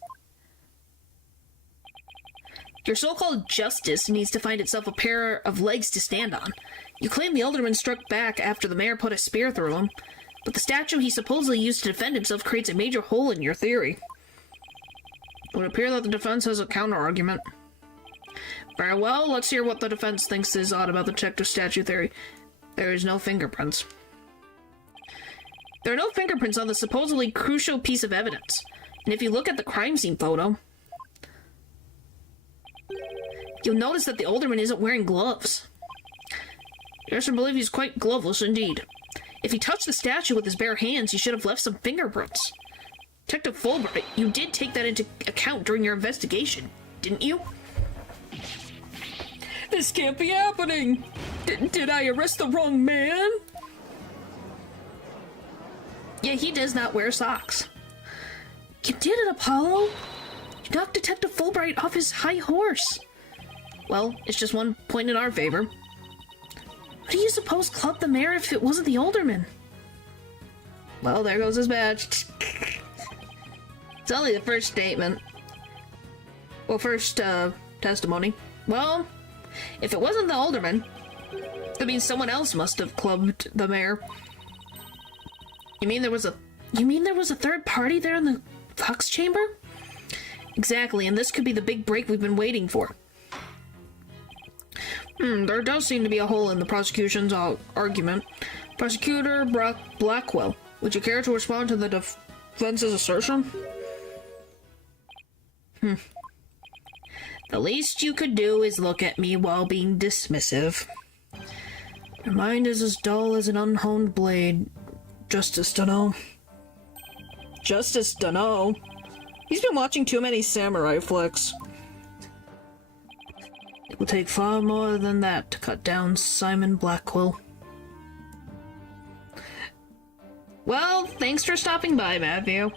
Your so-called justice needs to find itself a pair of legs to stand on. You claim the alderman struck back after the mayor put a spear through him, but the statue he supposedly used to defend himself creates a major hole in your theory. It would appear that the defense has a counter-argument. Very well, let's hear what the defense thinks is odd about the detective statue theory. There is no fingerprints. There are no fingerprints on the supposedly crucial piece of evidence. And if you look at the crime scene photo... You'll notice that the alderman isn't wearing gloves. Yes, I believe he's quite gloveless indeed. If he touched the statue with his bare hands, he should have left some fingerprints. Detective Fulbright, you did take that into account during your investigation, didn't you? This can't be happening! Did I arrest the wrong man? Yeah, he does not wear socks. You did it, Apollo! You knocked Detective Fulbright off his high horse! Well, it's just 1 point in our favor. What do you suppose clubbed the mayor if it wasn't the alderman? Well, there goes his badge. It's only the first statement. Well, first, testimony. Well, if it wasn't the alderman, that means someone else must have clubbed the mayor. You mean there was a third party there in the Fox chamber? Exactly, and this could be the big break we've been waiting for. There does seem to be a hole in the prosecution's argument. Prosecutor Blackwell, would you care to respond to the defense's assertion? The least you could do is look at me while being dismissive. Your mind is as dull as an unhoned blade. Justice dunno. Justice dunno? He's been watching too many samurai flicks. It will take far more than that to cut down Simon Blackwell. Well, thanks for stopping by, Matthew.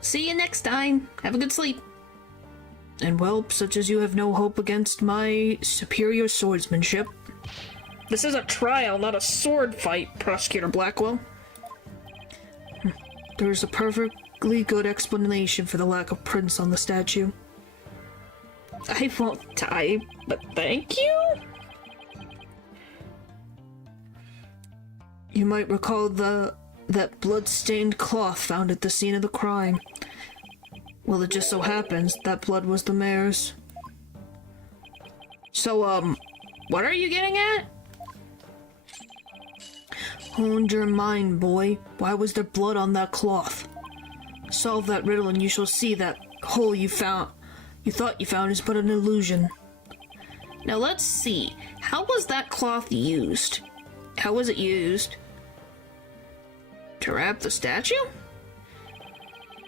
See you next time. Have a good sleep. And whelp, such as you have no hope against my superior swordsmanship. This is a trial, not a sword fight, Prosecutor Blackwell. There's a perfectly good explanation for the lack of prints on the statue. I won't die, but thank you? You might recall that blood-stained cloth found at the scene of the crime. Well, it just so happens that blood was the mayor's. So, what are you getting at? Honed your mind, boy. Why was there blood on that cloth? Solve that riddle and you shall see that hole you thought you found is but an illusion. Now let's see. How was that cloth used? How was it used? To wrap the statue?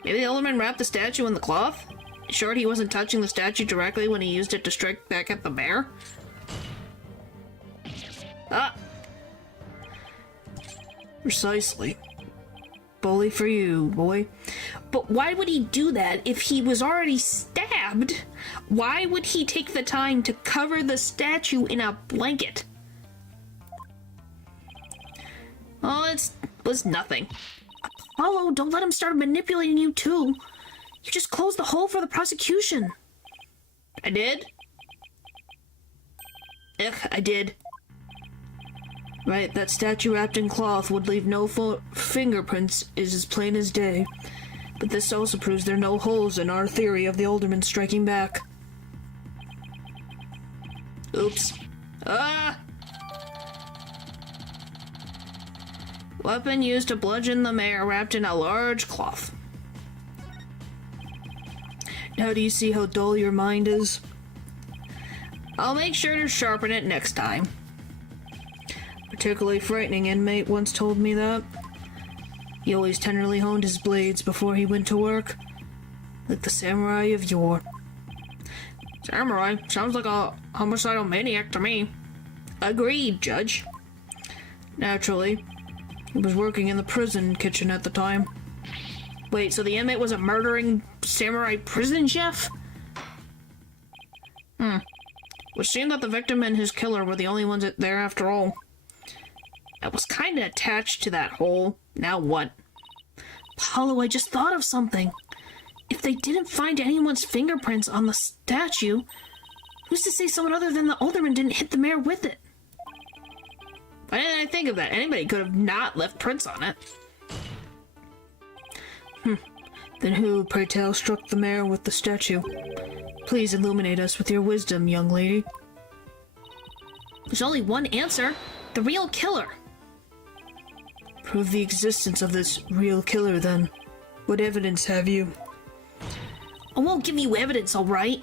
Maybe the alderman wrapped the statue in the cloth? Sure he wasn't touching the statue directly when he used it to strike back at the mayor? Ah! Precisely. Bully for you, boy. But why would he do that if he was already stabbed? Why would he take the time to cover the statue in a blanket? Oh, it was nothing. Apollo, don't let him start manipulating you too. You just closed the hole for the prosecution. I did? Ugh, I did. Right, that statue wrapped in cloth would leave no fingerprints is as plain as day. But this also proves there are no holes in our theory of the alderman striking back. Oops. Ah! Weapon used to bludgeon the mayor wrapped in a large cloth. Now do you see how dull your mind is? I'll make sure to sharpen it next time. Particularly frightening inmate once told me that. He always tenderly honed his blades before he went to work. Like the samurai of yore. Samurai? Sounds like a homicidal maniac to me. Agreed, Judge. Naturally. He was working in the prison kitchen at the time. Wait, so the inmate was a murdering samurai prison chef? Which seemed that the victim and his killer were the only ones there after all. I was kinda attached to that hole. Now what? Apollo, I just thought of something. If they didn't find anyone's fingerprints on the statue, who's to say someone other than the alderman didn't hit the mayor with it? Why didn't I think of that? Anybody could have not left prints on it. Then who, pray tell, struck the mayor with the statue? Please illuminate us with your wisdom, young lady. There's only one answer. The real killer. Prove the existence of this real killer, then. What evidence have you? I won't give you evidence, alright?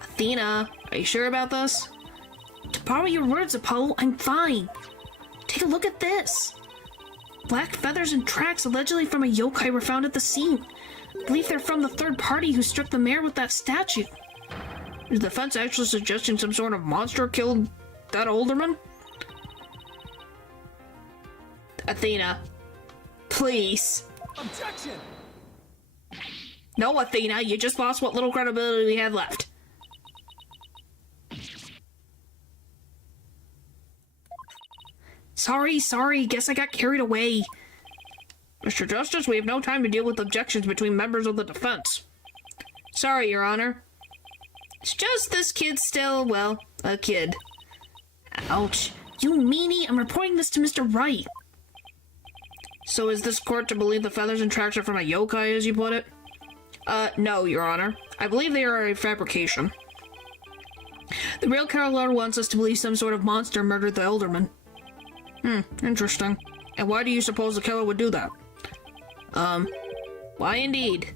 Athena, are you sure about this? To borrow your words, Apollo, I'm fine. Take a look at this. Black feathers and tracks allegedly from a yokai were found at the scene. I believe they're from the third party who struck the mayor with that statue. Is the defense actually suggesting some sort of monster killed that alderman? Athena, please. Objection! No, Athena, you just lost what little credibility we had left. Sorry, guess I got carried away. Mr. Justice, we have no time to deal with objections between members of the defense. Sorry, Your Honor. It's just this kid's still, well, a kid. Ouch. You meanie, I'm reporting this to Mr. Wright. So is this court to believe the feathers and tracks are from a yokai, as you put it? No, Your Honor. I believe they are a fabrication. The real killer wants us to believe some sort of monster murdered the alderman. Interesting. And why do you suppose the killer would do that? Why indeed?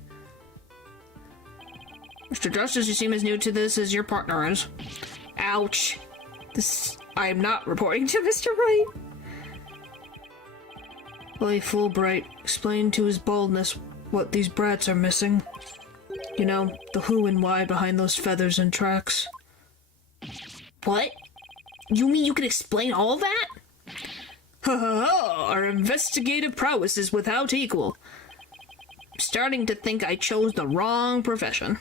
Mr. Justice, you seem as new to this as your partner is. Ouch. I am not reporting to Mr. Wright. Willie Fulbright explained to his baldness what these brats are missing. You know, the who and why behind those feathers and tracks. What? You mean you can explain all that? Ha ha ha! Our investigative prowess is without equal. I'm starting to think I chose the wrong profession.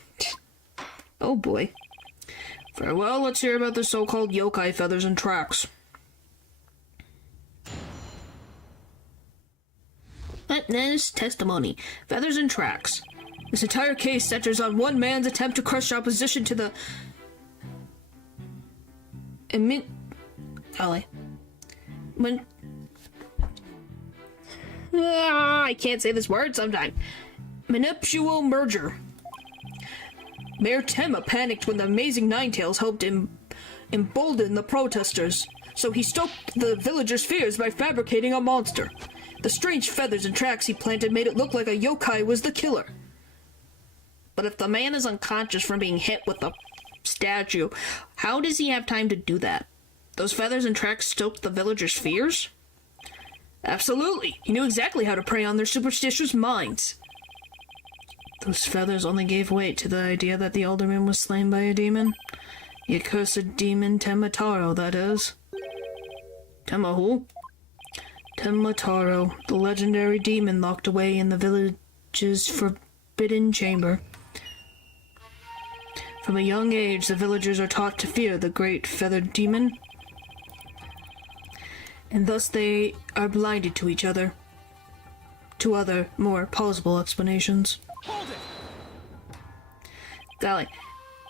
Oh boy. Very well, let's hear about the so-called yokai feathers and tracks. Witness testimony. Feathers and tracks. This entire case centers on one man's attempt to crush opposition to the... I can't say this word sometimes. Manipulal merger. Mayor Tenma panicked when the amazing Ninetales helped embolden the protesters, so he stoked the villagers' fears by fabricating a monster. The strange feathers and tracks he planted made it look like a yokai was the killer. But if the man is unconscious from being hit with the statue, how does he have time to do that? Those feathers and tracks stoked the villagers' fears? Absolutely. He knew exactly how to prey on their superstitious minds. Those feathers only gave weight to the idea that the alderman was slain by a demon. The accursed demon Tenmataro, that is. Tenma who? Tenmataro, the legendary demon locked away in the village's forbidden chamber. From a young age, the villagers are taught to fear the great feathered demon, and thus they are blinded to each other, to other, more plausible explanations. Hold it! Golly,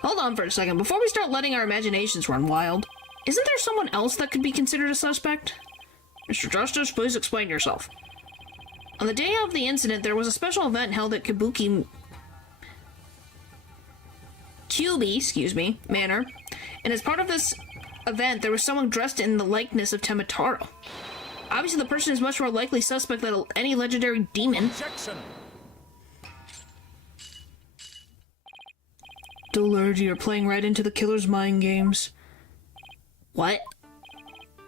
hold on for a second. Before we start letting our imaginations run wild, isn't there someone else that could be considered a suspect? Mr. Justice, please explain yourself. On the day of the incident, there was a special event held at Kyubi, Manor, and as part of this event, there was someone dressed in the likeness of Tenmataro. Obviously, the person is much more likely suspect than any legendary demon. Objection! Dullard, you're playing right into the killer's mind games. What?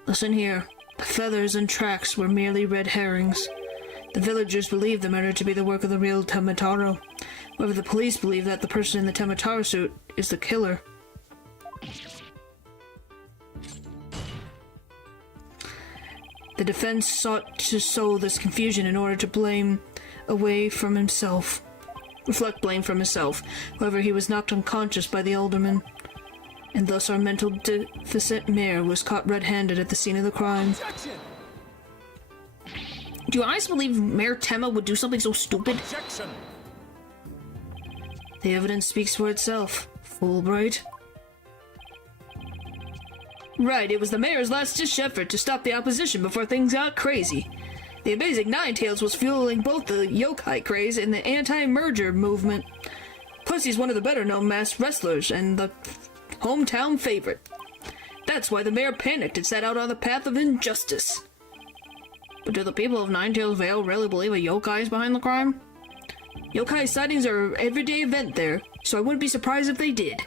Listen here. The feathers and tracks were merely red herrings. The villagers believed the murder to be the work of the real Tenmataro. However, the police believe that the person in the Tenmataro suit is the killer. The defense sought to sow this confusion in order to reflect blame from himself. However, he was knocked unconscious by the alderman, and thus our mental deficient mayor was caught red-handed at the scene of the crime. Objection! Do you honestly believe Mayor Tenma would do something so stupid? Objection! The evidence speaks for itself, Fulbright. Right, it was the mayor's last-ditch effort to stop the opposition before things got crazy. The amazing Ninetales was fueling both the yokai craze and the anti-merger movement. Plus, he's one of the better-known masked wrestlers and the hometown favorite. That's why the mayor panicked and set out on the path of injustice. But do the people of Ninetales Vale really believe a yokai is behind the crime? Yokai sightings are an everyday event there, so I wouldn't be surprised if they did.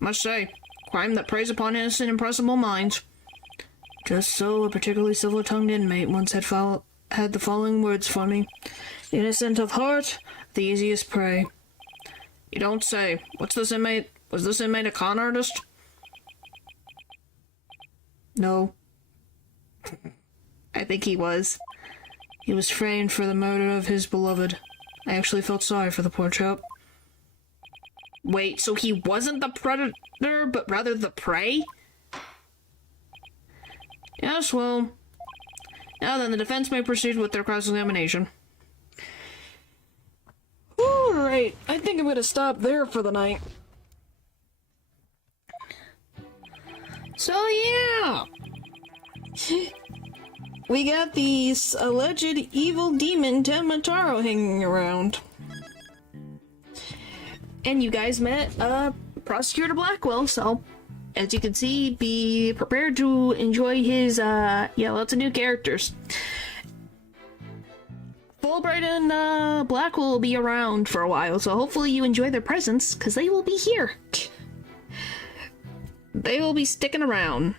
Must say, crime that preys upon innocent, impressible minds. Just so, a particularly silver-tongued inmate once had the following words for me. Innocent of heart, the easiest prey. You don't say. Was this inmate a con artist? No. I think he was. He was framed for the murder of his beloved. I actually felt sorry for the poor chap. Wait, so he wasn't the predator, but rather the prey? Yes, well... Now then, the defense may proceed with their cross-examination. Alright, I think I'm gonna stop there for the night. So, yeah! We got these alleged evil demon Tenmataro hanging around. And you guys met Prosecutor Blackwell, so as you can see, be prepared to enjoy his lots of new characters. Fulbright and Blackwell will be around for a while, so hopefully you enjoy their presence, because they will be here. They will be sticking around.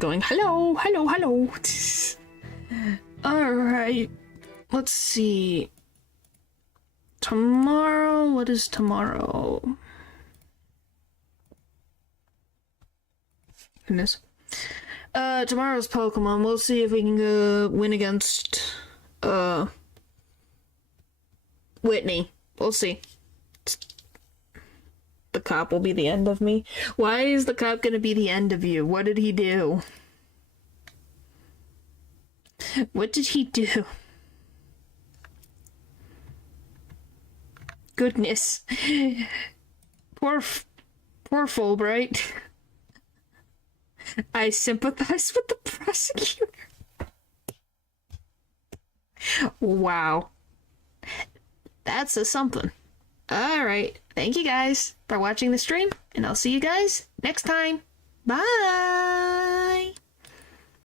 Going, hello, hello, hello. Alright, let's see. Tomorrow, what is tomorrow? Goodness. Tomorrow's Pokemon. We'll see if we can win against, Whitney. We'll see. The cop will be the end of me. Why is the cop gonna be the end of you? What did he do? What did he do? Goodness. Poor Fulbright. I sympathize with the prosecutor. Wow. That says something. Alright, thank you guys for watching the stream, and I'll see you guys next time. Bye!